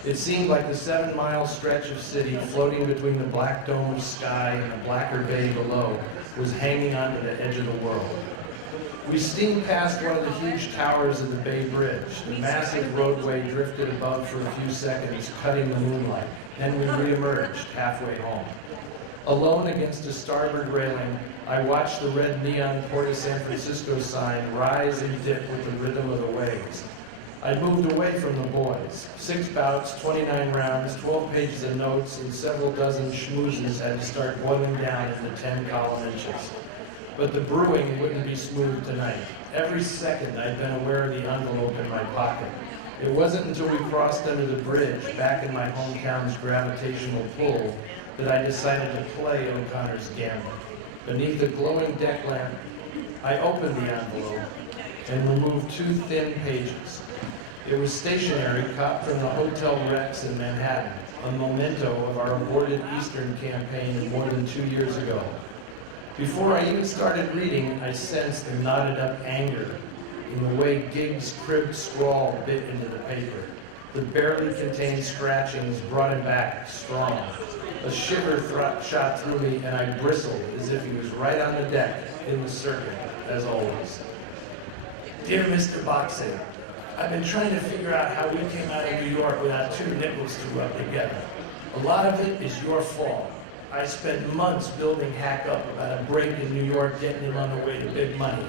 It seemed like the 7-mile stretch of city floating between the black dome of sky and the blacker bay below was hanging onto the edge of the world. We steamed past one of the huge towers of the Bay Bridge. The massive roadway drifted above for a few seconds, cutting the moonlight. Then we reemerged halfway home. Alone against a starboard railing, I watched the red neon Port of San Francisco sign rise and dip with the rhythm of the waves. I moved away from the boys. 6 bouts, 29 rounds, 12 pages of notes, and several dozen schmoozes had to start boiling down into 10-column inches. But the brewing wouldn't be smooth tonight. Every second I'd been aware of the envelope in my pocket. It wasn't until we crossed under the bridge, back in my hometown's gravitational pull, that I decided to play O'Connor's gambit. Beneath a glowing deck lamp, I opened the envelope and removed 2 thin pages. It was stationery copped from the Hotel Rex in Manhattan, a memento of our aborted Eastern campaign more than 2 years ago. Before I even started reading, I sensed the knotted up anger in the way Gig's cribbed scrawl bit into the paper. The barely contained scratchings brought him back strong. A shiver shot through me, and I bristled as if he was right on the deck in the circuit, as always. Dear Mr. Boxing, I've been trying to figure out how we came out of New York without 2 nickels to rub together. A lot of it is your fault. I spent months building Hack up about a break in New York, getting him on the way to big money.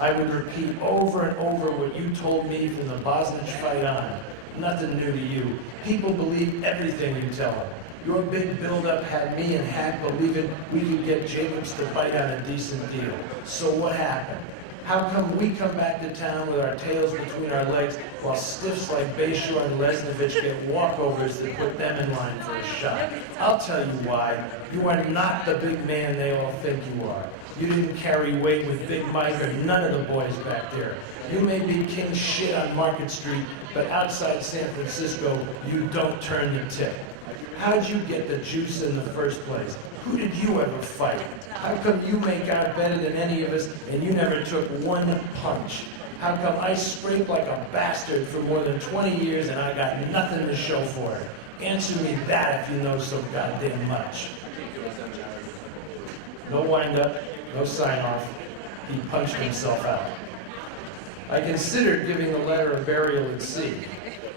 I would repeat over and over what you told me from the Bosnich fight on. Nothing new to you. People believe everything you tell them. Your big build-up had me and Hack believing we could get Jacobs to bite on a decent deal. So what happened? How come we come back to town with our tails between our legs while stiffs like Bayshore and Lesnovich get walkovers that put them in line for a shot? I'll tell you why. You are not the big man they all think you are. You didn't carry weight with Big Mike or none of the boys back there. You may be king shit on Market Street, but outside San Francisco, you don't turn the tip. How'd you get the juice in the first place? Who did you ever fight? How come you make out better than any of us and you never took one punch? How come I scraped like a bastard for more than 20 years and I got nothing to show for it? Answer me that if you know so goddamn much. No wind-up, no sign-off. He punched himself out. I considered giving the letter a burial at sea.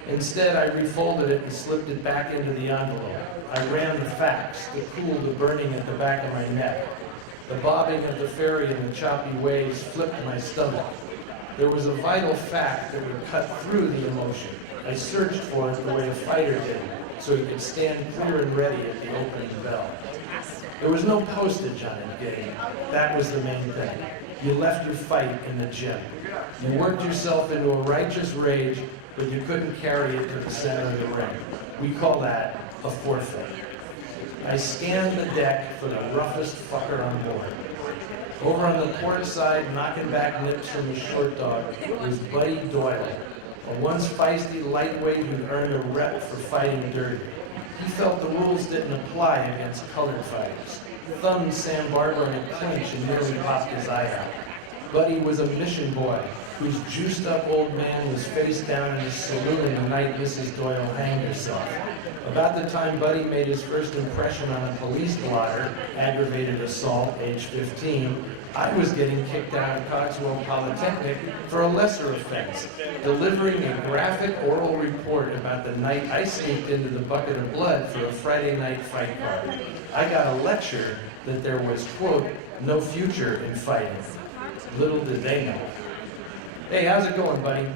Instead, I refolded it and slipped it back into the envelope. I ran the facts to cool the burning at the back of my neck. The bobbing of the ferry and the choppy waves flipped my stomach. There was a vital fact that would cut through the emotion. I searched for it the way a fighter did, so he could stand clear and ready at the opening bell. There was no postage on it, Gay. That was the main thing. You left your fight in the gym. You worked yourself into a righteous rage, but you couldn't carry it to the center of the ring. We call that a forfeit. I scanned the deck for the roughest fucker on board. Over on the port side, knocking back nips from his short dog, was Buddy Doyle, a once feisty lightweight who'd earned a rep for fighting dirty. He felt the rules didn't apply against colored fighters. thumbed Sam Barber in a clinch and nearly popped his eye out. Buddy was a mission boy whose juiced-up old man was face down in his saloon the night Mrs. Doyle hanged herself. About the time Buddy made his first impression on a police blotter, aggravated assault, age 15, I was getting kicked out of Cogswell Polytechnic for a lesser offense, delivering a graphic oral report about the night I sneaked into the bucket of blood for a Friday night fight card. I got a lecture that there was, quote, no future in fighting. Little did they know. Hey, how's it going, buddy?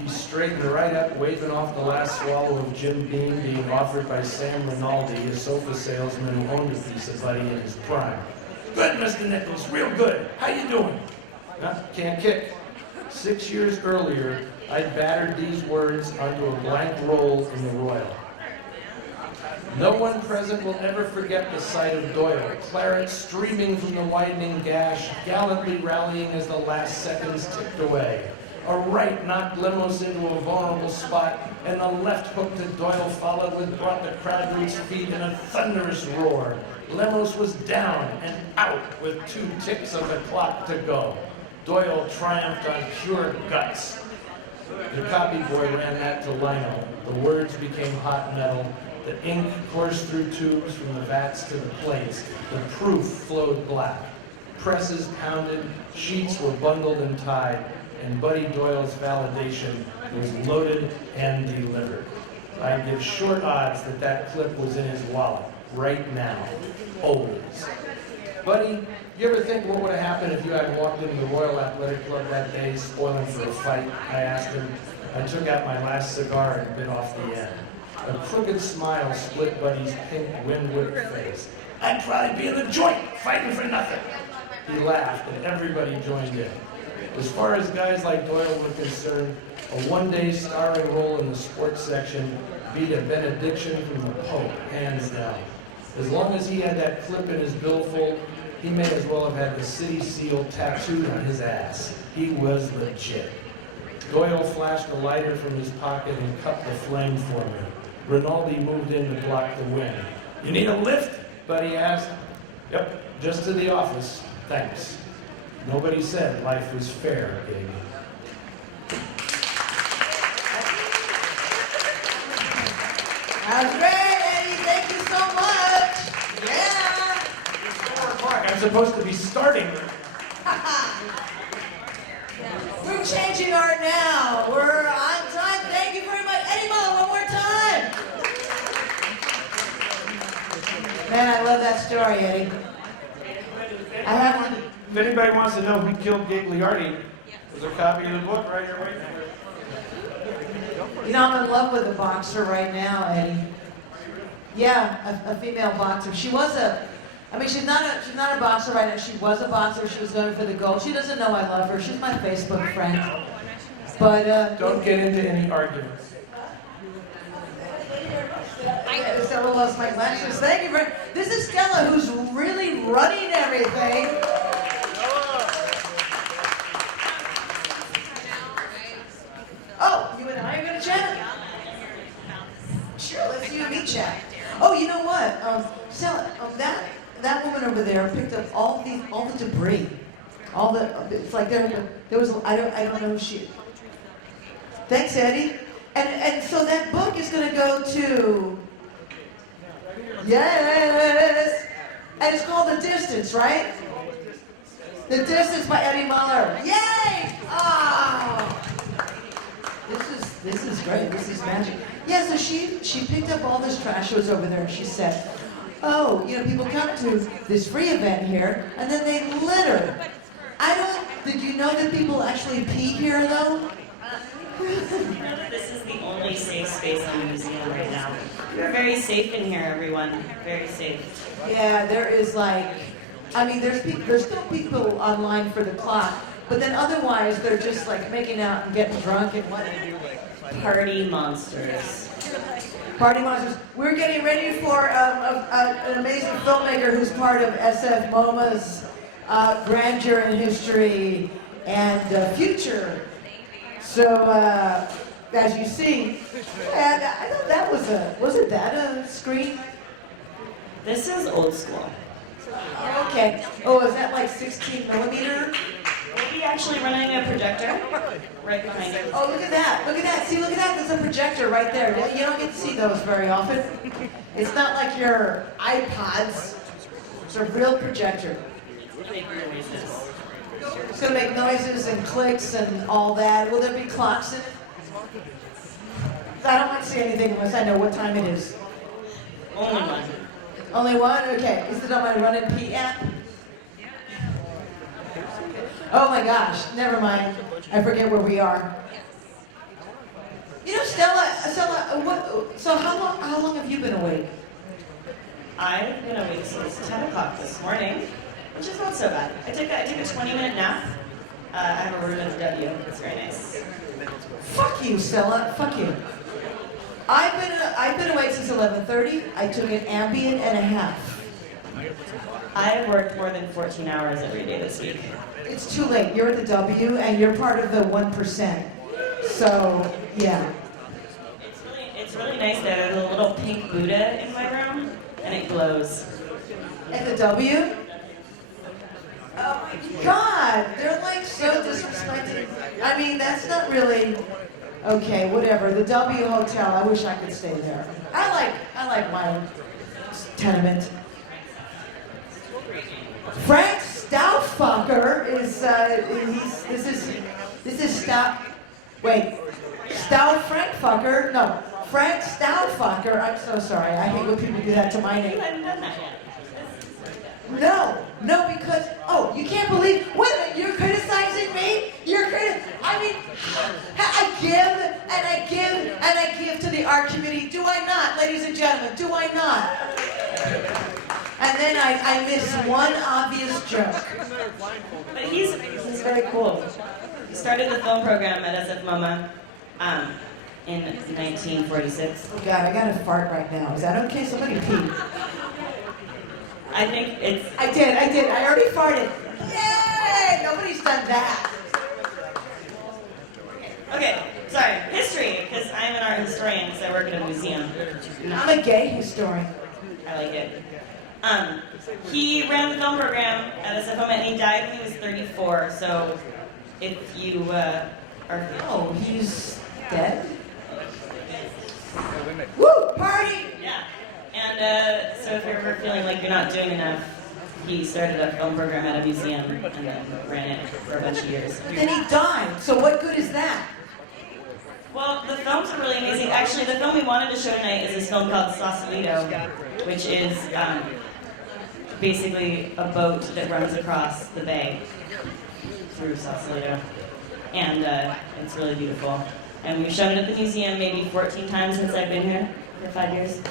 He straightened right up, waving off the last swallow of Jim Beam being offered by Sam Rinaldi, a sofa salesman who owned a piece of Buddy in his prime. Good, Mr. Nichols, real good. How you doing? Can't kick. 6 years earlier, I'd battered these words onto a blank roll in the Royal. No one present will ever forget the sight of Doyle, claret streaming from the widening gash, gallantly rallying as the last seconds ticked away. A right knocked Lemos into a vulnerable spot, and the left hook that Doyle followed with brought the crowd to its feet in a thunderous roar. Lemos was down and out with 2 ticks of the clock to go. Doyle triumphed on pure guts. The copy boy ran that to lino. The words became hot metal. The ink coursed through tubes from the vats to the plates. The proof flowed black. Presses pounded, sheets were bundled and tied, and Buddy Doyle's validation was loaded and delivered. I give short odds that that clip was in his wallet, right now, always. Buddy, you ever think what would have happened if you had walked into the Royal Athletic Club that day, spoiling for a fight? I asked him. I took out my last cigar and bit off the end. A crooked smile split Buddy's pink, wind-whipped face. I'd probably be in the joint, fighting for nothing. He laughed, and everybody joined in. As far as guys like Doyle were concerned, a one-day starring role in the sports section beat a benediction from the Pope, hands down. As long as he had that clip in his billfold, he may as well have had the city seal tattooed on his ass. He was legit. Doyle flashed a lighter from his pocket and cut the flame for me. Rinaldi moved in to block the wind. You need a lift? Buddy asked. Yep, just to the office. Thanks. Nobody said life was fair, baby. That was great, Eddie. Thank you so much. Yeah. It's 4 o'clock. I'm supposed to be starting. We're changing art now. We're on time. Thank you very much. Eddie Muller, one more time. Man, I love that story, Eddie. I have one. If anybody wants to know who killed Gagliardi, there's a copy of the book right here waiting for you. You know, I'm in love with a boxer right now, Eddie. Yeah, a female boxer. She was she's not a boxer right now. She was a boxer. She was going for the gold. She doesn't know I love her. She's my Facebook friend. But don't get into any arguments. Stella loves my lectures. Thank you very. This is Stella, who's really running everything. Oh, you and I are gonna chat? Sure, let's you and me chat. Oh, you know what? Stella, that woman over there picked up all the debris, it's like there was I don't know who she. Thanks, Eddie. And so that book is gonna go to. Yes, and it's called The Distance, right? The Distance by Eddie Muller. Yay! Oh, this is great. This is magic. Yeah, so she picked up all this trash that was over there, and she said, "Oh, you know, people come to this free event here, and then they litter. Did you know that people actually pee here, though?" This is the only safe space in the museum right now. We're very safe in here, everyone. Very safe. Yeah, there is there's still people online for the clock, but then otherwise they're just like making out and getting drunk and what? Party monsters. Party monsters. We're getting ready for an amazing filmmaker who's part of SFMOMA's grandeur and history and future. So, as you see, and I thought that wasn't that a screen? This is old school. Oh, okay. Oh, is that like 16 millimeter? We'll be actually running a projector right behind you. Oh, look at that. Look at that. See, look at that. There's a projector right there. You don't get to see those very often. It's not like your iPods. It's a real projector. It's going to make noises and clicks and all that. Will there be clocks in it? I don't want to see anything unless I know what time it is. Only one. Only one? Okay. Is it on my Run and Pee app? Oh my gosh. Never mind. I forget where we are. You know, Stella, what? So how long have you been awake? I've been awake since 10 o'clock this morning, which is not so bad. I took a 20-minute nap. I have a room at the W. It's very nice. Fuck you, Stella. Fuck you. I've been awake since 11:30. I took an Ambien and a half. I have worked more than 14 hours every day this week. It's too late. You're at the W and you're part of the 1%. So, yeah. It's really nice there. There's a little pink Buddha in my room, and it glows. At the W? Oh my God, they're like so disrespecting. I mean, that's not really, okay, whatever. The W Hotel, I wish I could stay there. I like my tenement. Frank Stauffacher is, this is Frankfucker? No, Frank Stauffacher. I'm so sorry. I hate when people do that to my name. You haven't done that yet. No, because, oh, you can't believe, wait a minute, you're criticizing me? I mean, I give to the art community, do I not, ladies and gentlemen, do I not? And then I miss one obvious joke. But he's very cool. He started the film program at SFMOMA in 1946. Oh God, I gotta fart right now. Is that okay? Somebody pee. I think it's... I did. I already farted. Yay! Nobody's done that. Okay, sorry. History, because I'm an art historian because I work at a museum. I'm a gay historian. I like it. He ran the film program at SFMOMA and he died when he was 34, so if you are... Oh, he's dead? Woo! Party! Yeah. And so if you're ever feeling like you're not doing enough, he started a film program at a museum and then ran it for a bunch of years. Then he died, so what good is that? Well, the films are really amazing. Actually, the film we wanted to show tonight is this film called Sausalito, which is basically a boat that runs across the bay through Sausalito. And it's really beautiful. And we've shown it at the museum maybe 14 times since I've been here for 5 years.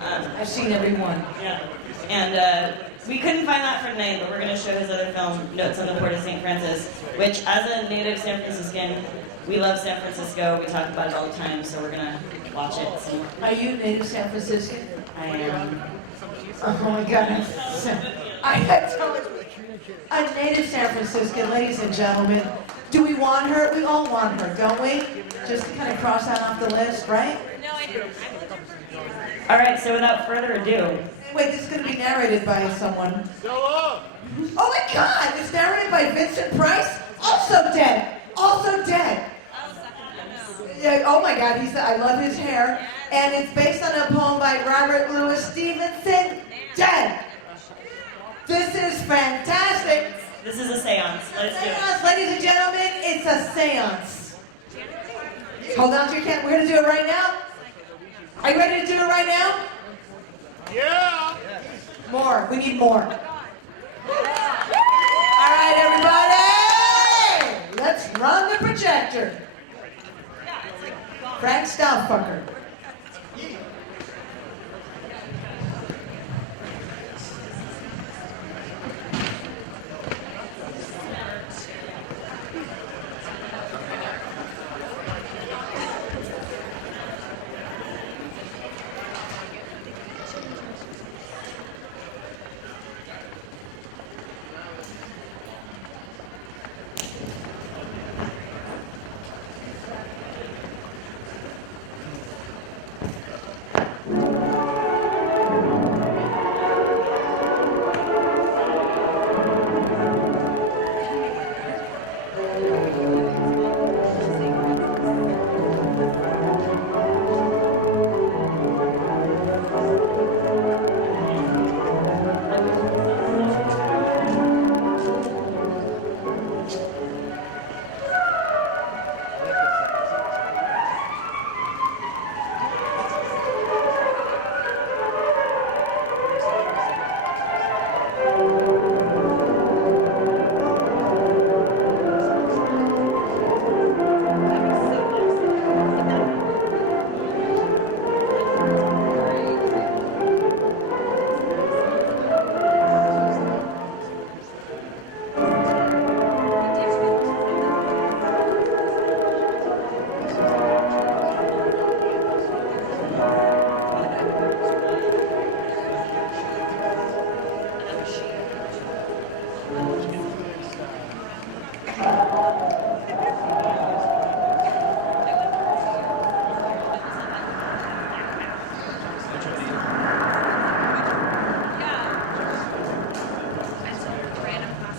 I've seen every one. Yeah. And we couldn't find that for tonight, but we're going to show his other film, Notes on the Port of St. Francis, which as a native San Franciscan, we love San Francisco. We talk about it all the time, so we're going to watch it. So. Are you native San Franciscan? I am. Oh my God. I told you. A native San Franciscan, ladies and gentlemen. Do we want her? We all want her, don't we? Just to kind of cross that off the list, right? No, I don't. All right, so without further ado. Wait, this is going to be narrated by someone. Oh my God! It's narrated by Vincent Price, also dead. Also dead. Yeah, oh my God, I love his hair. And it's based on a poem by Robert Louis Stevenson, dead. This is fantastic. This is a seance. Let's do it. Ladies and gentlemen, it's a seance. Hold on to your can. We're going to do it right now. Are you ready to do it right now? Yeah. More. We need more. All right, everybody. Let's run the projector. Frank Stauffacher.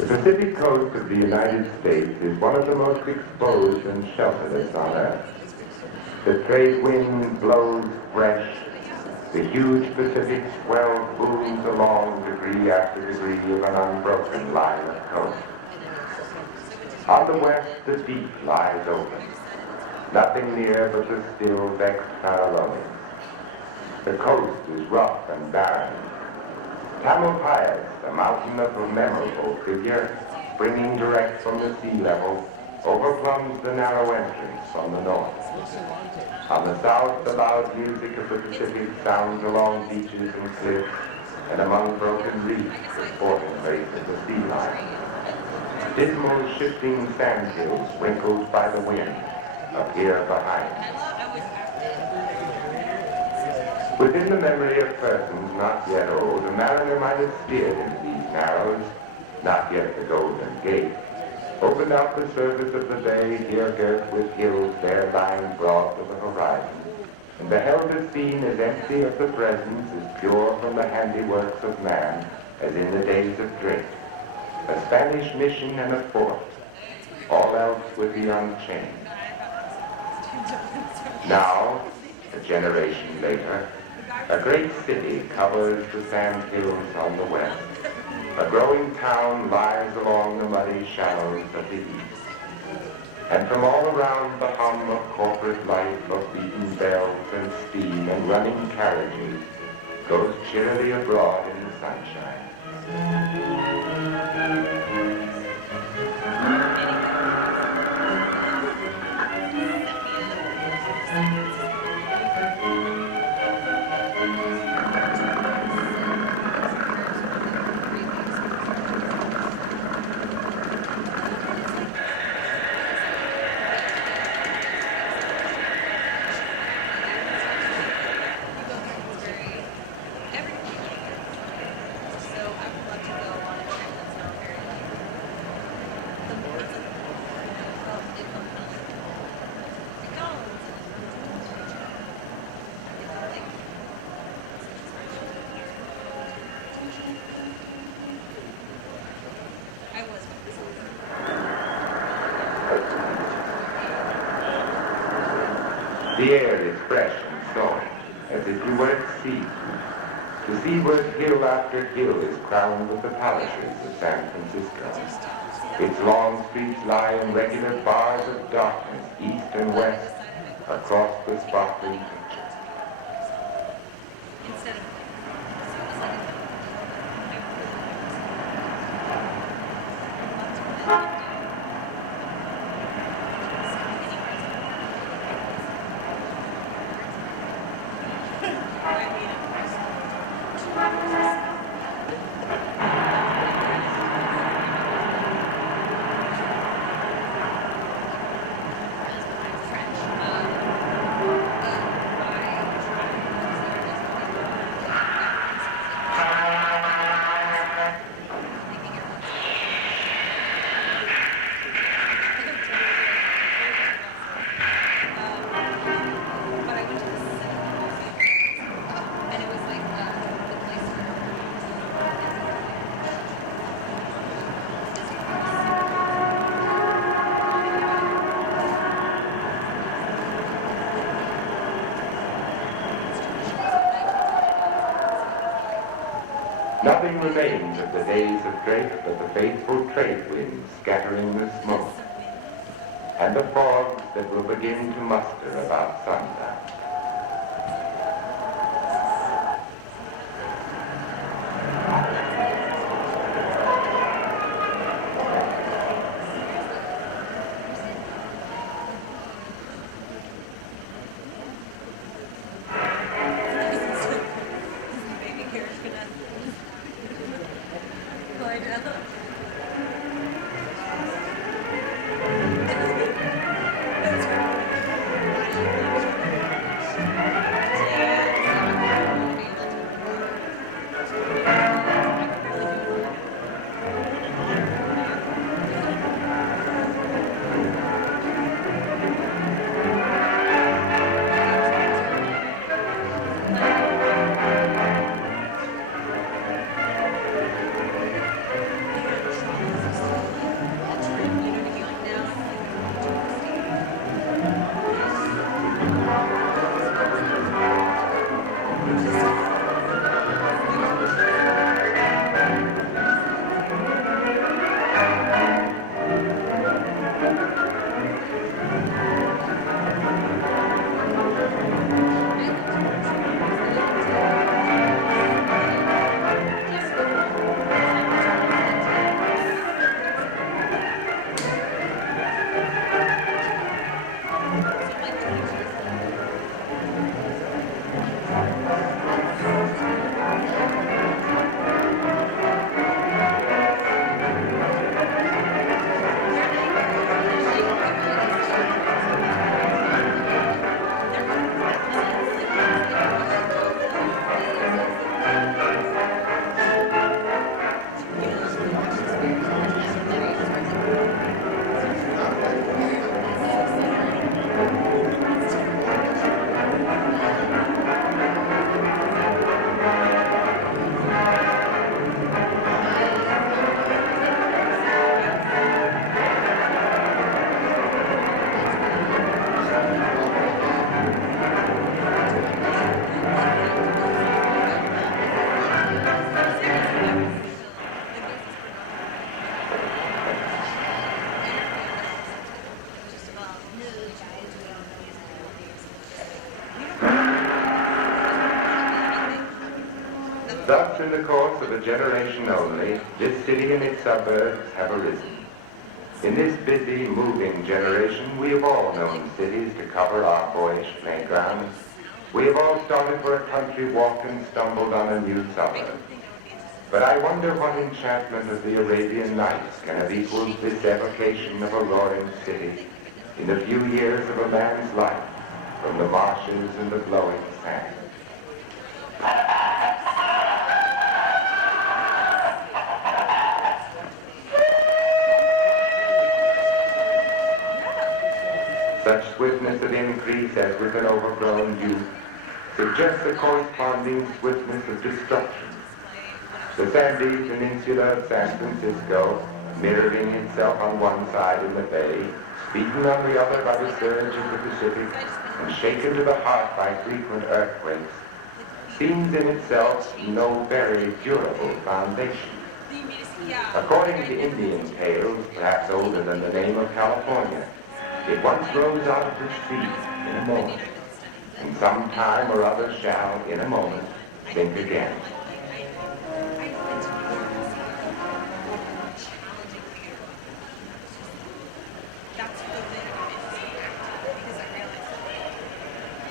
The Pacific coast of the United States is one of the most exposed and shelterless on earth. The trade wind blows fresh. The huge Pacific swell booms along degree after degree of an unbroken line of coast. On the west, the deep lies open. Nothing near but the still vexed Farallones. The coast is rough and barren. Tamalpais, a mountain of a memorable figure, springing direct from the sea level, overplums the narrow entrance from the north. On the south, the loud music of the Pacific sounds along beaches and cliffs and among broken reefs, the sporting place of the sea line. Dismal shifting sandhills sprinkled by the wind appear behind. Within the memory of persons not yet old, a mariner might have steered into these narrows, not yet the Golden Gate, opened out the surface of the bay, here girt with hills, there lying broad to the horizon, and beheld a scene as empty of the presence, as pure from the handiworks of man, as in the days of Drake. A Spanish mission and a fort, all else would be unchanged. Now, a generation later, a great city covers the sand hills on the west. A growing town lies along the muddy shallows of the east. And from all around the hum of corporate life, of beaten bells and steam and running carriages, goes cheerily abroad in the sunshine. The air is fresh and salt, as if you were at sea. The seaward hill after hill is crowned with the palaces of San Francisco. Its long streets lie in regular bars of darkness, east and west, across the sparkling picture. Nothing remains of the days of Drake but the faithful trade winds scattering the smoke, and the fogs that will begin to muster about sundown. Thus, in the course of a generation only, this city and its suburbs have arisen. In this busy, moving generation, we have all known cities to cover our boyish playgrounds. We have all started for a country walk and stumbled on a new suburb. But I wonder what enchantment of the Arabian Nights can have equaled this evocation of a roaring city in the few years of a man's life from the marshes and the glowing sand. Such swiftness of increase as with an overgrown youth suggests a corresponding swiftness of destruction. The sandy peninsula of San Francisco, mirroring itself on one side in the bay, beaten on the other by the surge of the Pacific, and shaken to the heart by frequent earthquakes, seems in itself no very durable foundation. According to Indian tales, perhaps older than the name of California, it once rose out of the sea in a moment, and some time or other shall, in a moment, sink again.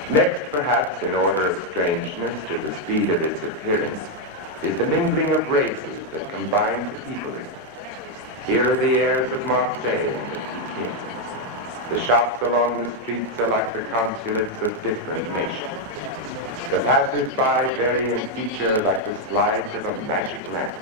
Next, perhaps, in order of strangeness to the speed of its appearance, is the mingling of races that combine to people it. Here are the airs of Marseille and of Peking. The shops along the streets are like the consulates of different nations. The passers-by vary in feature like the slides of a magic lamp.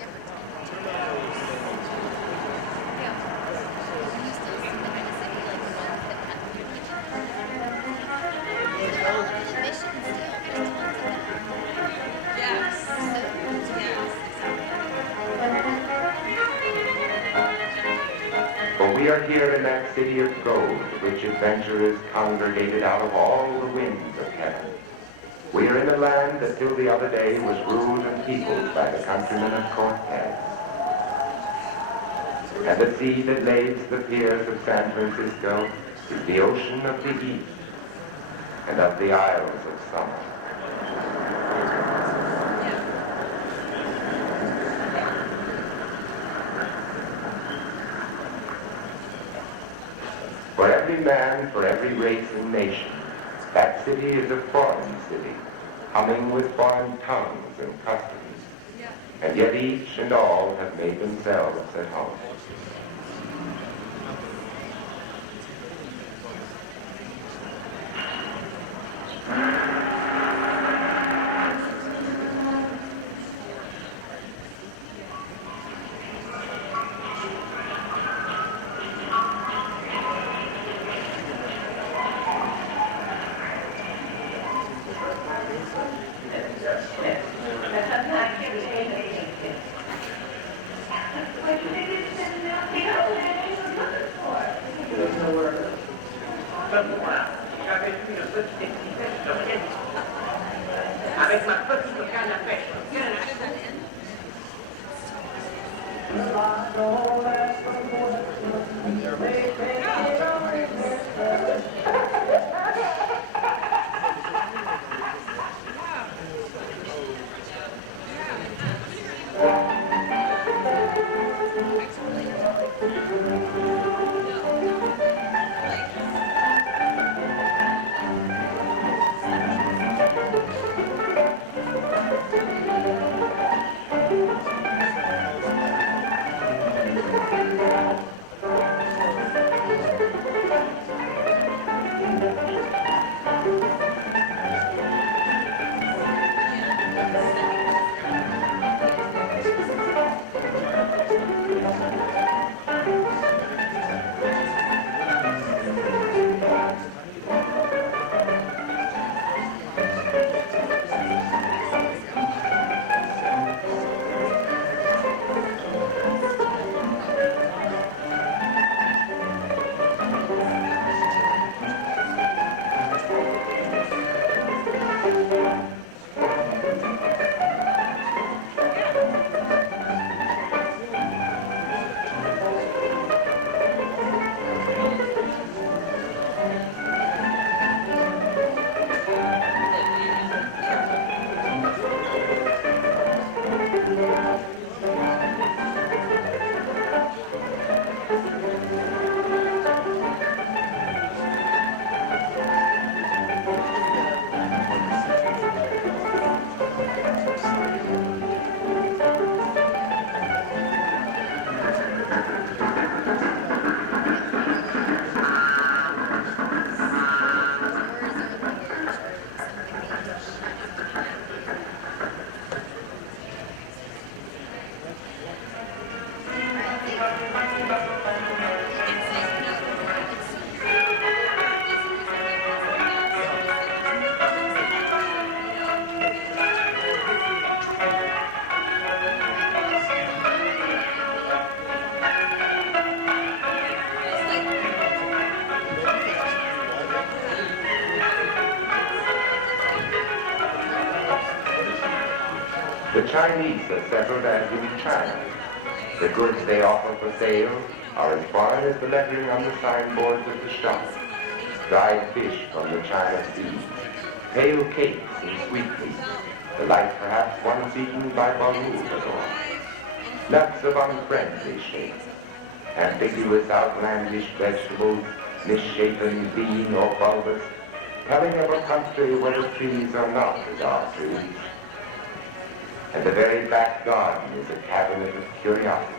We are here in that city of gold, which adventurers congregated out of all the winds of heaven. We are in a land that till the other day was ruled and peopled by the countrymen of Cortez. And the sea that laves the piers of San Francisco is the ocean of the East and of the Isles of Summer. For every man, for every race and nation, that city is a foreign city, humming with foreign tongues and customs. And yet each and all have made themselves at home. The Chinese are settled as in China. The goods they offer for sale are as foreign as the lettering on the signboards of the shops. Dried fish from the China Sea, pale cakes and sweetmeats, the like perhaps once eaten by Bonjour. Nuts of unfriendly shape, ambiguous outlandish vegetables, misshapen, lean or bulbous, telling of a country where the trees are not as our trees. And the very back garden is a cabinet of curiosities.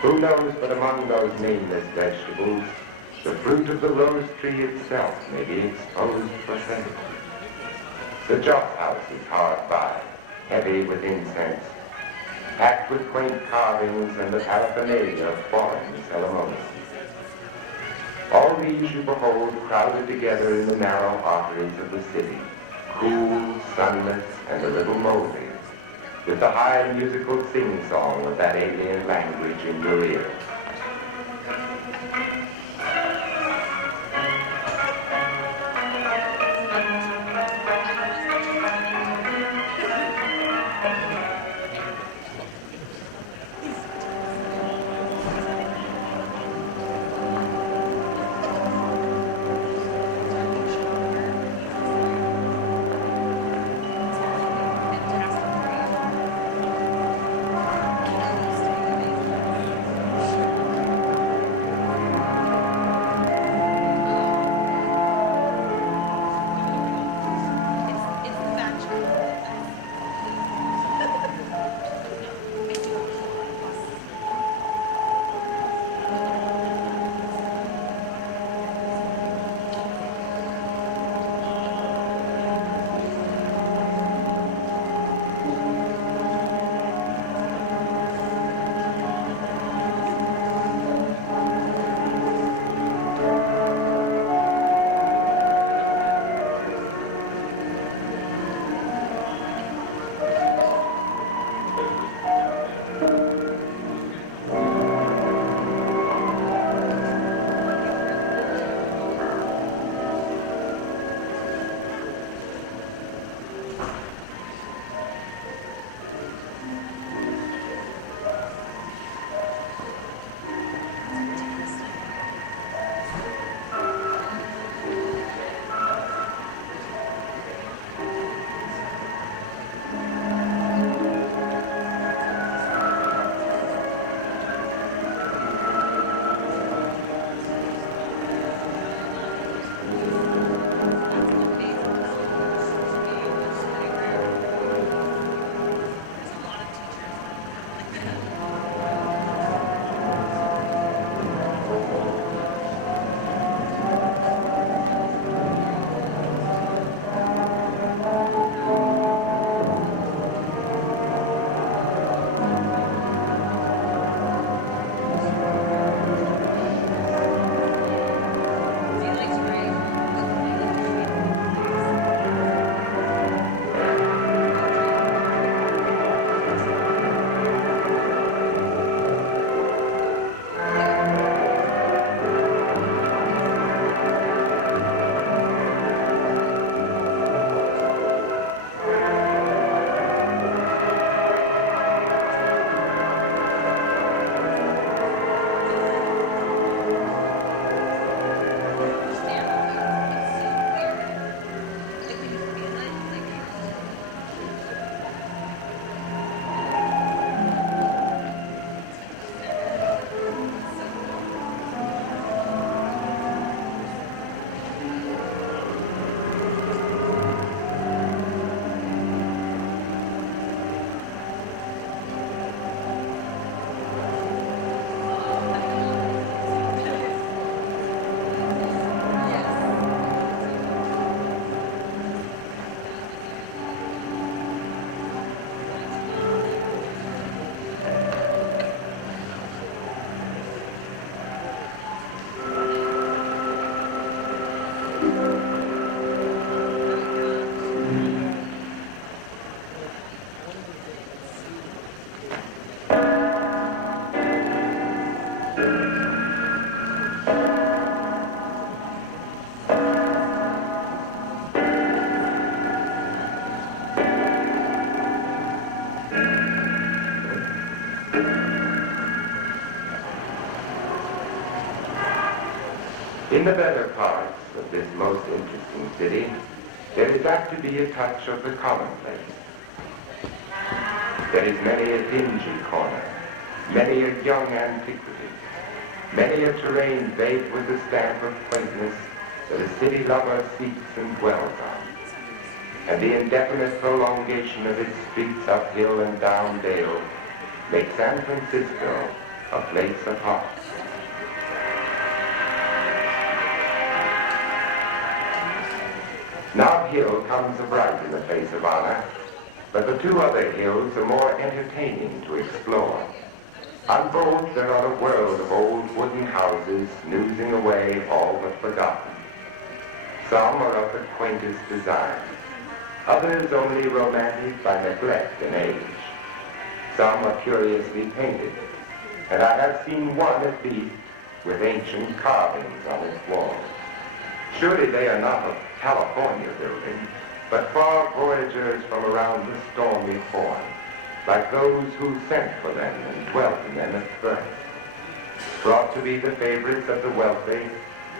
Who knows but among those nameless vegetables, the fruit of the rose tree itself may be exposed for sale. The joss house is hard by, heavy with incense, packed with quaint carvings and the paraphernalia of foreign ceremonies. All these you behold crowded together in the narrow arteries of the city, cool, sunless, and a little moldy, with the high musical sing-song of that alien language in your ear. In the better parts of this most interesting city, there is apt to be a touch of the commonplace. There is many a dingy corner, many a young antiquity, many a terrain bathed with the stamp of quaintness that a city lover seeks and dwells on. And the indefinite prolongation of its streets up hill and down dale makes San Francisco a place apart. Nob Hill comes bright in the face of honor, but the two other hills are more entertaining to explore. On both there are a world of old wooden houses snoozing away all but forgotten. Some are of the quaintest design, others only romantic by neglect and age. Some are curiously painted, and I have seen one at least with ancient carvings on its walls. Surely they are not of California building, but far voyagers from around the stormy Horn, like those who sent for them and dwelt in them at first. Brought to be the favorites of the wealthy,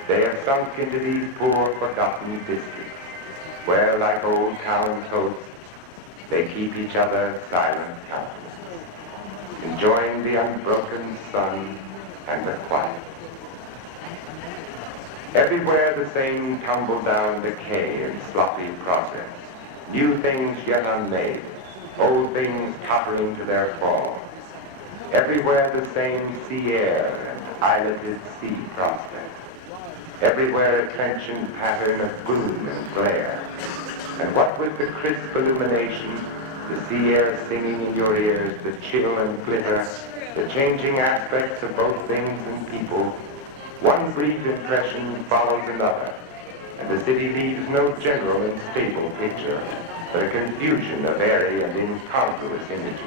they have sunk into these poor, forgotten districts, where, like old town toasts, they keep each other silent countenance, enjoying the unbroken sun and the quiet. Everywhere the same tumble-down decay and sloppy process, new things yet unmade, old things tottering to their fall. Everywhere the same sea air and isleted sea prospect. Everywhere a trenchant pattern of gloom and glare. And what with the crisp illumination, the sea air singing in your ears, the chill and glitter, the changing aspects of both things and people, one brief impression follows another, and the city leaves no general and stable picture, but a confusion of airy and incongruous images.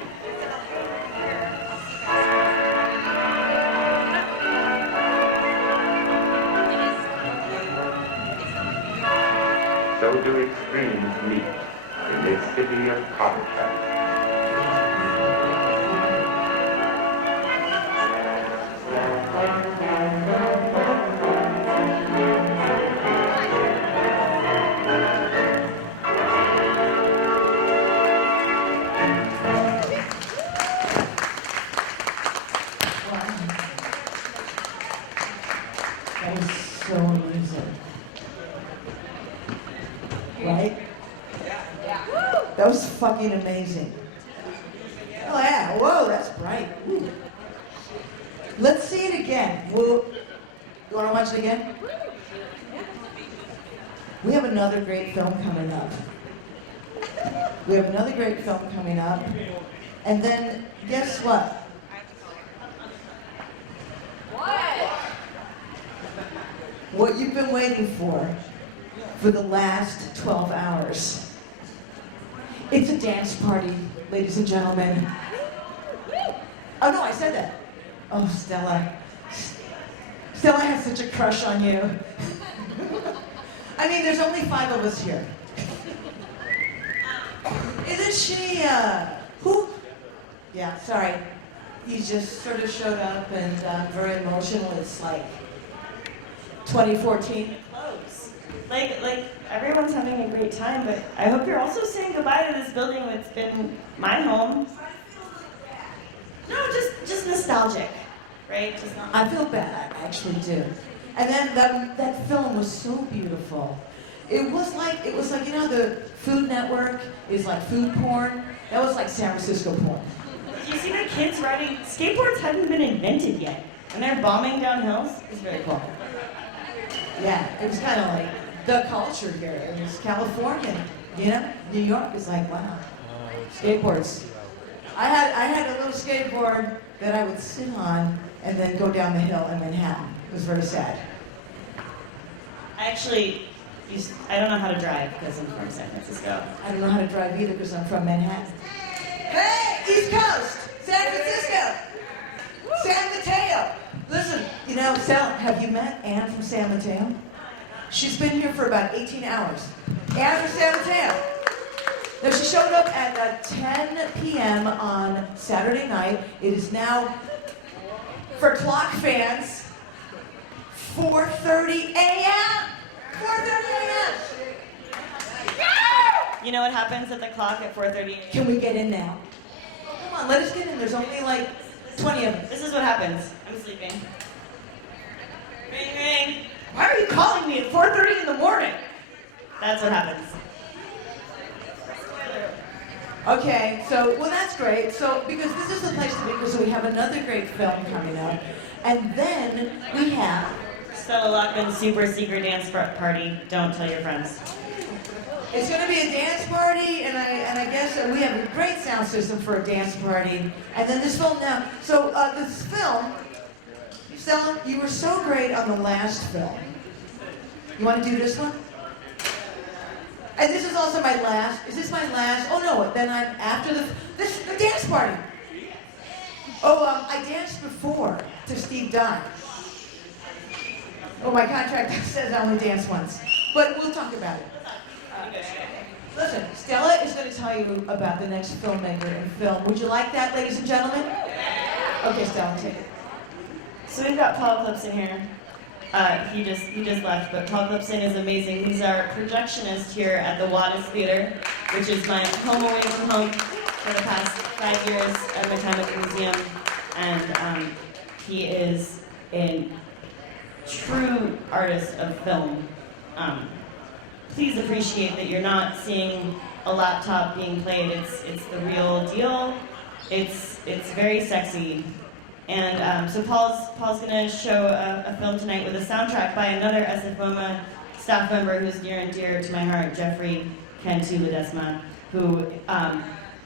So do extremes meet in this city of contrast. That was so amazing. Right? That was fucking amazing. Oh yeah, whoa, that's bright. Ooh. Let's see it again. You want to watch it again? We have another great film coming up. And then, guess what? What you've been waiting for the last 12 hours. It's a dance party, ladies and gentlemen. Oh no, I said that. Oh, Stella. Stella has such a crush on you. I mean, there's only 5 of us here. Isn't she, who? Yeah, sorry. He just sort of showed up and very emotional. It's like 2014. Close. Like everyone's having a great time, but I hope you're also saying goodbye to this building that's been my home. No, just nostalgic, right? Just not. I feel bad, I actually do. And then that film was so beautiful. It was like, you know, the Food Network is like food porn. That was like San Francisco porn. Did you see the kids riding? Skateboards hadn't been invented yet, and they're bombing down hills. It's very cool. Yeah, it was kind of like the culture here. It was California, you know? New York is like, wow, skateboards. I had a little skateboard that I would sit on and then go down the hill in Manhattan. It was very sad. Actually, I don't know how to drive because I'm from San Francisco. I don't know how to drive either because I'm from Manhattan. Hey, East Coast, San Francisco, San Mateo. Listen, you know, Sal, have you met Anne from San Mateo? She's been here for about 18 hours. Anne from San Mateo. Now, she showed up at 10 p.m. on Saturday night. It is now, for clock fans, 4:30 a.m. 4:30 a.m. You know what happens at the clock at 4:30? Can we get in now? Come on, let us get in. There's only like 20 of us. This is what happens. I'm sleeping. Ring, ring. Why are you calling me at 4:30 in the morning? That's what happens. Okay, so, well, that's great. So, because this is the place to be, because we have another great film coming up. And then we have Stella Lockman's super secret dance party. Don't tell your friends. It's going to be a dance party, and I guess we have a great sound system for a dance party. And then this film now. So this film, Stella, you were so great on the last film. You want to do this one? And this is also my last. Is this my last? Oh no, then I'm after the dance party. Oh, I danced before to Steve Dunn. Oh, my contract says I only dance once, but we'll talk about it. Listen, Stella is going to tell you about the next filmmaker and film. Would you like that, ladies and gentlemen? Okay, Stella, take it. So we've got Paul Clipson here. He just left, but Paul Clipson is amazing. He's our projectionist here at the Wattis Theater, which is my home away from home for the past 5 years at Metamec Museum, and he is a true artist of film. Please appreciate that you're not seeing a laptop being played. It's the real deal. It's very sexy. And so Paul's going to show a film tonight with a soundtrack by another SFMOMA staff member who's near and dear to my heart, Jeffrey Cantu Ledesma, who,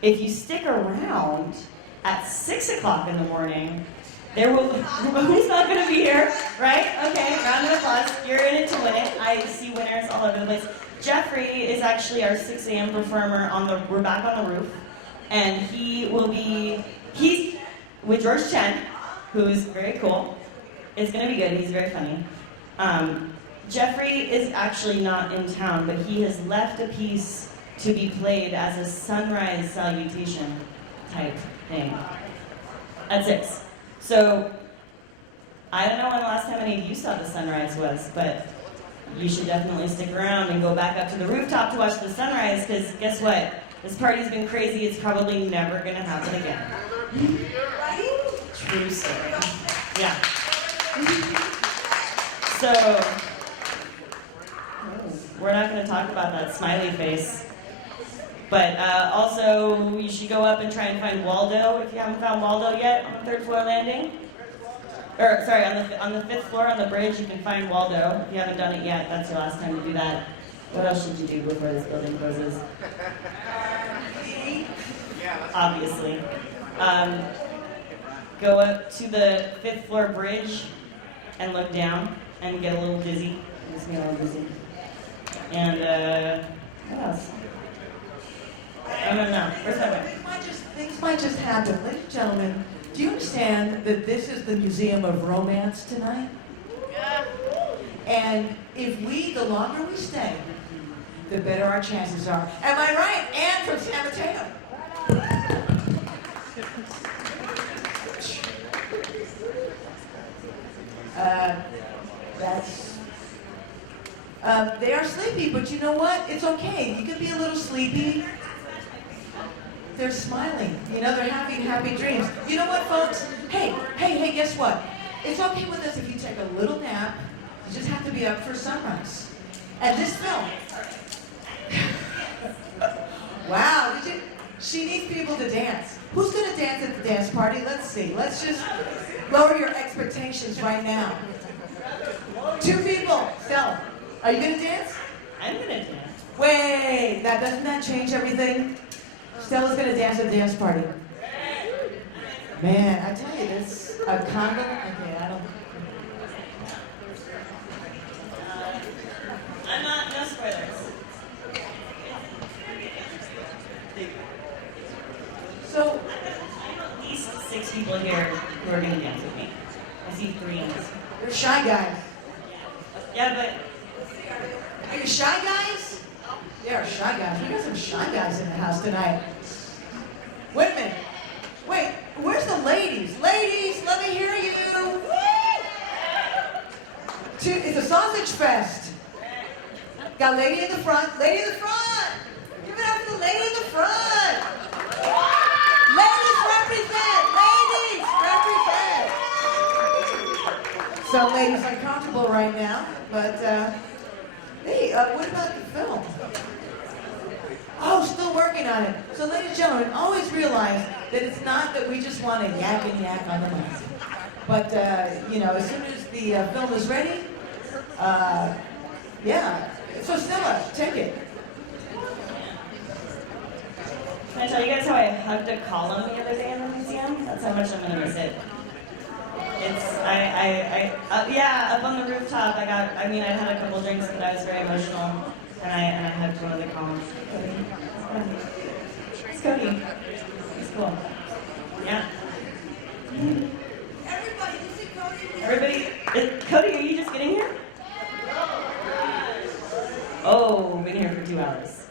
if you stick around at 6 o'clock in the morning, there will, who's not going to be here, right? Okay, round of applause. You're in it to win it. I see winners all over the place. Jeffrey is actually our 6 a.m. performer we're back on the roof, and he's with George Chen, who's very cool. It's going to be good. He's very funny. Jeffrey is actually not in town, but he has left a piece to be played as a sunrise salutation type thing at 6. So, I don't know when the last time any of you saw the sunrise was, but you should definitely stick around and go back up to the rooftop to watch the sunrise, because guess what? This party's been crazy. It's probably never going to happen again. True story. Yeah. So, we're not going to talk about that smiley face. But also, you should go up and try and find Waldo if you haven't found Waldo yet on the 3rd floor landing. Or, sorry, on the 5th floor on the bridge, you can find Waldo. If you haven't done it yet, that's your last time to do that. What else should you do before this building closes? Obviously. Go up to the 5th floor bridge and look down and get a little dizzy. Just get a little dizzy. And, what else? I don't know. Where's my way? Things might just happen. Ladies and gentlemen, do you understand that this is the Museum of Romance tonight? Yeah. And the longer we stay, the better our chances are. Am I right? Anne from San Mateo. They are sleepy, but you know what? It's okay. You can be a little sleepy. They're smiling. You know, they're having happy dreams. You know what, folks? Hey, guess what? It's okay with us if you take a little nap. You just have to be up for sunrise. And this film. Wow, she needs people to dance. Who's going to dance at the dance party? Let's see. Let's just lower your expectations right now. 2 people. Stella, are you going to dance? I'm going to dance. Wait, doesn't that change everything? Stella's going to dance at the dance party. Man, I tell you, this a condom. Okay, I don't. I'm not. No spoilers. So, at least 6 people here who are going to dance with me. I see 3 hands. You're shy guys. Yeah, but are you shy guys? Yeah, shy guys. We got some shy guys in the house tonight. Wait a minute. Wait, where's the ladies? Ladies, let me hear you. Woo! It's a sausage fest. Got lady in the front. Lady in the front. Give it up for the lady in the front. Ladies represent. Ladies represent. So ladies uncomfortable right now, but hey, what about the film? Oh, still working on it. So ladies and gentlemen, always realize that it's not that we just want to yak and yak on the mic. But, you know, as soon as the film is ready, yeah. So Stella, take it. Can I tell you guys how I hugged a column the other day in the museum? That's how much I'm gonna miss it. It's, yeah, up on the rooftop, I had a couple drinks, but I was very emotional, and I hugged one of the columns. It's Cody. He's cool. Yeah. Everybody, Cody, are you just getting here? Oh, we've been here for 2 hours.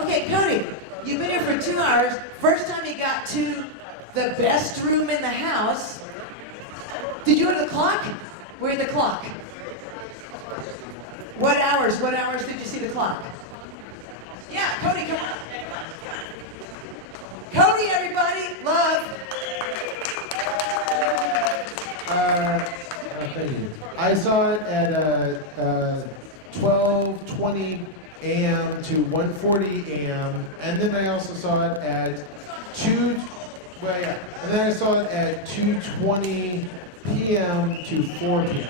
Okay, Cody, you've been here for 2 hours. First time you got to the best room in the house. Did you go to the clock? Where's the clock? What hours did you see the clock? Yeah, Cody, come on. Cody, everybody, love. Thank you. I saw it at 12:20 a.m. to 1:40 a.m. and then I also saw it at 2. Well, yeah, and then I saw it at 2:20 p.m. to 4 p.m.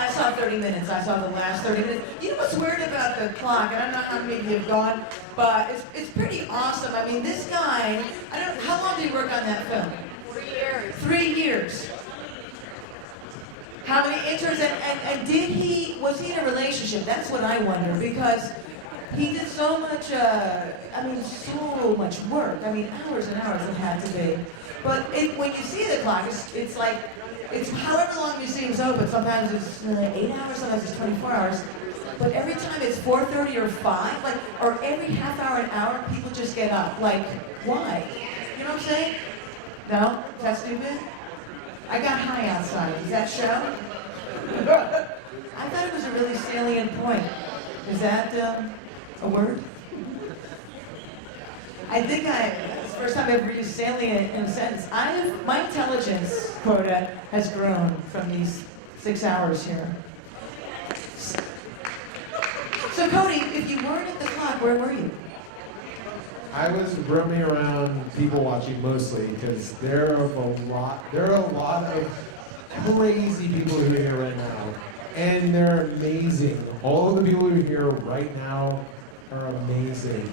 I saw 30 minutes. I saw the last 30 minutes. You know what's weird about the clock? And I don't know how many of you have gone, but it's pretty awesome. I mean, this guy, how long did he work on that film? 3 years. 3 years. How many interns, and was he in a relationship? That's what I wonder, because he did so much, so much work. I mean, hours and hours it had to be. But when you see the clock, it's like, it's however long museums open. Sometimes it's 8 hours, sometimes it's 24 hours. But every time it's 4:30 or 5, or every half hour, an hour, people just get up. Like, why? You know what I'm saying? No? Is that stupid? I got high outside. Does that show? I thought it was a really salient point. Is that a word? I think it's the first time I've ever used salient in a sentence. My intelligence quota has grown from these 6 hours here. So Cody, if you weren't at the clock, where were you? I was roaming around people watching mostly because there are a lot of crazy people who are here right now. And they're amazing. All of the people who are here right now are amazing.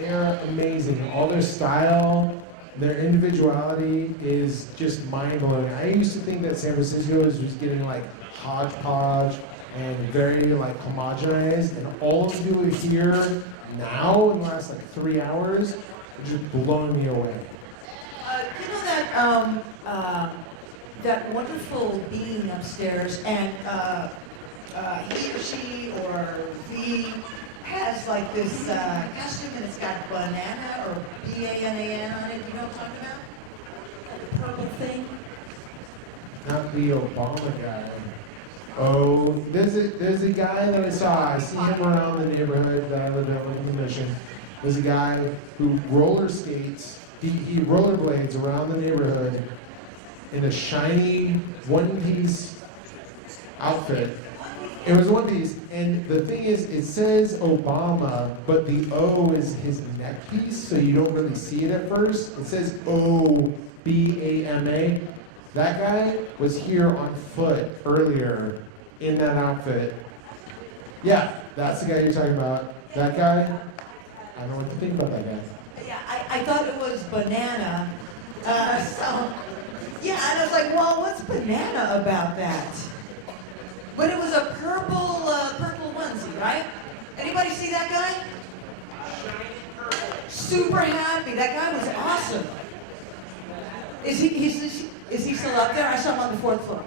They're amazing. All their style, their individuality is just mind-blowing. I used to think that San Francisco was just getting like hodgepodge and very like homogenized, and all of the people who are here now in the last 3 hours are just blowing me away. You know that that wonderful being upstairs, and he or she or he has like this costume, and it's got banana or B-A-N-A-N on it. You know what I'm talking about? That purple thing. Not the Obama guy. Oh, there's a guy that I saw. I see him around the neighborhood that I live in the Mission. There's a guy who roller skates. He rollerblades around the neighborhood in a shiny one-piece outfit. It was one piece, and the thing is, it says Obama, but the O is his neck piece, so you don't really see it at first. It says O-B-A-M-A. That guy was here on foot earlier in that outfit. Yeah, that's the guy you're talking about. That guy, I don't know what to think about that guy. Yeah, I thought it was banana. Yeah, and I was like, well, what's banana about that? But it was a purple onesie, right? Anybody see that guy? Super happy. That guy was awesome. Is he still up there? I saw him on the 4th floor.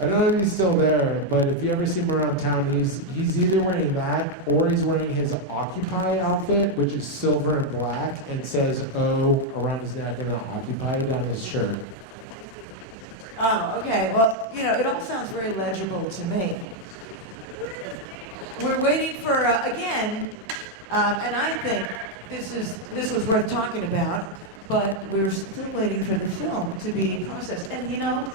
I don't know if he's still there, but if you ever see him around town, he's either wearing that or he's wearing his Occupy outfit, which is silver and black, and says O around his neck and then Occupy down his shirt. Oh, okay. Well, you know, it all sounds very legible to me. We're waiting for, again, and I think this was worth talking about, but we're still waiting for the film to be processed. And you know,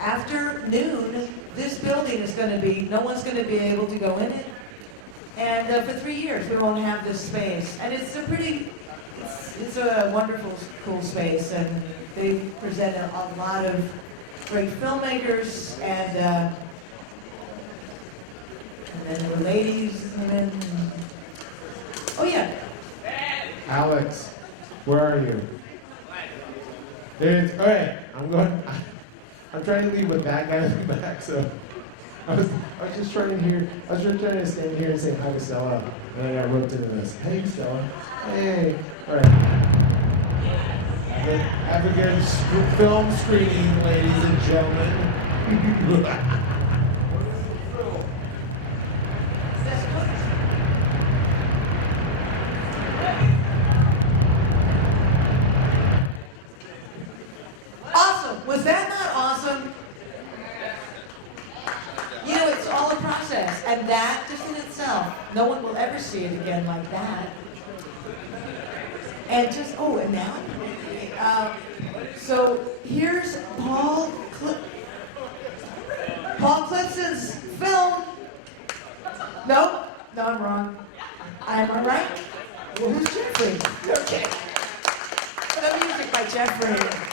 after noon, this building is going to be, no one's going to be able to go in it. And for 3 years, we won't have this space. And it's a pretty, it's a wonderful, cool space. And they present a lot of great filmmakers. And then the ladies come in. Oh, yeah. Alex, where are you? There's, all right, I'm trying to leave with that guy in the back, so I was just trying to stand here and say hi to Stella, and I got roped into this. Hey, Stella. Hey. All right. Have a good film screening, ladies and gentlemen. Awesome. Was that not awesome? You know, it's all a process, and that just in itself, no one will ever see it again like that. And just, oh, and now, so here's Paul Clipson's film. No, I'm wrong. Am I right? Well, who's Jeffrey? Okay. The music by Jeffrey.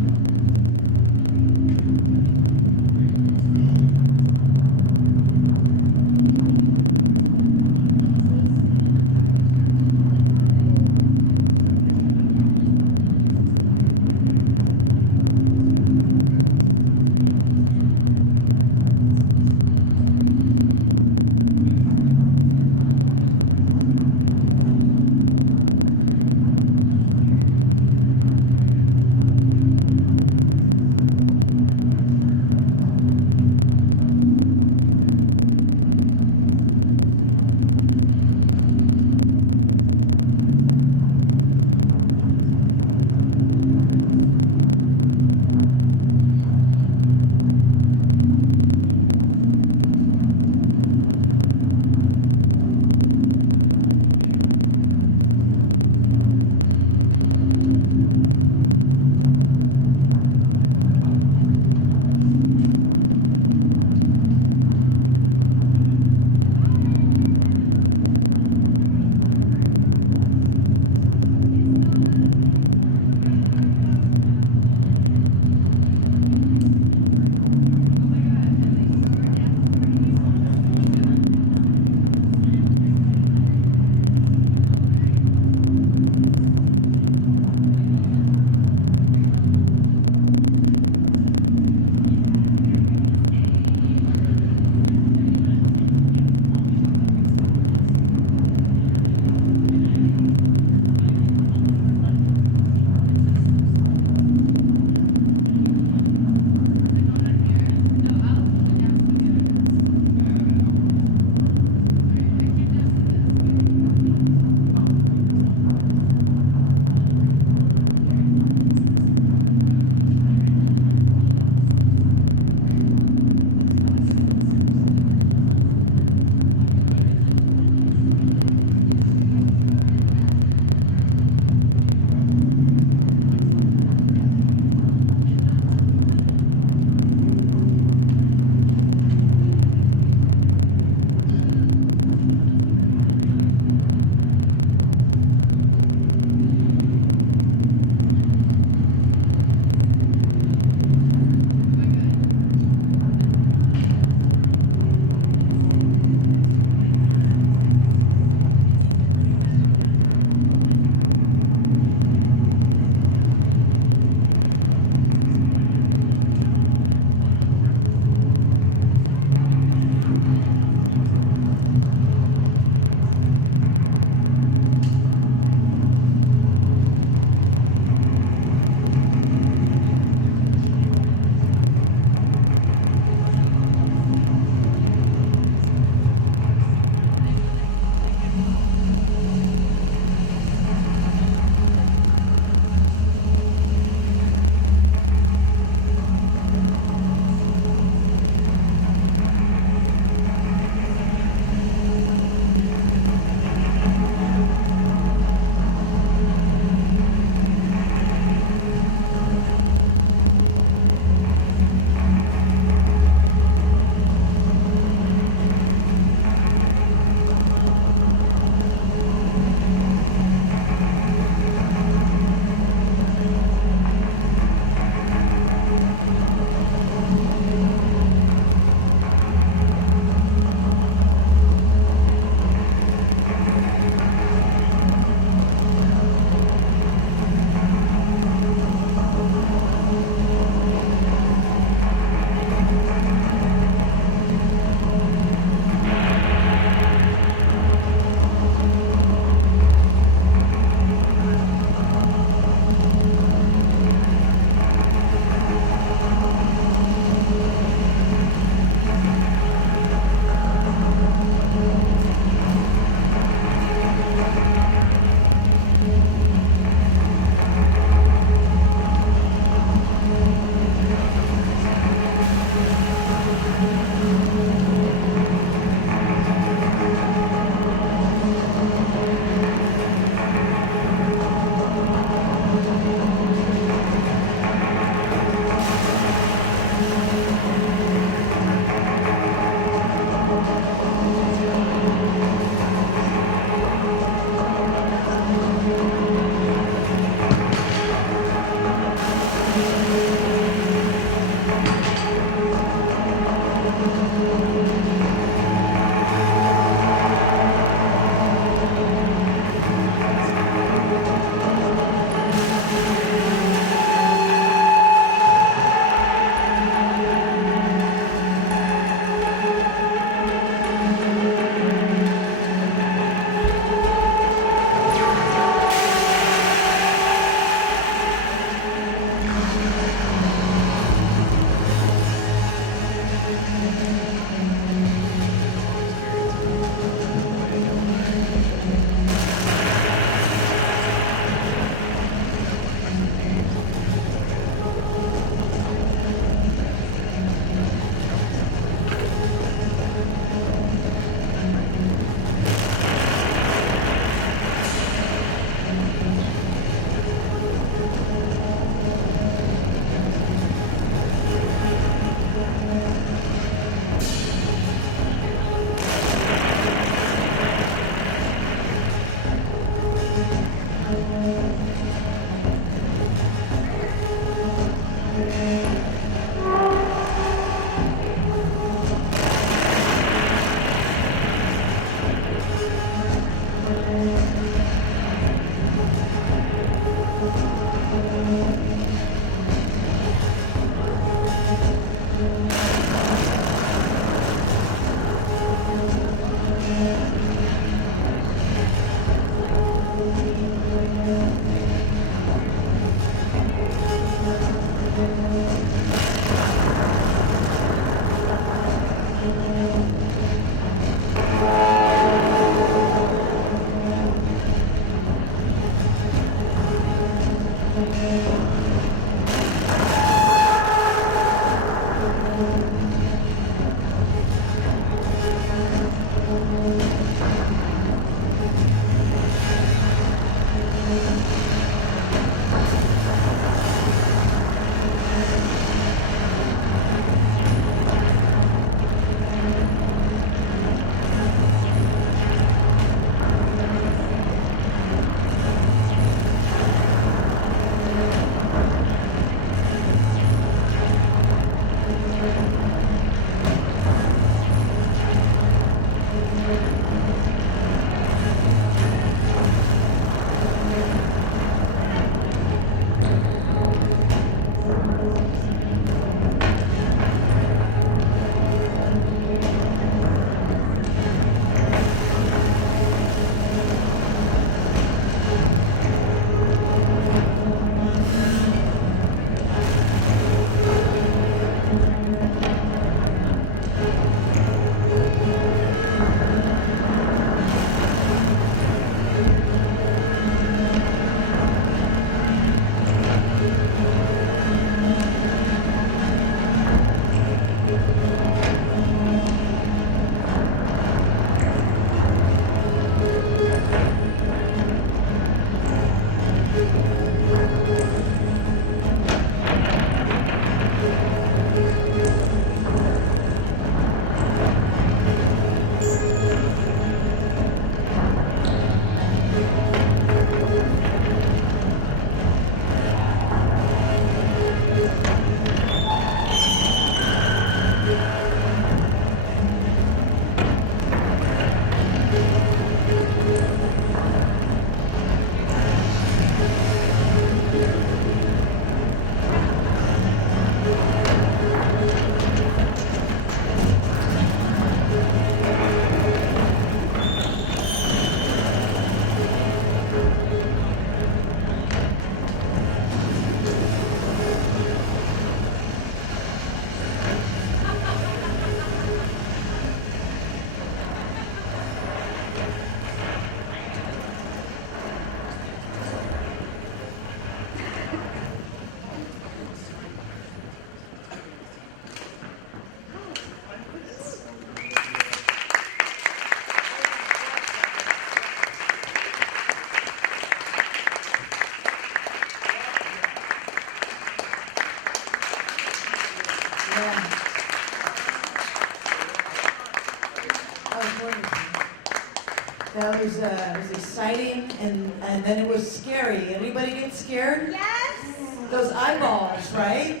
That was exciting, and then it was scary. Anybody get scared? Yes. Those eyeballs, right?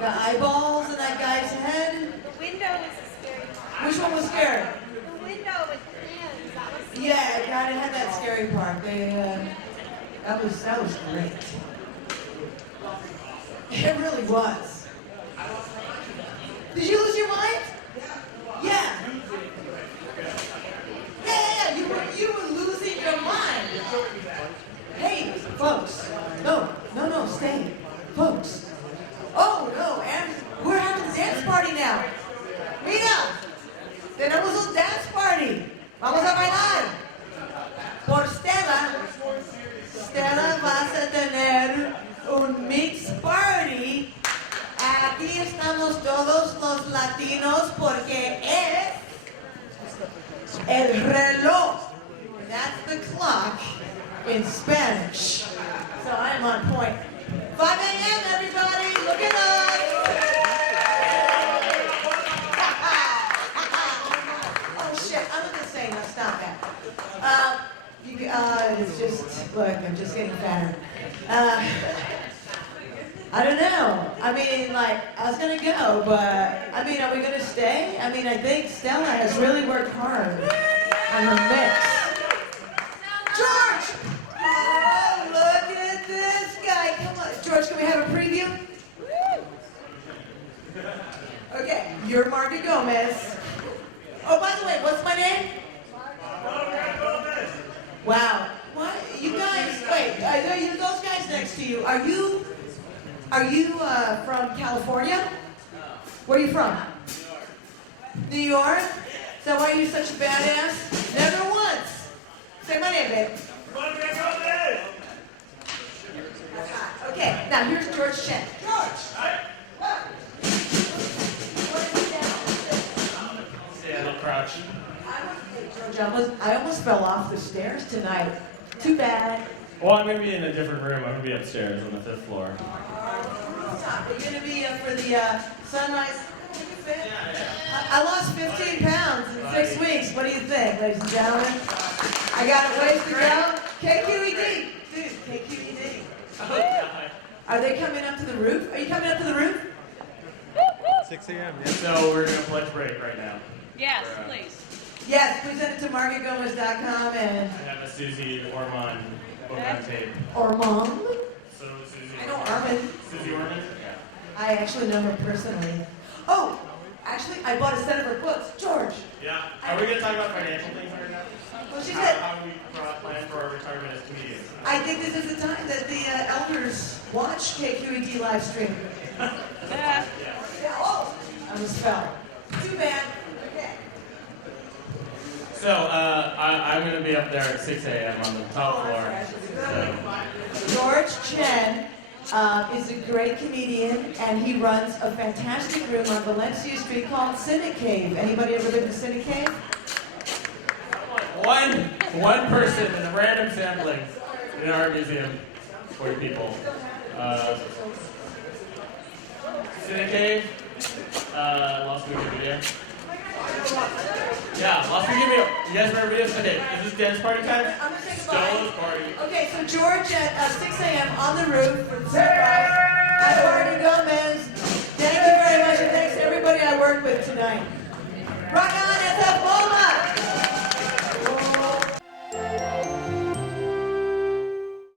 The eyeballs in that guy's head. The window was scary. Which one was scary? The window with the hands. That was scary. Yeah, it kind of had that scary part. That was great. It really was. Did you lose your mind? Yeah. Yeah, you were losing your mind. Hey, folks. No, stay. Folks. Oh, no, and we're having a dance party now. Mira, tenemos un dance party. Vamos a bailar. Por Stella. Stella vas a tener un mix party. Aquí estamos todos los latinos porque es el reloj. That's the clock in Spanish. So I'm on point. 5 a.m. everybody, look at us. Oh shit, I'm not gonna say no, stop that. It's just, look, I'm just getting fatter. I don't know. I mean, like, I was gonna go, but I mean, are we gonna stay? I mean, I think Stella has really worked hard on her mix. George! Oh, look at this guy. Come on. George, can we have a preview? Okay, you're Marga Gomez. Oh, by the way, what's my name? Wow. What? You guys, wait, those guys next to you, are you from California? Where are you from? New York? Is that why you're such a badass? Never once. Say my name, babe. Okay, now here's George Chen. George! Seattle crouch. George, I almost fell off the stairs tonight. Too bad. Well, I'm going to be in a different room. I'm going to be upstairs on the 5th floor. Are you going to be for the sunrise? I lost 15 pounds in 6 weeks. What do you think, ladies and gentlemen? I got a ways to go. KQED. Dude, KQED. Are they coming up to the roof? Are you coming up to the roof? 6 a.m. Yeah. So we're going to pledge break right now. Yes, please. Yes, please send it to margagomez.com and... I have a Susie Ormond book on tape. Ormond? So Susie. I know Armin. Susie Ormond? Yeah. I actually know her personally. Oh, actually, I bought a set of her books. George. Yeah. Are we going to talk about financial things right now? Well, she said... How do we plan for our retirement as comedians? I think this is the time that the elders watch KQED live stream. Yeah. Oh, I almost fell. Too bad. Okay. So, I'm going to be up there at 6 a.m. on the top floor. George Chen is a great comedian, and he runs a fantastic room on Valencia Street called Cine Cave. Anybody ever been to Cine Cave? One person in a random sampling in our museum. 40 people. Cine Cave, Las Vegas video. Yeah, Las Vegas video. You guys remember videos? Okay, is this dance party time? I'm gonna take a Stella's bite. party. Okay, so George at 6 a.m. on the roof for the sunrise. I'm Marga Gomez. Thank you very much, and thanks to everybody I worked with tonight. Rock on!